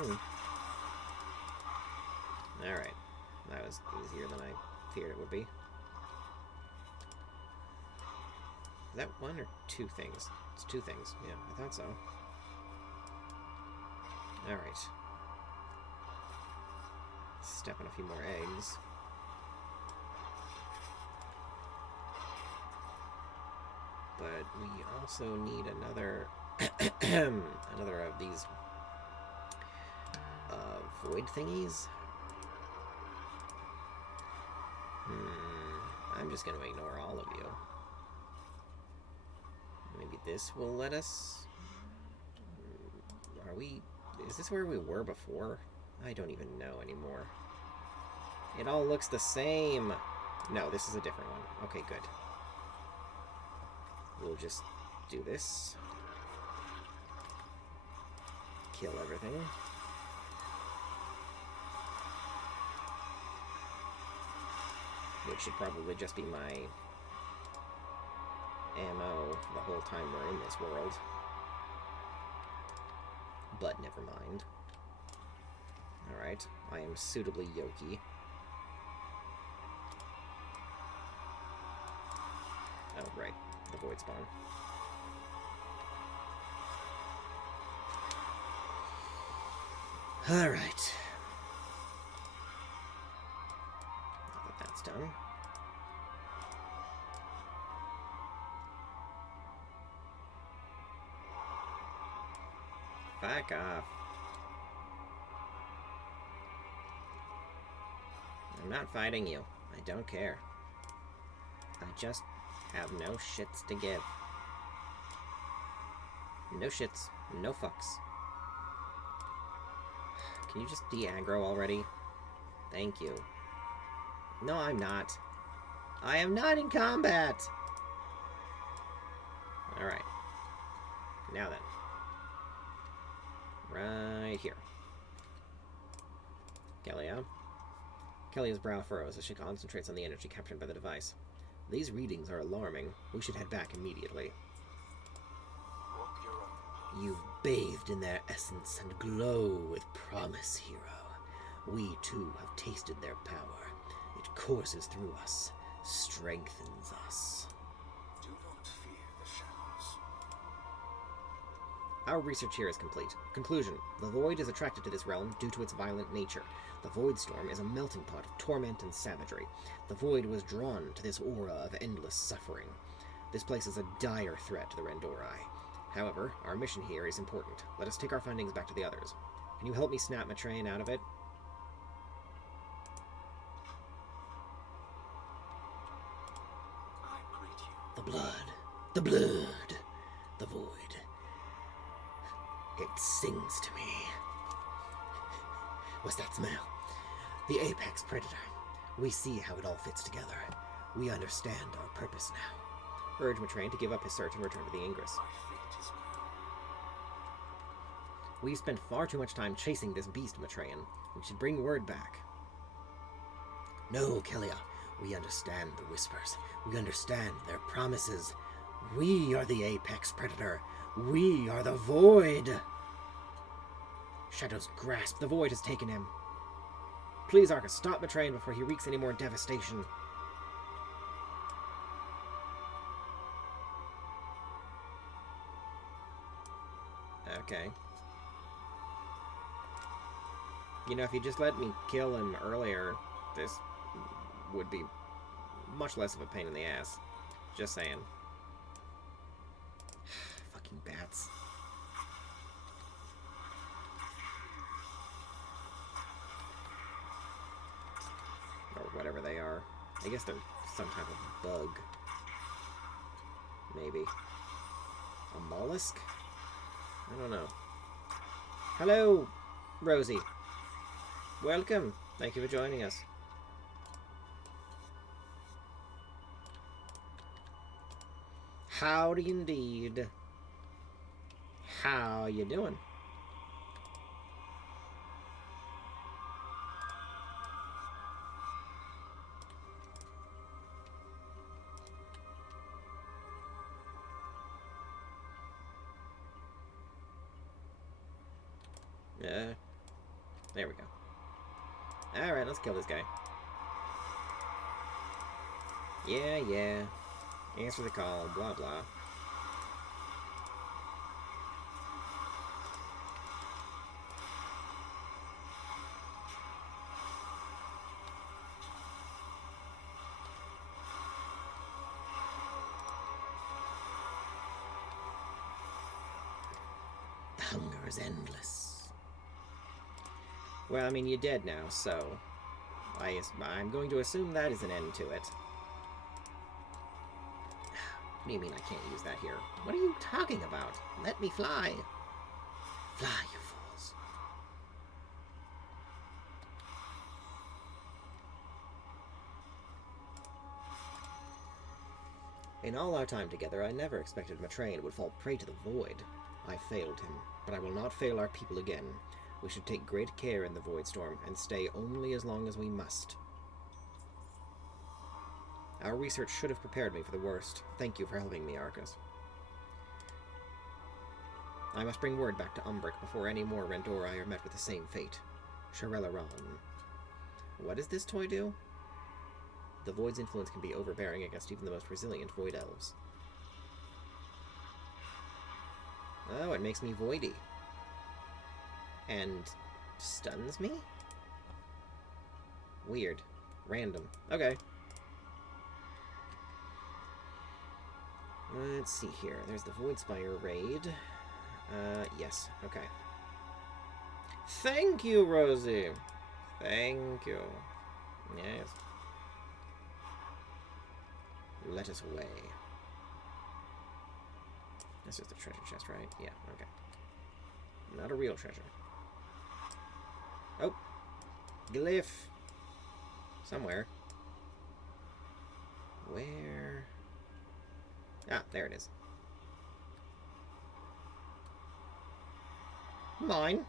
Alright. That was easier than I feared it would be. Is that one or two things? It's two things. Yeah, I thought so. Alright. Step on a few more eggs. But we also need another another of these void thingies. I'm just gonna ignore all of you. Maybe this will let us. Are we? Is this where we were before? I don't even know anymore. It all looks the same. No, this is a different one. Okay, good. We'll just do this. Kill everything. Which should probably just be my ammo the whole time we're in this world. But never mind. Alright, I am suitably yoky. Oh, right. The void spawn. Alright. Now that that's done. Back off. I'm not fighting you. I don't care. I just have no shits to give. No shits, no fucks. Can you just de-aggro already? Thank you. No, I'm not. I am not in combat! Alright. Now then. Right here. Kelia. Kelia's brow furrows as she concentrates on the energy captured by the device. These readings are alarming. We should head back immediately. You've bathed in their essence and glow with promise, hero. We, too, have tasted their power. It courses through us, strengthens us. Do not fear the shadows. Our research here is complete. Conclusion. The Void is attracted to this realm due to its violent nature. The Void Storm is a melting pot of torment and savagery. The Void was drawn to this aura of endless suffering. This place is a dire threat to the Rendorai. However, our mission here is important. Let us take our findings back to the others. Can you help me snap Matrain out of it? I greet you. The blood. The blood. The Void. It sings to me. What's that smell? The apex predator. We see how it all fits together. We understand our purpose now. Urge Matrain to give up his search and return to the Ingress. My fate is known. We've spent far too much time chasing this beast, Matrain. We should bring word back. No, Kelia. We understand the whispers. We understand their promises. We are the apex predator. We are the Void. Shadow's grasp. The Void has taken him. Please, Arcas, stop Matrain before he wreaks any more devastation. Okay. You know, if you just let me kill him earlier, this would be much less of a pain in the ass. Just saying. Fucking bats. Or whatever they are. I guess they're some type of bug. Maybe. A mollusk? I don't know. Hello, Rosie. Welcome. Thank you for joining us. Howdy indeed. How you doing? There we go. Alright, let's kill this guy. Yeah. Answer the call, blah blah. The hunger is endless. Well, I mean, you're dead now, so I'm going to assume that is an end to it. What do you mean I can't use that here? What are you talking about? Let me fly. Fly, you fools. In all our time together, I never expected Matrain would fall prey to the Void. I failed him, but I will not fail our people again. We should take great care in the Void Storm, and stay only as long as we must. Our research should have prepared me for the worst. Thank you for helping me, Arcas. I must bring word back to Umbric before any more Rendori are met with the same fate. Sharelaran. What does this toy do? The Void's influence can be overbearing against even the most resilient Void Elves. Oh, it makes me voidy. And stuns me? Weird. Random. Okay. Let's see here. There's the Voidspire raid. Yes. Okay. Thank you, Rosie. Thank you. Yes. Let us away. This is the treasure chest, right? Yeah, okay. Not a real treasure. Oh. Glyph. Somewhere. Where? Ah, there it is. Mine.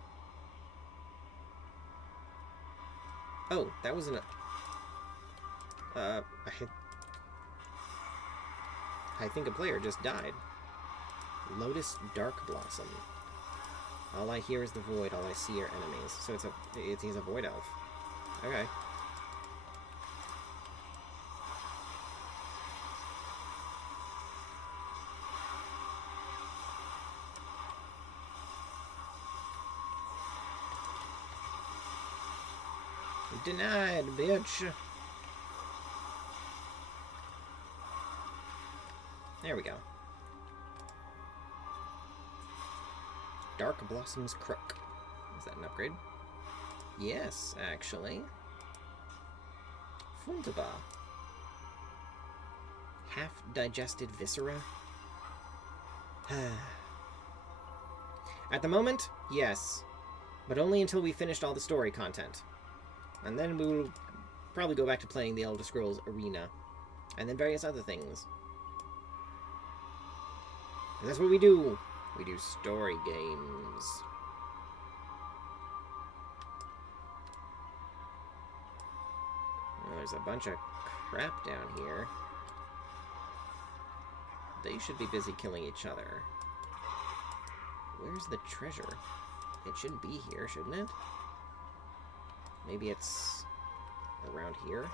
Oh, that was an... I think a player just died. Lotus Dark Blossom. All I hear is the void, all I see are enemies. So he's a void elf. Okay. Denied, bitch. There we go. Dark Blossom's Crook. Is that an upgrade? Yes, actually. Fundaba. Half-digested viscera. At the moment, yes. But only until we finished all the story content. And then we will probably go back to playing the Elder Scrolls Arena. And then various other things. And that's what we do. We do story games. Well, there's a bunch of crap down here. They should be busy killing each other. Where's the treasure? It should be here, shouldn't it? Maybe it's around here?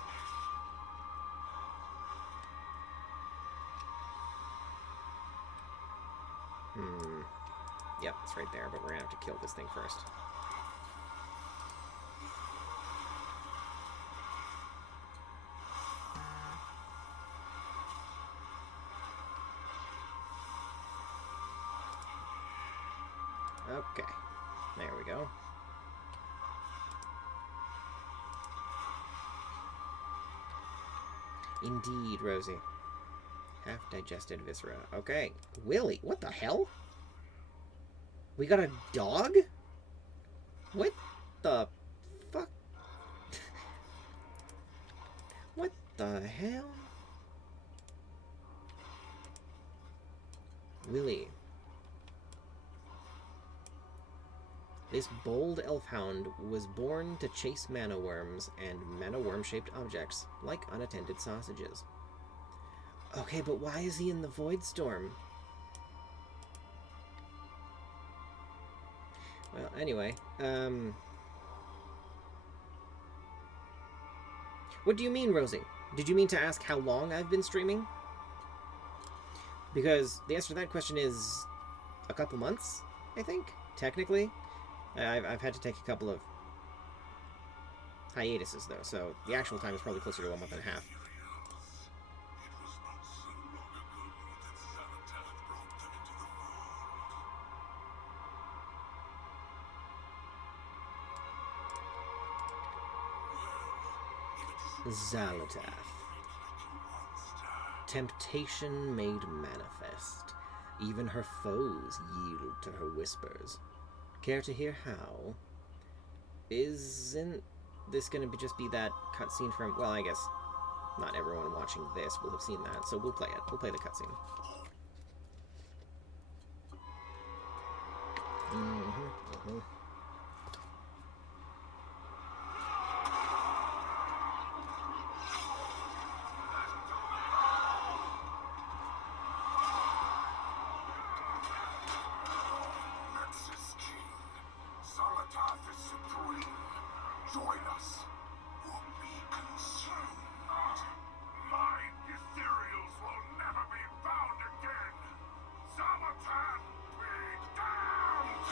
Yep, it's right there, but we're gonna have to kill this thing first. Okay, there we go. Indeed, Rosie. Half-digested viscera. Okay. Willie, what the hell? We got a dog? What the fuck? What the hell? Willie. This bold elfhound was born to chase mana worms and mana worm-shaped objects, like unattended sausages. Okay, but why is he in the Void Storm? Well, anyway, what do you mean, Rosie? Did you mean to ask how long I've been streaming? Because the answer to that question is a couple months, I think, technically. I've had to take a couple of hiatuses, though, so the actual time is probably closer to a month and a half. It was not so long ago that Xalatath brought them into the fold. Well, if it is Xalatath. Temptation made manifest. Even her foes yield to her whispers. Care to hear how? Isn't this going to just be that cutscene from... Well, I guess not everyone watching this will have seen that, so we'll play it. We'll play the cutscene. Nexus King, Xalatath is supreme. Join us, or be consumed. My ethereals will never be bound again. Xalatath, be damned!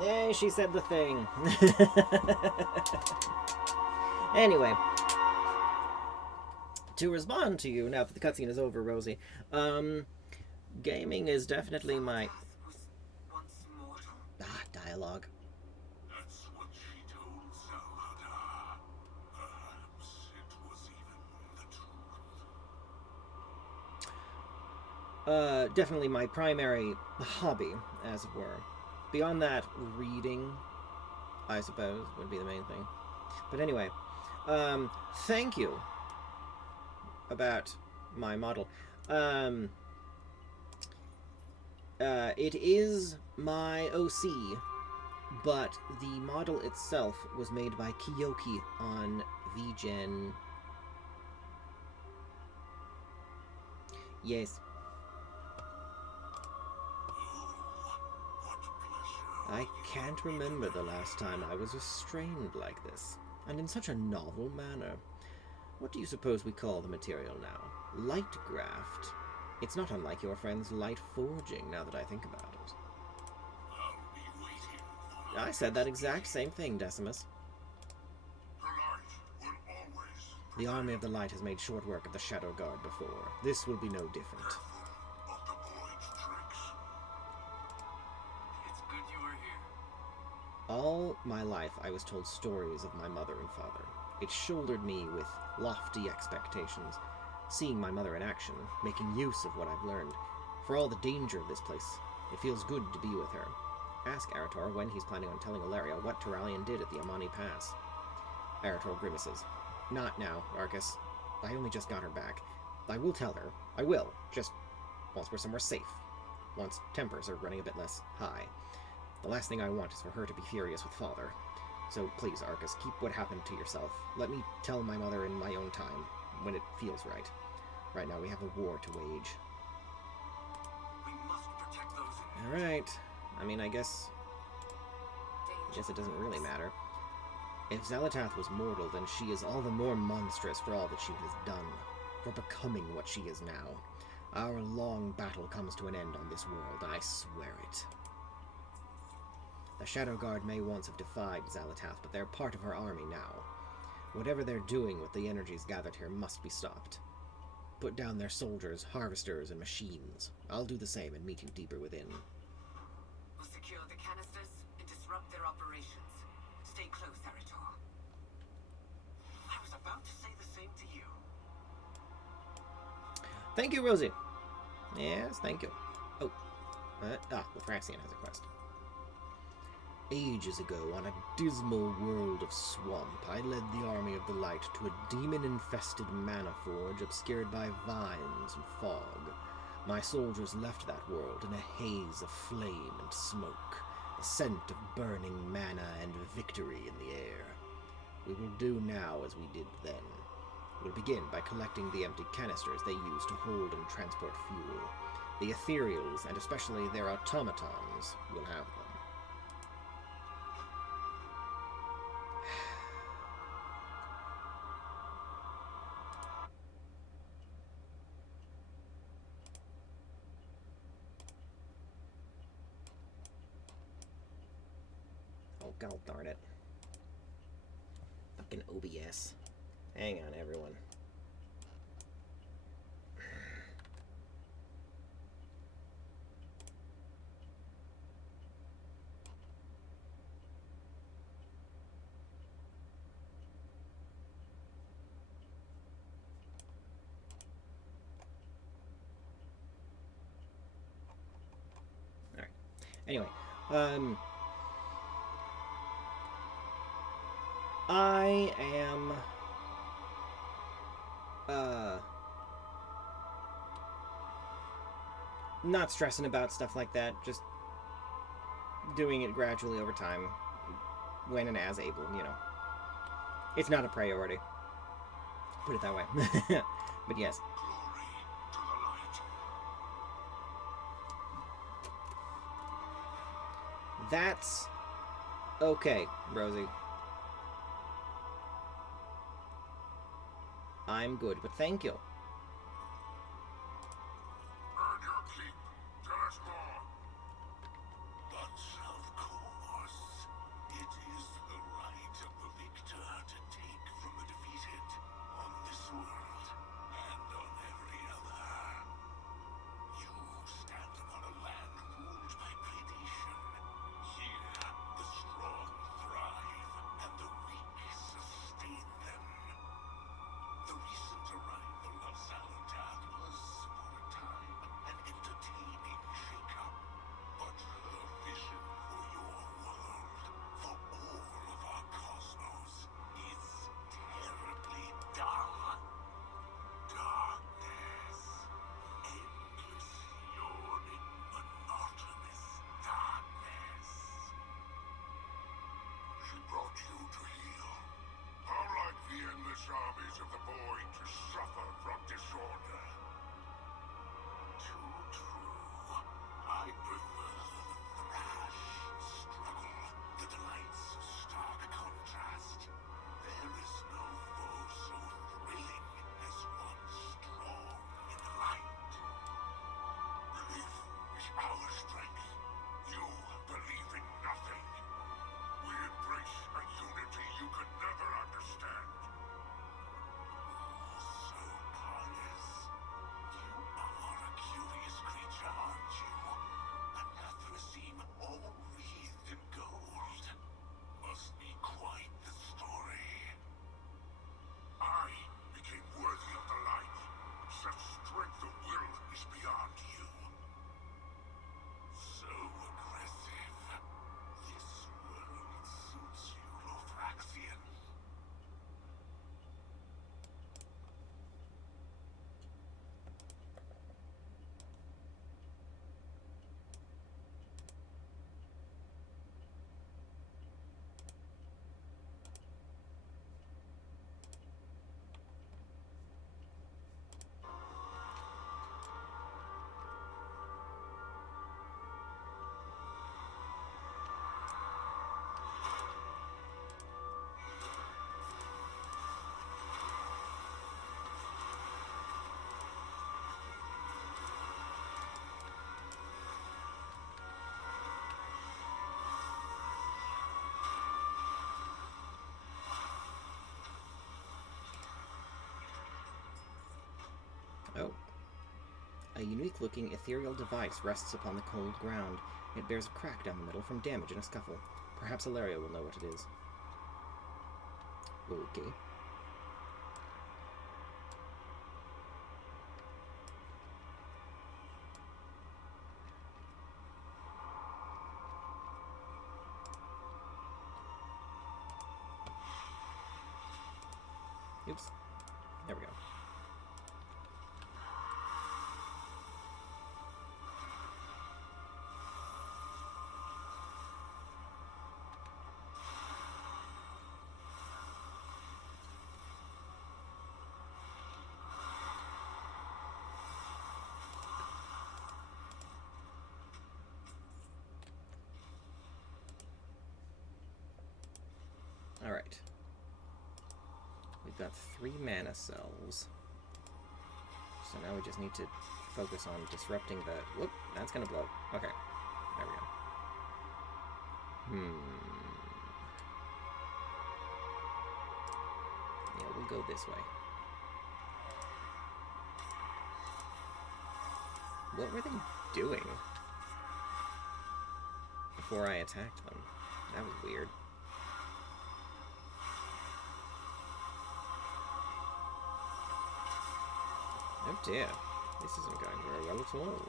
Hey, she said the thing. Anyway, to respond to you now that the cutscene is over, Rosie, gaming is definitely my Zalath was once mortal. dialogue. That's what she told Salhadar. Perhaps it was even the truth. Definitely my primary hobby, as it were. Beyond that, reading, I suppose, would be the main thing. But anyway, thank you about my model. It is my OC, but the model itself was made by Kiyoki on VGen. Yes. What pleasure. I can't remember the last time I was restrained like this, and in such a novel manner. What do you suppose we call the material now? Light graft. It's not unlike your friend's light forging, now that I think about it. I'll be waiting for I said that exact same thing, Decimus. the light will always The army of the light has made short work of the Shadow Guard before. This will be no different. of the void's tricks. It's good you were here. All my life I was told stories of my mother and father. It shouldered me with lofty expectations. Seeing my mother in action, making use of what I've learned. For all the danger of this place, it feels good to be with her. Ask Arator when he's planning on telling Ilaria what Turalyon did at the Amani Pass. Arator grimaces. Not now, Arcas. I only just got her back. I will tell her. I will. Just once we're somewhere safe. Once tempers are running a bit less high. The last thing I want is for her to be furious with Father. So please, Arcas, keep what happened to yourself. Let me tell my mother in my own time, when it feels right. Right now we have a war to wage. We must protect those in need. Alright. I mean, I guess Danger it doesn't really matter. If Xalatath was mortal, then she is all the more monstrous for all that she has done. For becoming what she is now. Our long battle comes to an end on this world, I swear it. The Shadow Guard may once have defied Xalatath, but they're part of her army now. Whatever they're doing with the energies gathered here must be stopped. Put down their soldiers, harvesters, and machines. I'll do the same and meet you deeper within. We'll secure the canisters and disrupt their operations. Stay close, Arator. I was about to say the same to you. Thank you, Rosie. Yes, thank you. Oh. Lithraxian has a quest. Ages ago, on a dismal world of swamp, I led the army of the light to a demon-infested mana forge obscured by vines and fog. My soldiers left that world in a haze of flame and smoke, the scent of burning mana and victory in the air. We will do now as we did then. We'll begin by collecting the empty canisters they use to hold and transport fuel. The ethereals, and especially their automatons, will have them. Oh, god darn it. Fucking OBS. Hang on, everyone. Alright. Anyway, I am not stressing about stuff like that, just doing it gradually over time, when and as able, you know. It's not a priority. Put it that way. But yes. Glory to the light. That's okay, Rosie. I'm good, but thank you. Earn your keep. Tell us more. But of course. endless armies of the void to suffer from disorder. Too true. I prefer the thrash, struggle, the delights of stark contrast. There is no foe so thrilling as one strong in the light. Belief is our strength. You believe in nothing. We embrace a unity you could never understand. So, Carlos, you are a curious creature, aren't you? A Nathracene all wreathed in gold. Must be quite the story. I became worthy of the light. Such strength of will is beyond you. So aggressive. This world suits you, Lothraxian. Oh. A unique-looking ethereal device rests upon the cold ground. It bears a crack down the middle from damage in a scuffle. Perhaps Ilaria will know what it is. Okay. Oops. There we go. Alright. We've got 3 mana cells. So now we just need to focus on disrupting the... Whoop! That's gonna blow. Okay. There we go. Yeah, we'll go this way. What were they doing before I attacked them? That was weird. Oh dear, this isn't going very well at all.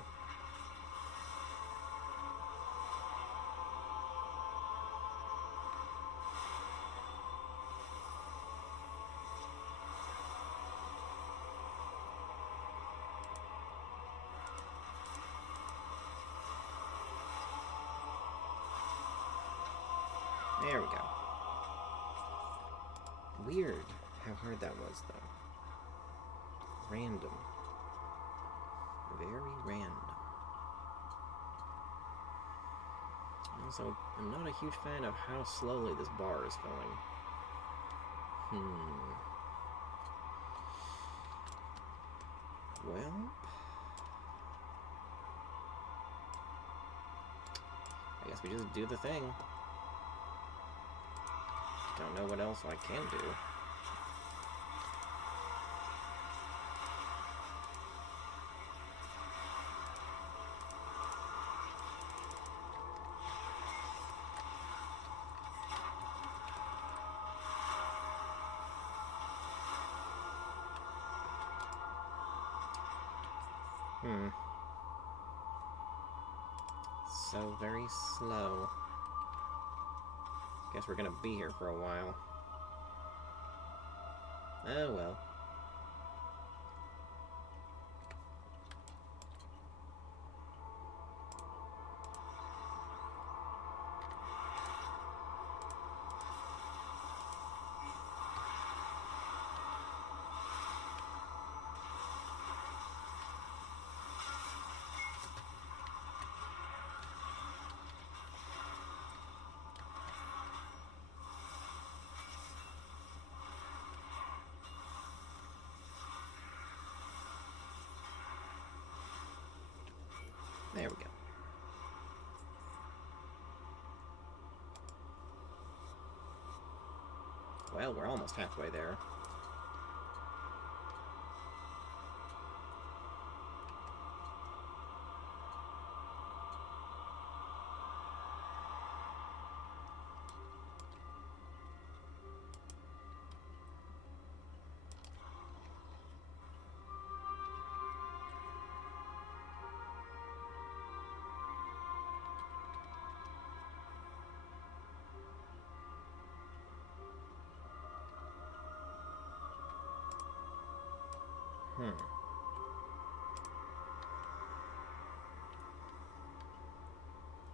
There we go. Weird how hard that was, though. Random. Very random. Also, I'm not a huge fan of how slowly this bar is filling. Well... I guess we just do the thing. Don't know what else I can do. So very slow. Guess we're gonna be here for a while. Oh well. There we go. Well, we're almost halfway there.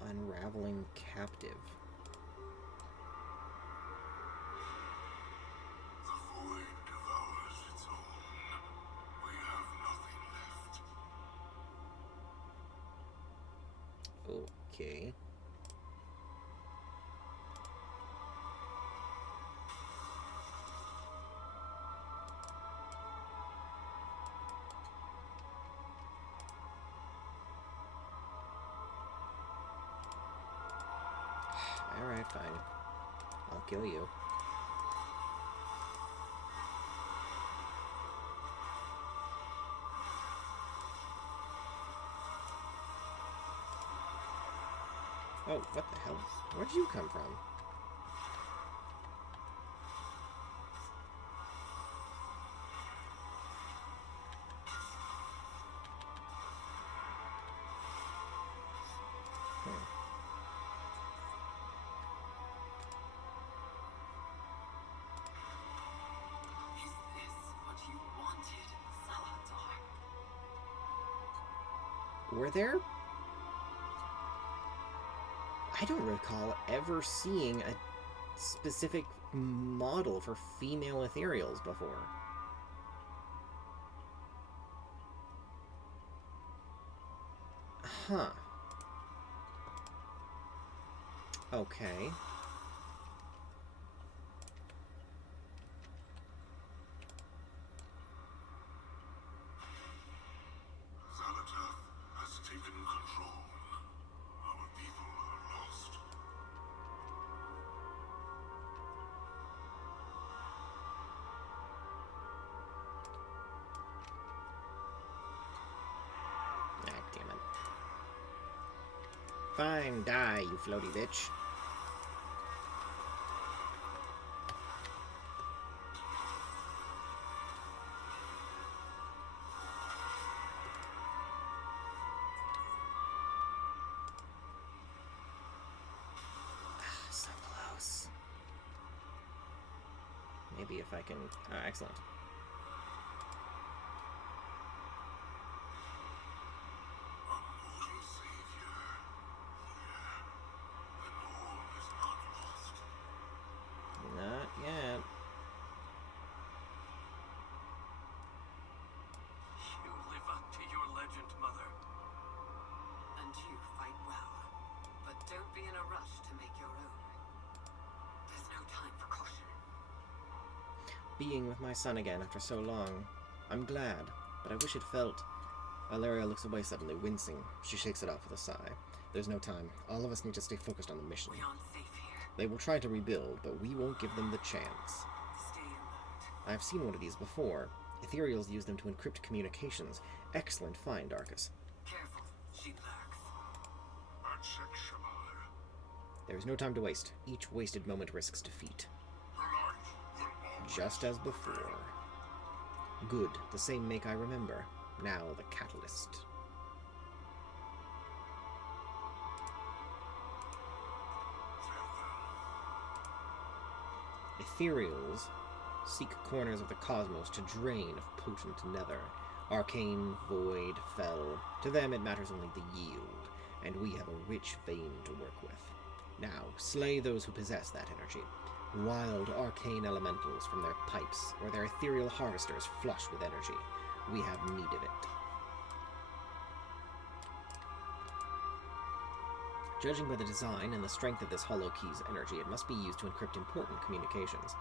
Unraveling captive. The void devours its own. We have nothing left. Okay. Alright, fine. I'll kill you. Oh, what the hell? Where'd you come from? Is this what you wanted, Salazar? Were there? I don't recall ever seeing a specific model for female ethereals before. Huh. Okay. Zalatath has taken control. Our people are lost. Ah, damn it. Fine, die, you floaty bitch. So close. Maybe if I can... Ah, excellent. A mortal savior. The norm is not lost. Not yet. You live up to your legend, Mother. And you fight well. But don't be in a rush to make your own. There's no time for caution. Being with my son again after so long. I'm glad, but I wish it felt... Valeria looks away suddenly, wincing. She shakes it off with a sigh. There's no time. All of us need to stay focused on the mission. We aren't safe here. They will try to rebuild, but we won't give them the chance. Stay alert. I've seen one of these before. Ethereals use them to encrypt communications. Excellent find, Arcas. Careful, she lurks. Batsek Shamar. There is no time to waste. Each wasted moment risks defeat. The light will always Just as before. Good. The same make I remember. Now the catalyst. Ethereals seek corners of the cosmos to drain of potent nether. Arcane, void, fell. To them it matters only the yield, and we have a rich vein to work with. Now, slay those who possess that energy. Wild arcane elementals from their pipes, or their ethereal harvesters flush with energy. We have need of it. Judging by the design and the strength of this hollow key's energy, it must be used to encrypt important communications.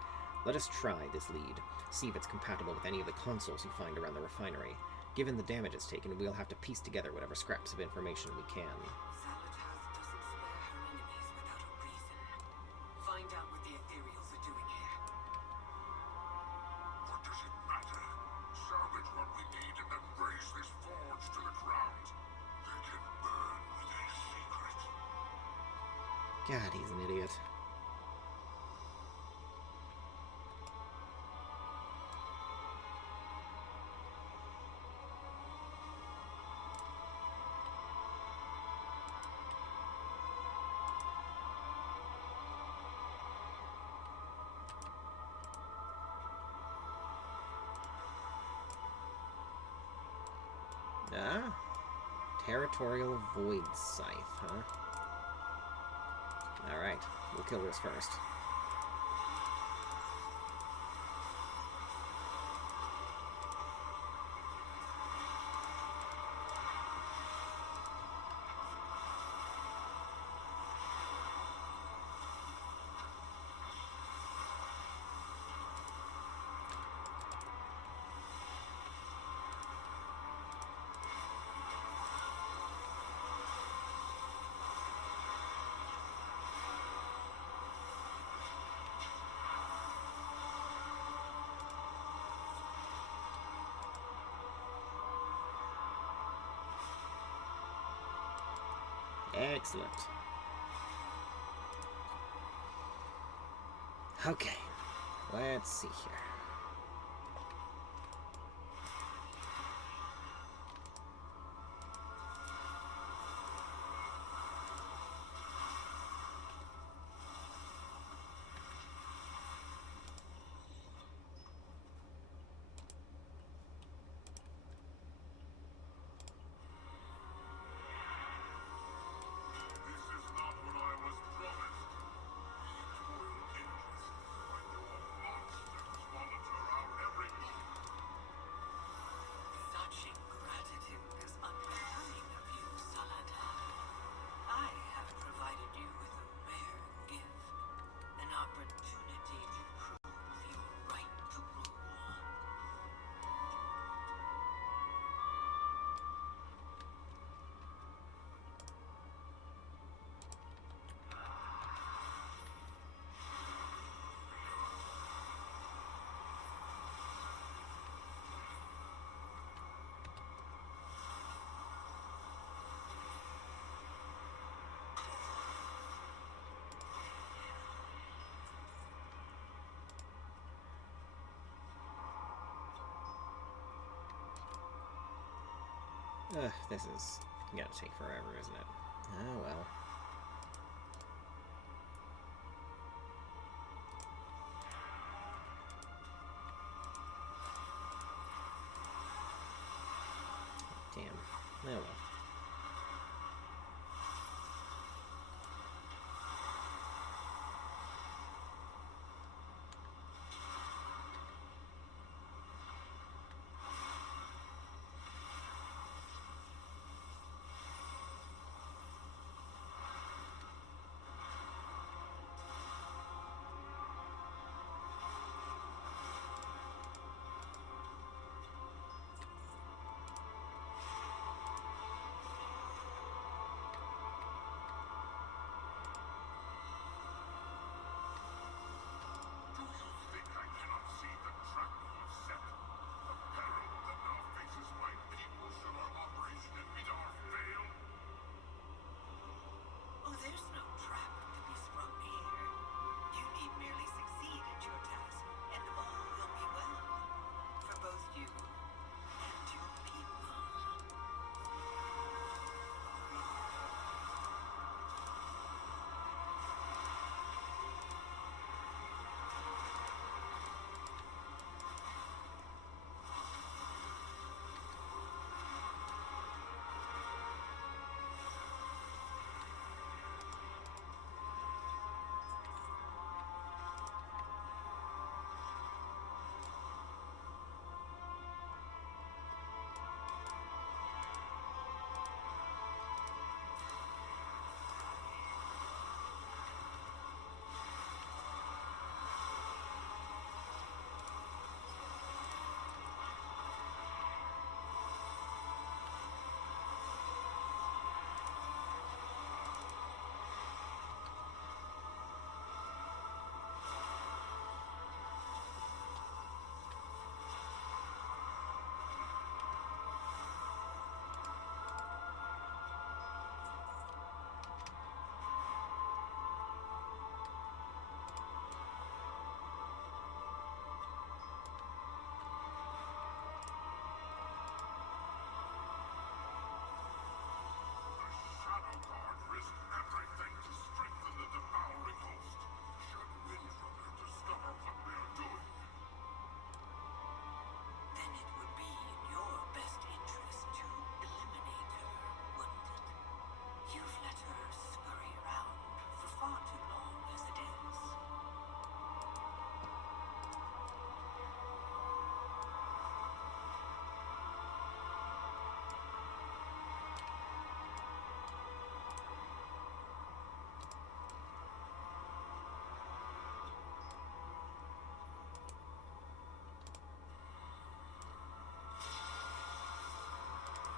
Let us try this lead, see if it's compatible with any of the consoles you find around the refinery. Given the damage it's taken, we'll have to piece together whatever scraps of information we can. Zalatath doesn't spare her enemies without a reason. Find out what the ethereals are doing here. What does it matter? Salvage what we need and then raise this forge to the ground. They can burn with their secret. God, he's an idiot. Ah, territorial void scythe, huh? Alright, we'll kill this first. Excellent. Okay, let's see here. This is not what I was promised. Toil endless, while your monsters monitor our every move. Such ingratitude is unbecoming of you, Zalatath. I have provided you with a rare gift, an opportunity to prove your right to rule. This is gonna take forever, isn't it? Oh well. Damn. Oh well.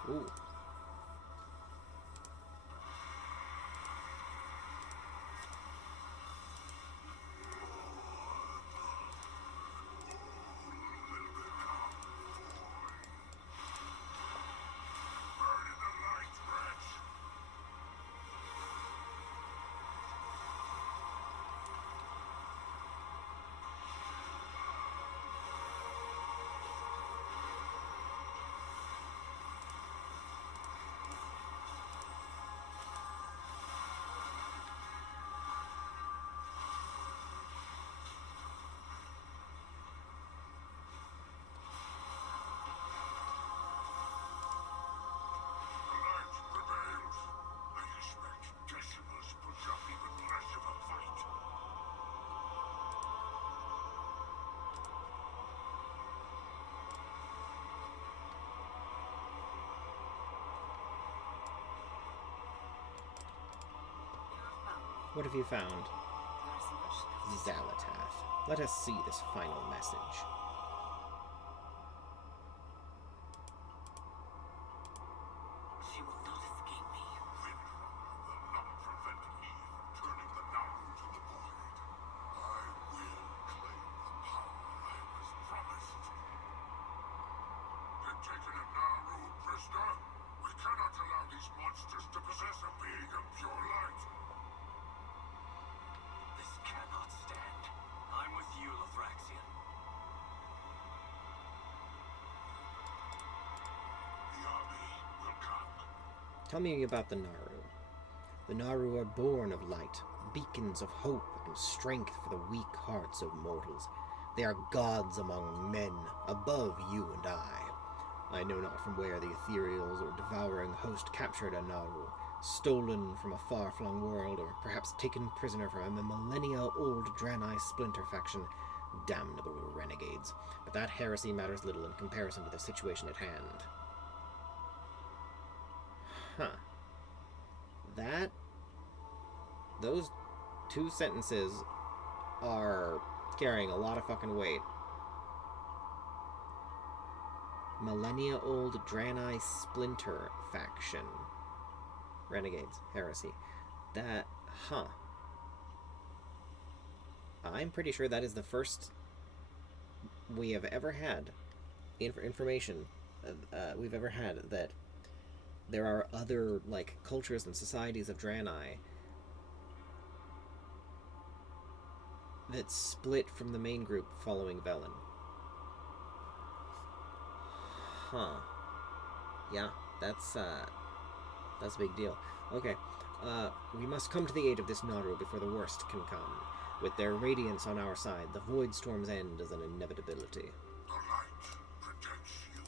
Ooh. Burn in the light, wretch! The light prevails. I expect Decimus puts up even less of a fight. What have you found? Xalatath. Let us see this final message. She will not escape me. Windrunner will not prevent me from turning the Naru to the void. I will claim the power I was promised. They've taken a Naru prisoner. We cannot allow these monsters to possess a being of pure light. This cannot stand. I'm with you, Lothraxian. The army will come. Tell me about the Naru. The Naru are born of light, beacons of hope and strength for the weak hearts of mortals. They are gods among men, above you and I know not from where the ethereals or devouring host captured a Naru, stolen from a far-flung world, or perhaps taken prisoner from a millennia-old Draenei splinter faction. Damnable renegades. But that heresy matters little in comparison to the situation at hand. Huh. Those two sentences are carrying a lot of fucking weight. Millennia-old Draenei splinter faction. Renegades. Heresy. I'm pretty sure that is the first we have ever had information we've ever had that there are other, like, cultures and societies of Draenei that split from the main group following Velen. Huh. Yeah, that's a big deal. Okay, we must come to the aid of this Naru before the worst can come. With their radiance on our side, the Void Storm's end is an inevitability. The light protects you.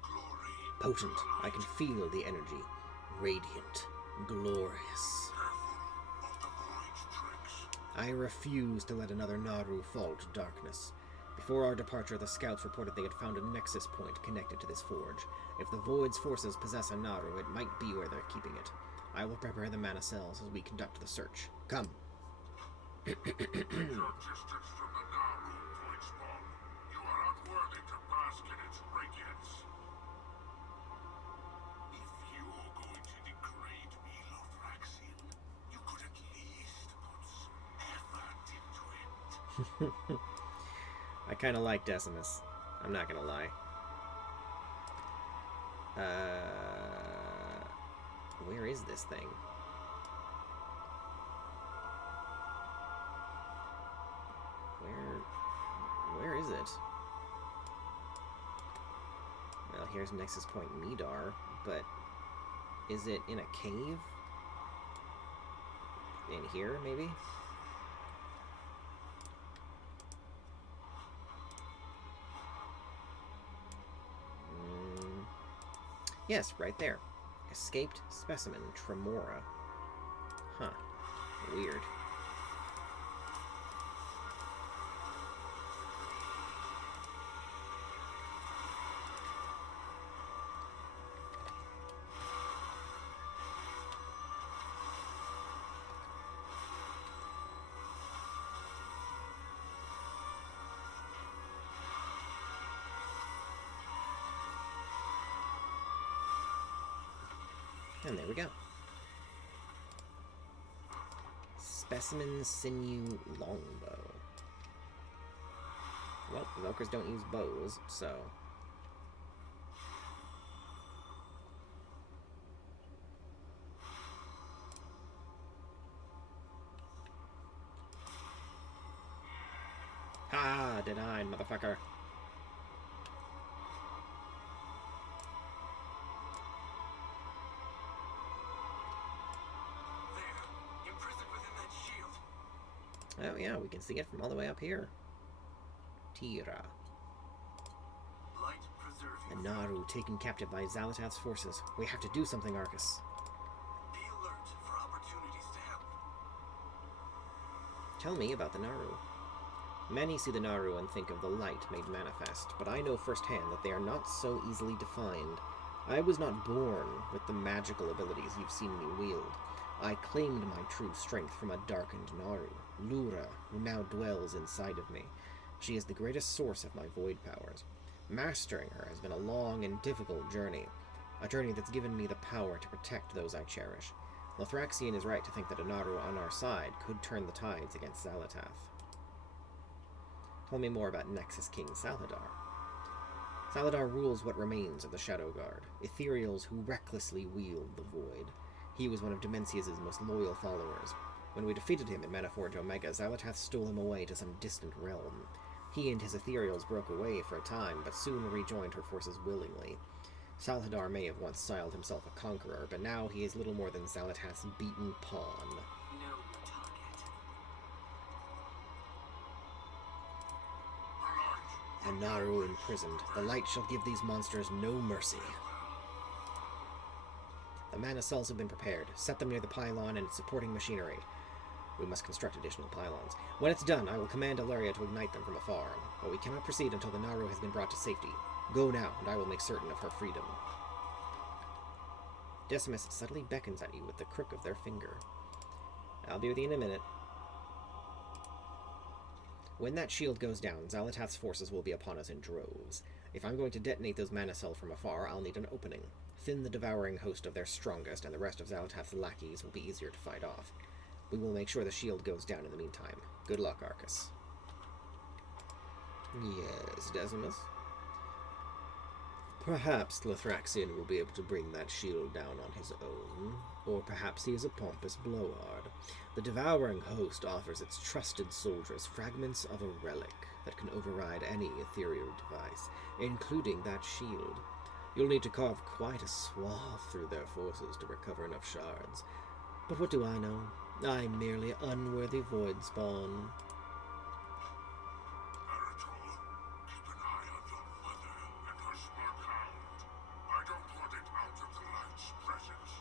Glory. Potent, I can feel the energy. Radiant, glorious. Careful of the void's tricks. I refuse to let another Naru fall to darkness. Before our departure, the scouts reported they had found a nexus point connected to this forge. If the Void's forces possess a Naru, it might be where they're keeping it. I will prepare the mana cells as we conduct the search. Come. Your distance from the Naru point spawn. You are unworthy to bask in its radiance. If you're going to degrade me, Lothraxian, you could at least put some effort into it. I kind of like Decimus. I'm not gonna lie. Where is this thing? Where is it? Well, here's Nexus Point Midar, but is it in a cave? In here, maybe? Yes, right there. Escaped specimen, Tremora. Huh. Weird. And there we go. Specimen Sinew Longbow. Well, Evokers don't use bows, so... Ha! Denied, motherfucker. Oh yeah, we can see it from all the way up here. Tira. Light preserve A you. Naru taken captive by Xalatath's forces. We have to do something, Arcas. Be alert for opportunities to help. Tell me about the Naru. Many see the Naru and think of the light made manifest, but I know firsthand that they are not so easily defined. I was not born with the magical abilities you've seen me wield. I claimed my true strength from a darkened Naru, Lura, who now dwells inside of me. She is the greatest source of my void powers. Mastering her has been a long and difficult journey, a journey that's given me the power to protect those I cherish. Lothraxion is right to think that a Naru on our side could turn the tides against Xalatath. Tell me more about Nexus King Salhadar. Salhadar rules what remains of the Shadow Guard, ethereals who recklessly wield the void. He was one of Demencius' most loyal followers. When we defeated him in Metaforge Omega, Xalatath stole him away to some distant realm. He and his ethereals broke away for a time, but soon rejoined her forces willingly. Salhadar may have once styled himself a conqueror, but now he is little more than Xalatath's beaten pawn. No target. A Naru imprisoned. The light shall give these monsters no mercy. The mana cells have been prepared. Set them near the pylon and its supporting machinery. We must construct additional pylons. When it's done, I will command Ilaria to ignite them from afar, but we cannot proceed until the Naru has been brought to safety. Go now, and I will make certain of her freedom. Decimus subtly beckons at you with the crook of their finger. I'll be with you in a minute. When that shield goes down, Xalatath's forces will be upon us in droves. If I'm going to detonate those mana cells from afar, I'll need an opening. Thin the devouring host of their strongest, and the rest of Xalatath's lackeys will be easier to fight off. We will make sure the shield goes down in the meantime. Good luck, Arcas. Yes, Decimus. Perhaps Lothraxion will be able to bring that shield down on his own, or perhaps he is a pompous blowhard. The devouring host offers its trusted soldiers fragments of a relic that can override any ethereal device, including that shield. You'll need to carve quite a swath through their forces to recover enough shards. But what do I know? I'm merely unworthy void spawn. Eritol, keep an eye on your mother and her smart hound. I don't want it out of the light's presence.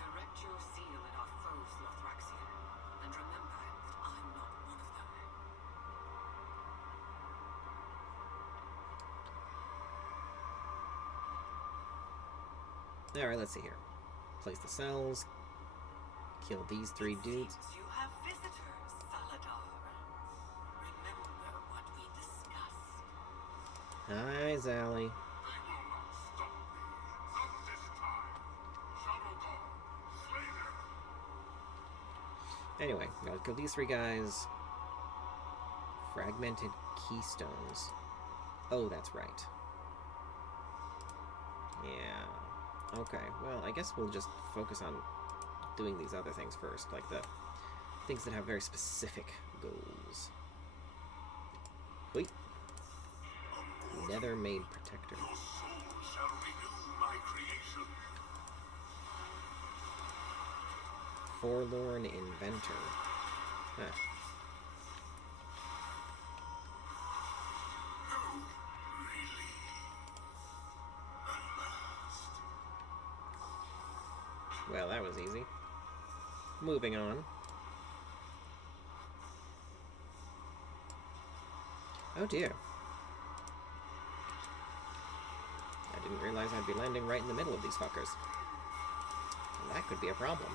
Direct your seal at our foes, Lothraxion, and remember that I'm not one of them. Alright, let's see here. Place the cells. Kill these three dudes. Seems you have visitors, Salhadar. Remember what we discussed. Hi, Zally. They will not stop me. Not this time. Shadow God, slay them. Anyway, gotta kill these three guys. Fragmented keystones. Oh, that's right. Yeah. Okay, well, I guess we'll just focus on doing these other things first, like the things that have very specific goals. Wait. Nether Maid Protector. Your soul shall renew my creation. Forlorn Inventor. Huh. No, really. At last. Well, that was easy. Moving on. Oh dear. I didn't realize I'd be landing right in the middle of these fuckers. That could be a problem.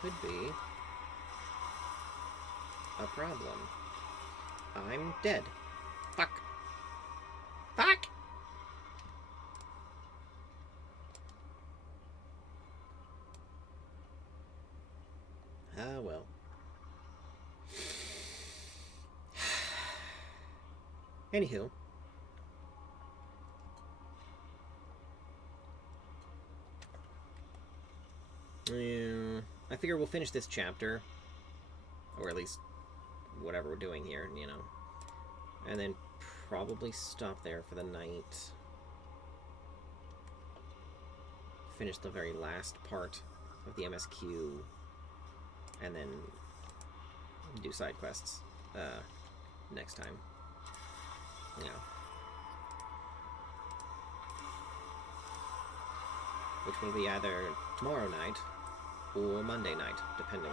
Could be a problem. I'm dead. Fuck. Fuck! Ah, well. Anywho. Yeah, I figure we'll finish this chapter. Or at least whatever we're doing here, you know. And then probably stop there for the night. Finish the very last part of the MSQ. And then do side quests next time. Yeah. Which will be either tomorrow night or Monday night, depending.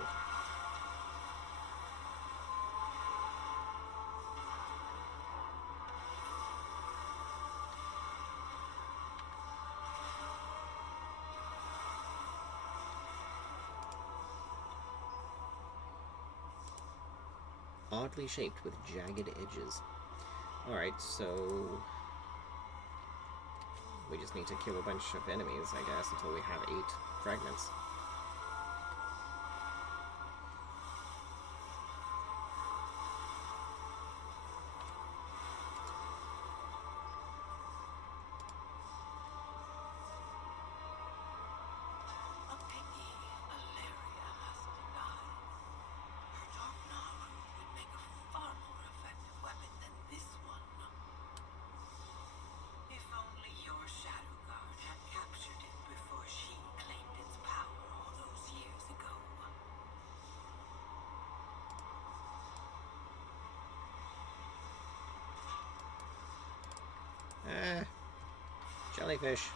Oddly shaped with jagged edges. Alright, so we just need to kill a bunch of enemies, I guess, until we have 8 fragments. Ah, jellyfish.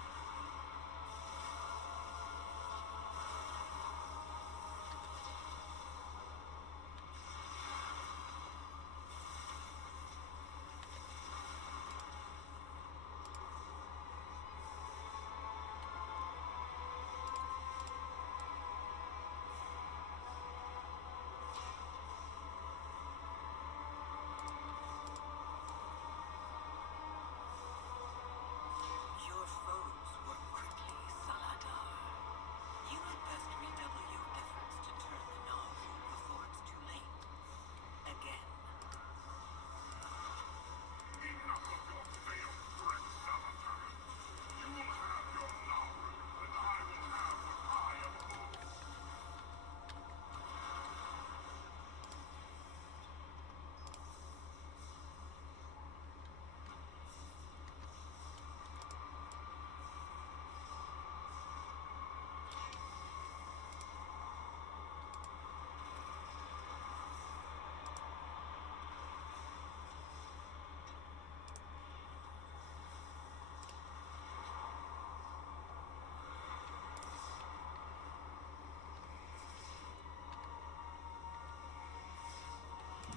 Your foes were quickly, Saladar. You had best redouble your efforts to turn the knob before it's too late. Again. Enough of your failed threat, Salazar. You will have your Nauru, and I will have what I am owed.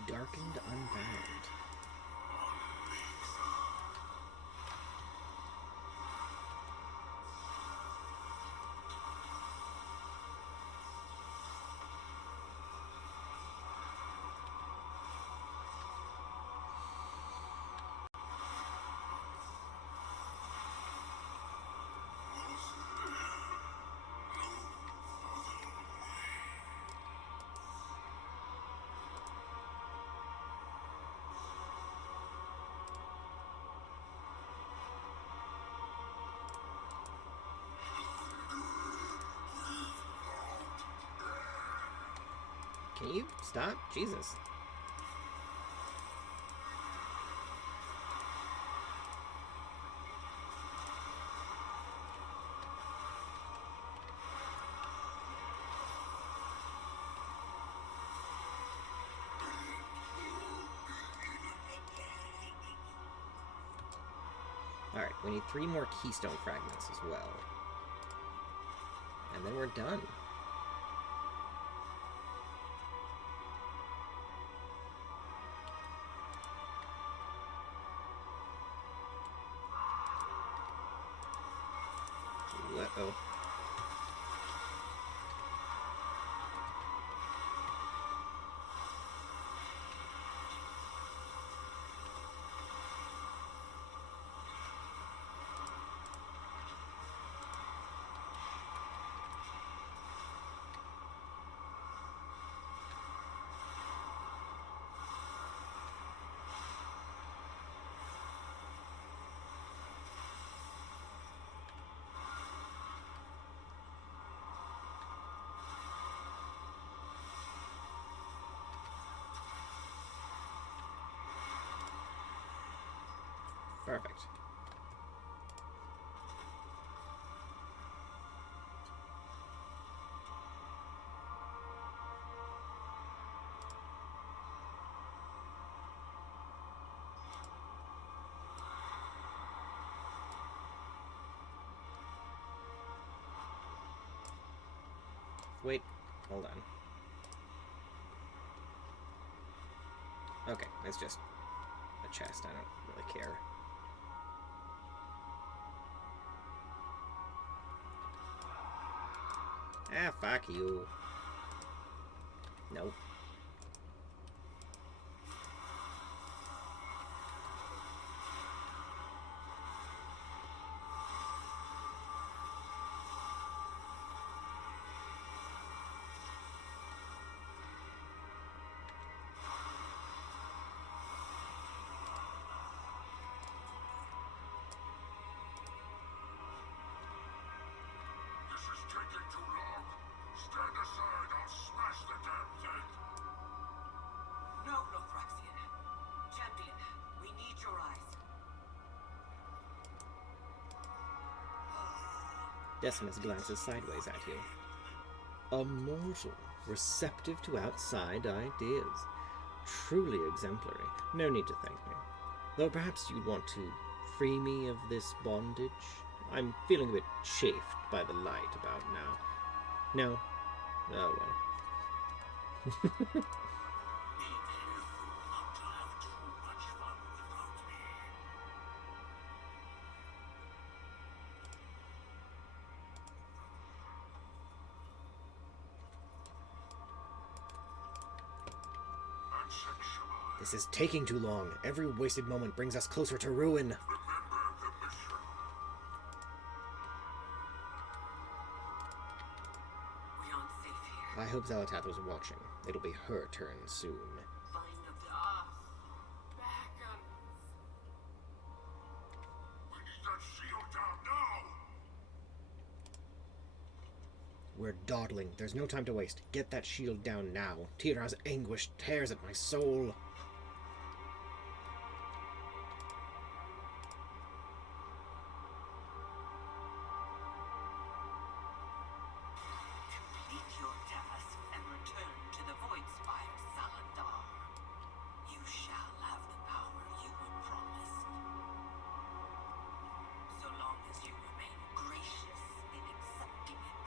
Darkened Unbound. Can you stop? Jesus. Alright, we need 3 more keystone fragments as well. And then we're done. Uh-oh. Perfect. Wait, hold on. Okay, it's just a chest. I don't really care. Ah, fuck you. Nope. This is taking too long. Stand aside, I'll smash the damn thing. No, Lothraxian. Champion, we need your eyes. Decimus glances sideways at you. A mortal, receptive to outside ideas. Truly exemplary. No need to thank me. Though perhaps you'd want to free me of this bondage. I'm feeling a bit chafed by the light about now. No? Oh well. Be careful not to have too much fun without me. Unsexual. This is taking too long. Every wasted moment brings us closer to ruin. Remember the mission. We aren't safe here. I hope Zalatath was watching. It'll be her turn soon. Find the We need that shield down now. We're dawdling. There's no time to waste. Get that shield down now. Tira's anguish tears at my soul. Complete your task and return to the Void Spire, Salandar. You shall have the power you were promised. So long as you remain gracious in accepting it,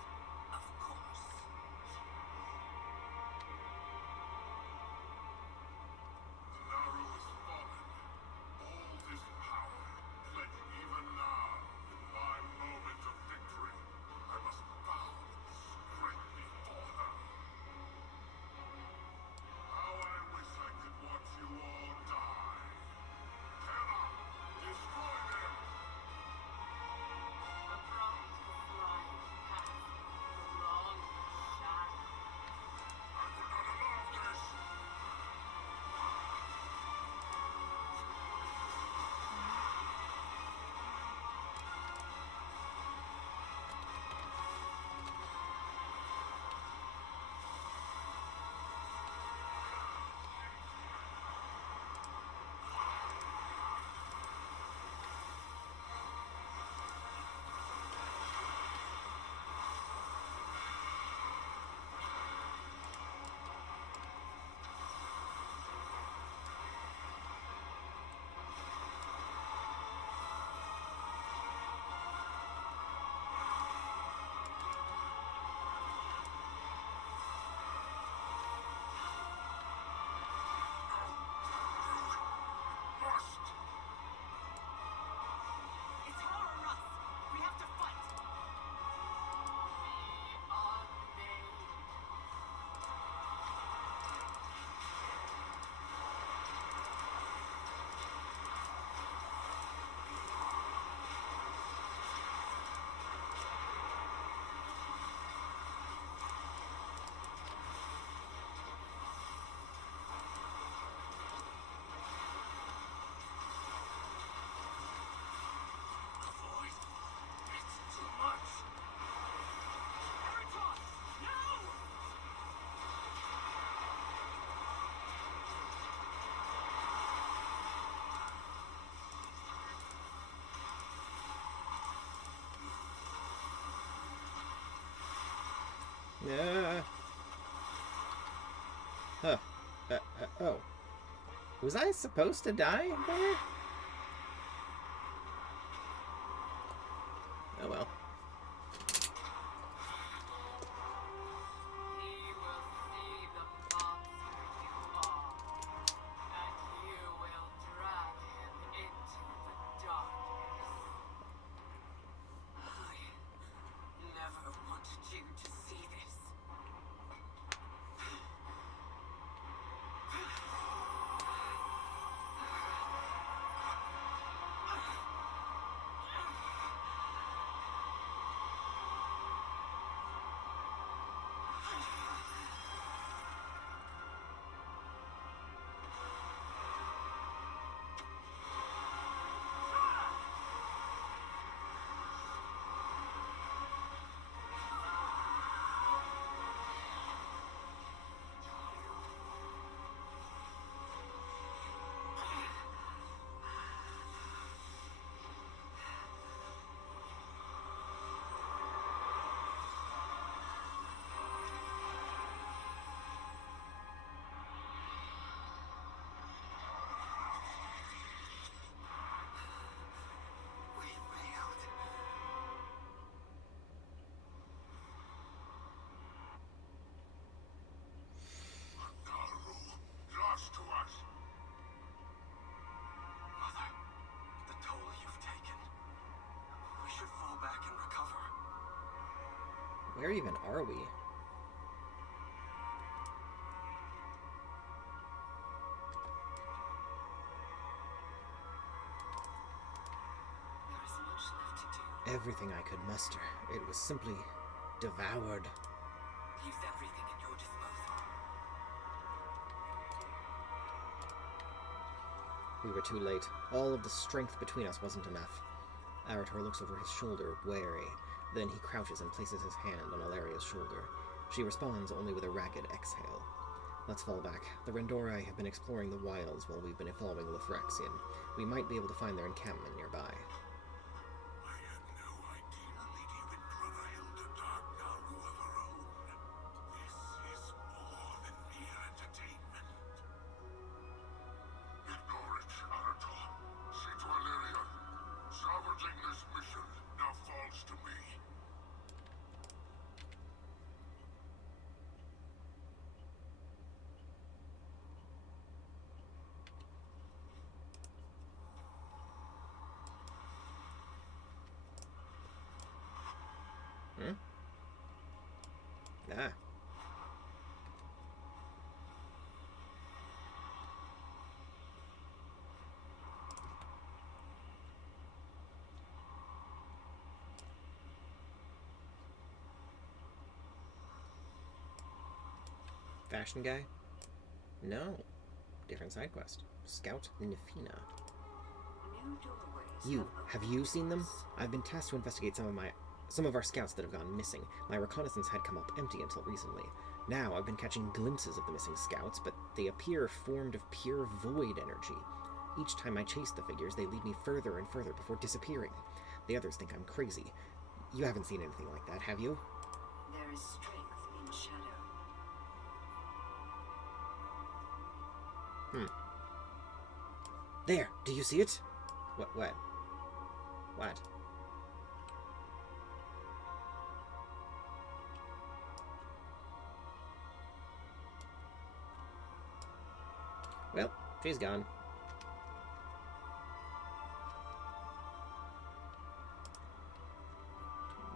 of course. Huh. Oh. Was I supposed to die there? Oh well. He will see the monster you are, and you will drag him into the darkness. I never wanted you to see this. We failed. Garu, lost to us. Mother, the toll you've taken. We should fall back and recover. Where even are we? There is much left to do. Everything I could muster. It was simply devoured. Use everything at your disposal. We were too late. All of the strength between us wasn't enough. Arator looks over his shoulder, wary. Then he crouches and places his hand on Alaria's shoulder. She responds only with a ragged exhale. Let's fall back. The Rendorai have been exploring the wilds while we've been following Lithraxian. We might be able to find their encampment nearby. I had no idea Lady Windrunner held a dark Garu of her own. This is more than mere entertainment. Ignore it, Arator. Say to Valeria, salvaging this mission now falls to me. Ah. Fashion guy? No. Different side quest. Scout Nifina. New doorways. You, have you seen them? I've been tasked to investigate some of our scouts that have gone missing. My reconnaissance had come up empty until recently. Now I've been catching glimpses of the missing scouts, but they appear formed of pure void energy. Each time I chase the figures, they lead me further and further before disappearing. The others think I'm crazy. You haven't seen anything like that, have you? There is strength in shadow. There! Do you see it? What? What? Well, she's gone.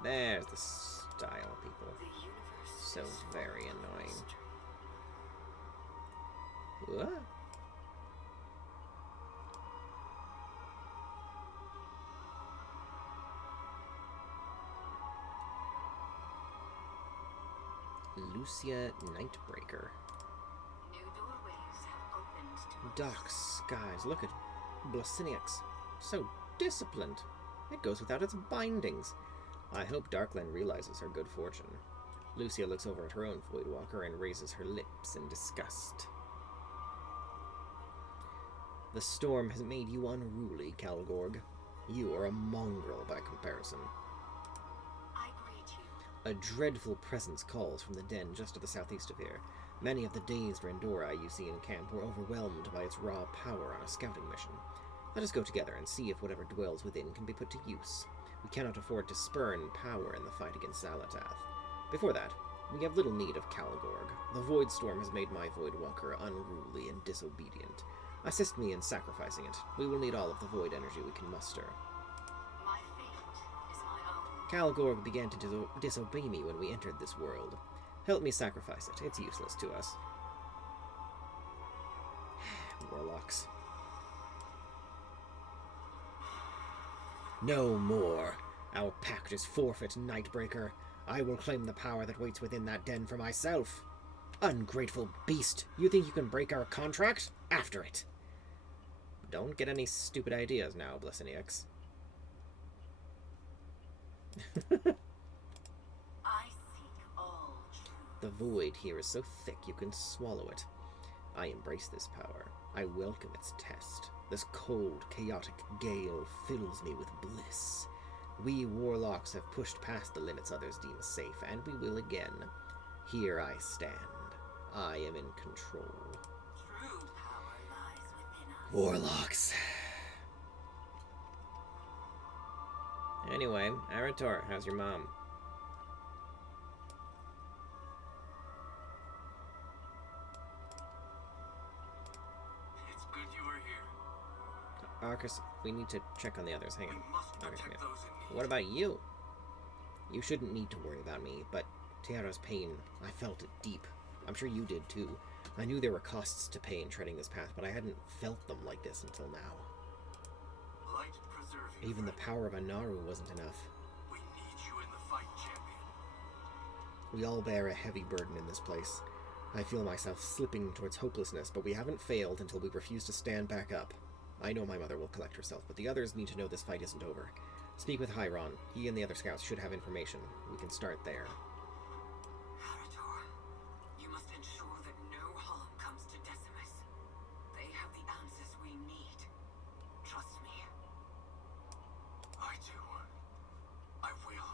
There's the style, people. The universe So is very full of annoying. mystery. What? Lucia Nightbreaker. New doorways have opened to Dark skies. Look at Blasiniax. So disciplined. It goes without its bindings. I hope Darkland realizes her good fortune. Lucia looks over at her own Voidwalker and raises her lips in disgust. The storm has made you unruly, Calgorg. You are a mongrel by comparison. I greet you. A dreadful presence calls from the den just to the southeast of here. Many of the dazed Randora you see in camp were overwhelmed by its raw power on a scouting mission. Let us go together and see if whatever dwells within can be put to use. We cannot afford to spurn power in the fight against Xalatath. Before that, we have little need of Caligorg. The Void Storm has made my Voidwalker unruly and disobedient. Assist me in sacrificing it. We will need all of the Void energy we can muster. My fate is my own. Caligorg began to disobey me when we entered this world. Help me sacrifice it. It's useless to us. Warlocks. No more. Our pact is forfeit, Nightbreaker. I will claim the power that waits within that den for myself. Ungrateful beast. You think you can break our contract? After it. Don't get any stupid ideas now, Blessiniacs. I seek all truth. The void here is so thick you can swallow it. I embrace this power. I welcome its test. This cold, chaotic gale fills me with bliss. We warlocks have pushed past the limits others deem safe, and we will again. Here I stand. I am in control. True power lies within us. Warlocks. Anyway, Arator, how's your mom? It's good you were here. Arcas, we need to check on the others. Hang on. We must Okay, protect yeah. those in need. What about you? You shouldn't need to worry about me, but Tiara's pain, I felt it deep. I'm sure you did too. I knew there were costs to pay in treading this path, but I hadn't felt them like this until now. Light preserve you, Even the friend. power of Anaru wasn't enough. We need you in the fight, champion. We all bear a heavy burden in this place. I feel myself slipping towards hopelessness, but we haven't failed until we refuse to stand back up. I know my mother will collect herself, but the others need to know this fight isn't over. Speak with Hyron. He and the other scouts should have information. We can start there. Arator, you must ensure that no harm comes to Decimus. They have the answers we need. Trust me. I do. I will.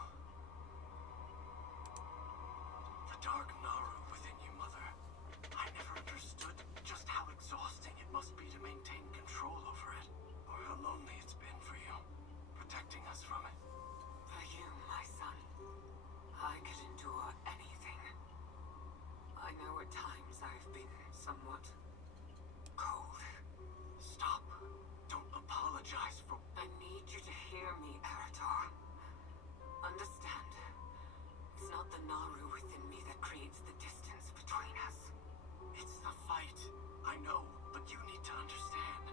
The dark Naru within you, Mother. I never understood just how exhausting it must be to maintain control over it, or how lonely it's been for you, protecting us from it. For you, my son, I could endure anything. I know at times I've been somewhat cold. Stop. Don't apologize for... I need you to hear me, Arator. Understand, it's not the Naru within me that creates the distance between us. It's the fight. I know, but you need to understand.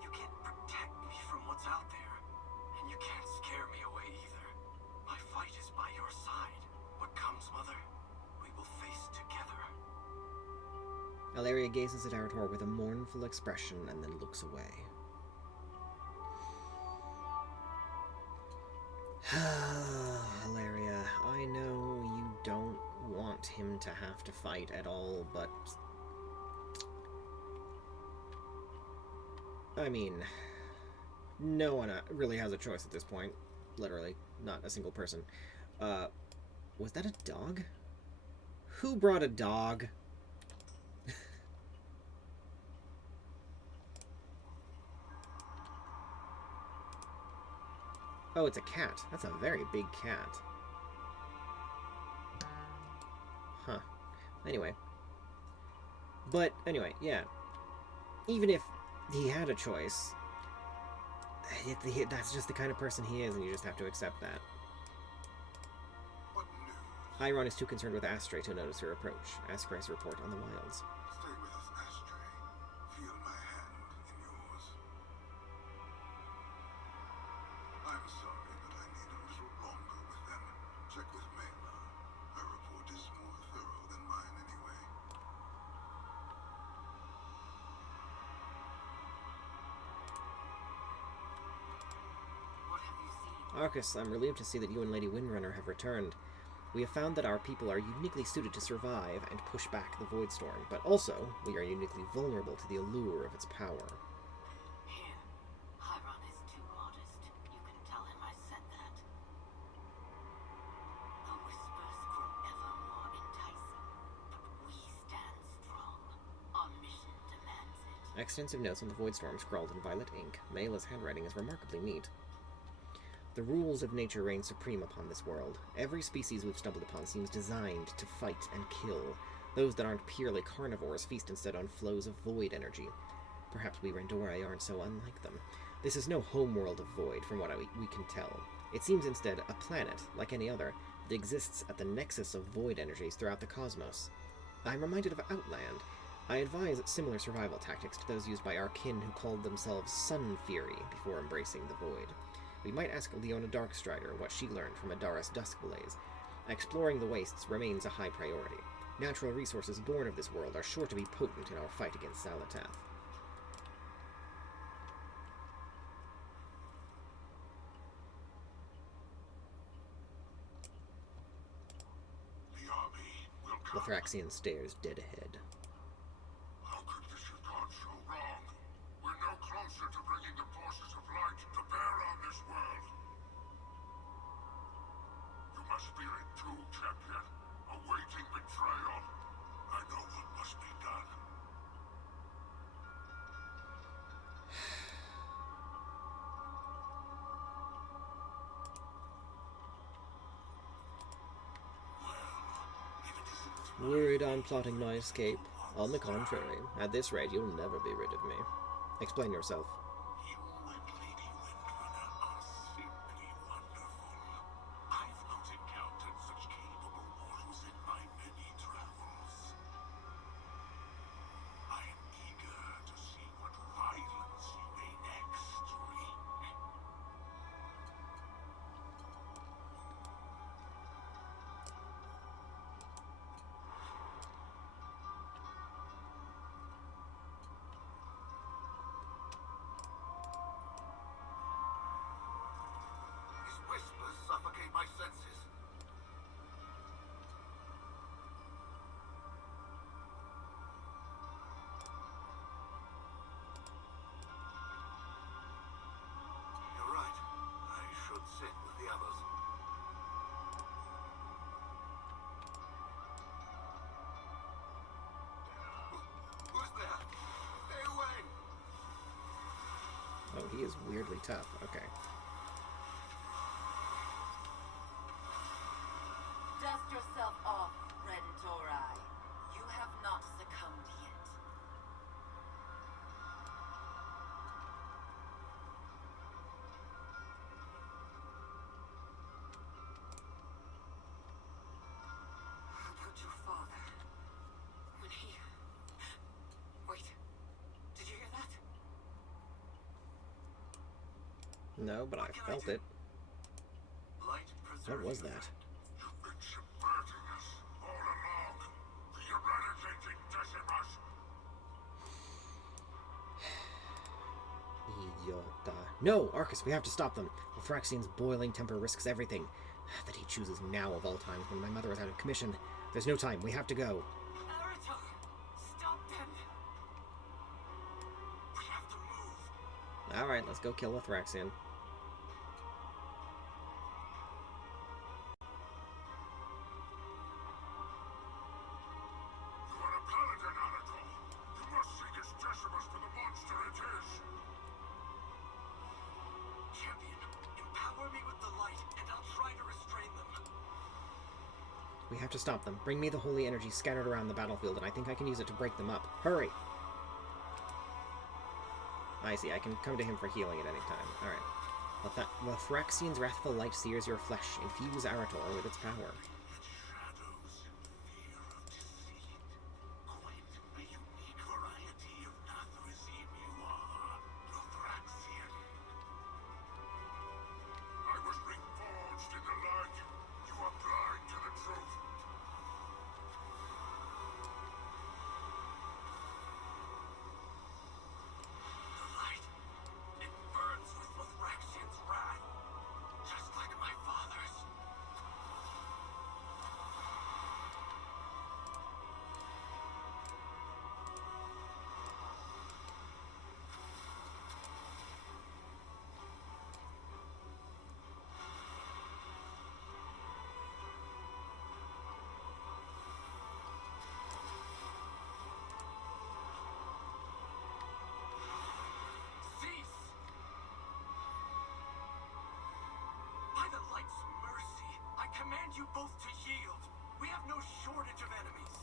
You can't protect me from what's out there. And you can't scare me away either. My fight is by your side. What comes, Mother, we will face together. Alaria gazes at Arator with a mournful expression and then looks away. Alaria, I know you don't want him to have to fight at all, but... I mean, no one really has a choice at this point. Literally, not a single person. Was that a dog? Who brought a dog? Oh, it's a cat. That's a very big cat. Huh. Anyway. But, anyway, yeah. Even if he had a choice, that's just the kind of person he is, and you just have to accept that. What news? Hyron is too concerned with Astray to notice her approach. Ask her his report on the wilds. Stay with us, Astray. Feel my hand in yours. I'm sorry, but I need a little longer with them. Check with Mela. Her report is more thorough than mine anyway. What have you seen? Arcas, I'm relieved to see that you and Lady Windrunner have returned. We have found that our people are uniquely suited to survive and push back the Void Storm, but also we are uniquely vulnerable to the allure of its power. Here, Hyron is too modest. You can tell him I said that. The whispers Extensive notes on the Voidstorm scrawled in violet ink. Mayla's handwriting is remarkably neat. The rules of nature reign supreme upon this world. Every species we've stumbled upon seems designed to fight and kill. Those that aren't purely carnivores feast instead on flows of void energy. Perhaps we Rendori aren't so unlike them. This is no homeworld of void, from what we can tell. It seems instead a planet, like any other, that exists at the nexus of void energies throughout the cosmos. I'm reminded of Outland. I advise similar survival tactics to those used by our kin who called themselves Sun Fury before embracing the void. We might ask Leona Darkstrider what she learned from Adaris Duskblaze. Exploring the wastes remains a high priority. Natural resources born of this world are sure to be potent in our fight against Xalatath. The army will come. Lothraxion stares dead ahead. How could this have gone so wrong? We're no closer to bringing the forces of light to bear on this world. You must be in too, champion. Awaiting betrayal. I know what must be done. Worried I'm plotting my escape? On the contrary, at this rate you'll never be rid of me. Explain yourself. You and Lady Windrunner are simply wonderful. I've not encountered such capable mortals in my many travels. I am eager to see what violence you may next wreak. His whispers suffocate my senses. You're right. I should sit with the others. Who's there? Stay away! Oh, he is weirdly tough. Okay. Dust yourself off, Rentorai. You have not succumbed yet. How about your father? When he... Wait. Did you hear that? No, but I felt it. Light What was that? You've been subverting us all along. The eradicating Decimus. Idiota. No, Arcas, we have to stop them. Lothraxion's boiling temper risks everything. That he chooses now of all times when my mother is out of commission. There's no time. We have to go. Arator! Stop them! We have to move. Alright, let's go kill Lothraxion. You are a paladin, Anatol. You must seek its Decimus for the monster it is. Champion, empower me with the light, and I'll try to restrain them. We have to stop them. Bring me the holy energy scattered around the battlefield, and I think I can use it to break them up. Hurry! I see, I can come to him for healing at any time. Alright. Lothraxion's wrathful light sears your flesh. Infuse Arator with its power. Shadows, fear of deceit. Quite a unique variety of Nathrazim you are, Lothraxion. I was reforged in the light. You are blind to the truth. The light, it burns with Lothraxion's wrath, just like my father's. command you both to yield. We have no shortage of enemies.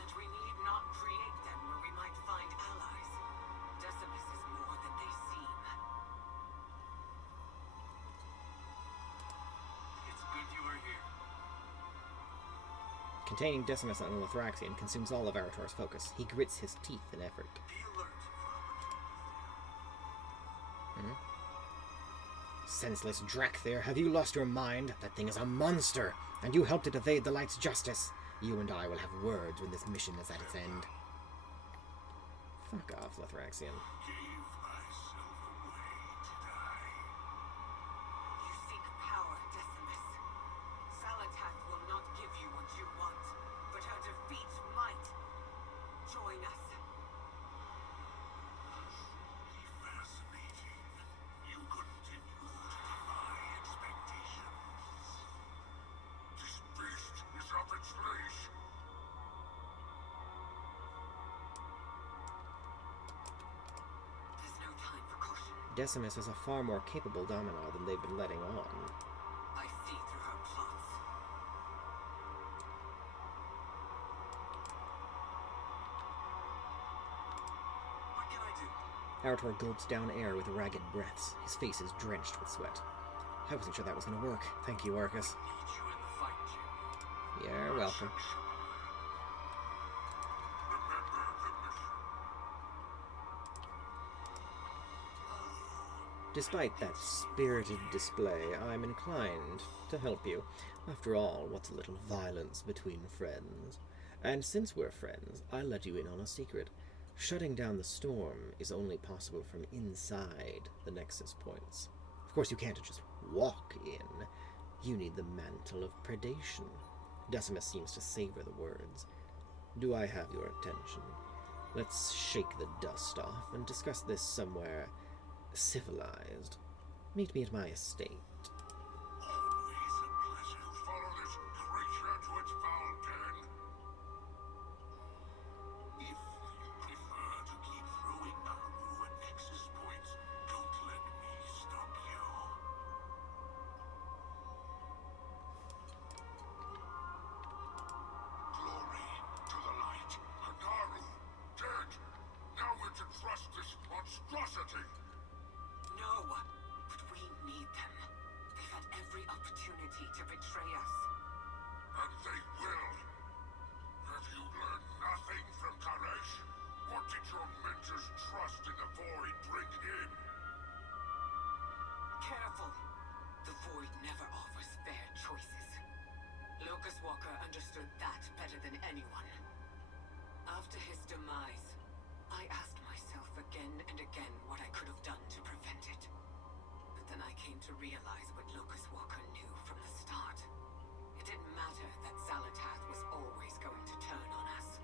And we need not create them where we might find allies. Decimus is more than they seem. It's good you are here. Containing Decimus on Lothraxion consumes all of Arator's focus. He grits his teeth in effort. Be alert for opportunities there. Senseless Drakthir, have you lost your mind? That thing is a monster, and you helped it evade the Light's justice. You and I will have words when this mission is at its end. Fuck off, Lothraxion. Gave myself away to die. You seek power, Decimus. Salatath will not give you what you want, but her defeat might. Join us. Truly fascinating. You continue to defy expectations. This beast is up its leash. There's no time for caution. Decimus is a far more capable Dominar than they've been letting on. I see through her plots. What can I do? Arator gulps down air with ragged breaths. His face is drenched with sweat. I wasn't sure that was going to work. Thank you, Arcas. Need you in the fight, champion. You're welcome. Despite that spirited display, I'm inclined to help you. After all, what's a little violence between friends? And since we're friends, I'll let you in on a secret. Shutting down the storm is only possible from inside the Nexus points. Of course, you can't just walk in. You need the mantle of predation. Decimus seems to savor the words. Do I have your attention? Let's shake the dust off and discuss this somewhere civilized. Meet me at my estate. Always a pleasure to follow this creature to its foul den. If you prefer to keep throwing Naru at Nexus points, don't let me stop you. Glory to the light. Naru, dead. Now we're to trust this monstrosity. No, but we need them. They've had every opportunity to betray us. And they will. Have you learned nothing from Karesh? What did your mentor's trust in the Void bring him? Careful. The Void never offers fair choices. Locust Walker understood that better than anyone. After his demise, I asked myself again and again what I could have done to prevent it. But then I came to realize what Locust Walker knew from the start. It didn't matter that Salatath was always going to turn on us.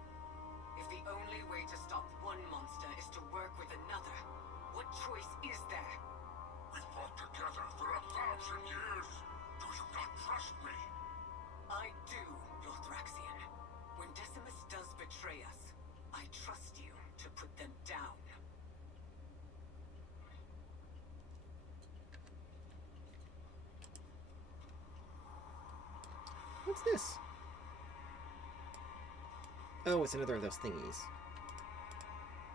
If the only way to stop one monster is to work with another, what choice is there? We've fought together for 1,000 years. Do you not trust me? I do, Lothraxion. When Decimus does betray us, I trust you to put them down. What's this? Oh, it's another of those thingies.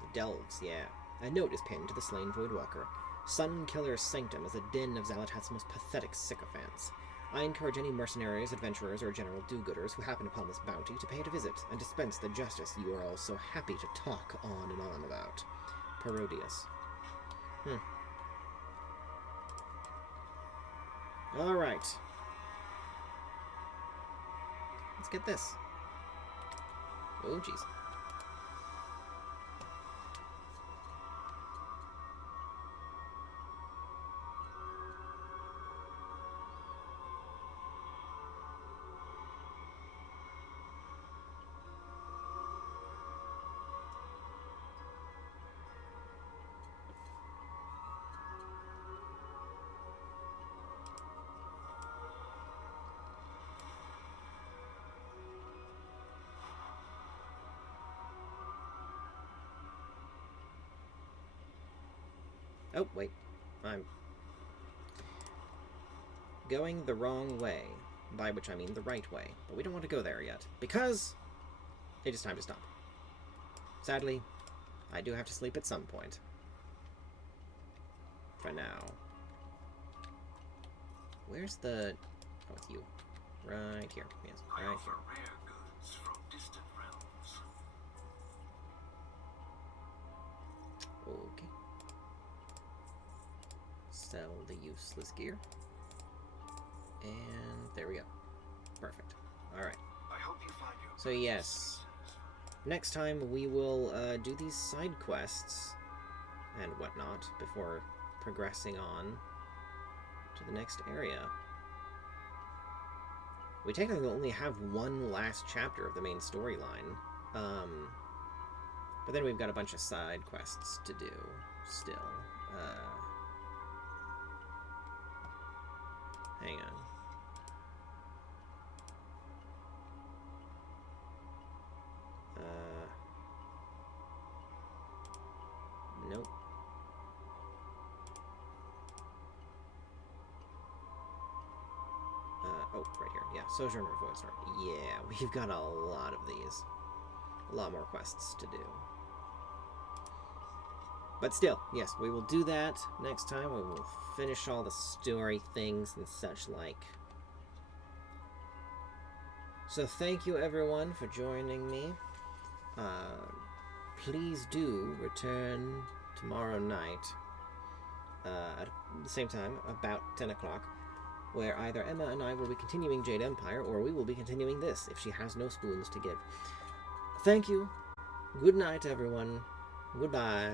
The Delves, yeah. A note is pinned to the slain Voidwalker. Sunkiller's sanctum is a den of Zalatath's most pathetic sycophants. I encourage any mercenaries, adventurers, or general do-gooders who happen upon this bounty to pay it a visit and dispense the justice you are all so happy to talk on and on about. Parodius. Alright. Let's get this. Oh, jeez. Oh, wait. I'm going the wrong way. by which I mean the right way. But we don't want to go there yet, because it is time to stop. Sadly, I do have to sleep at some point. For now. Where's the... Oh, it's you. Right here. Yes, I right offer here. rare goods from distant realms. Okay. Sell the useless gear. And there we go. Perfect. Alright. I hope you find your So yes, next time we will do these side quests and whatnot before progressing on to the next area. We technically only have one last chapter of the main storyline, but then we've got a bunch of side quests to do still. Hang on. Nope. Oh, right here. Yeah, Sojourner Voidstorm. Yeah, we've got a lot of these. A lot more quests to do. But still, yes, we will do that next time. We will finish all the story things and such like. So thank you everyone for joining me. Please do return tomorrow night at the same time, about 10 o'clock, where either Emma and I will be continuing Jade Empire, or we will be continuing this if she has no spoons to give. Thank you. Good night, everyone. Goodbye.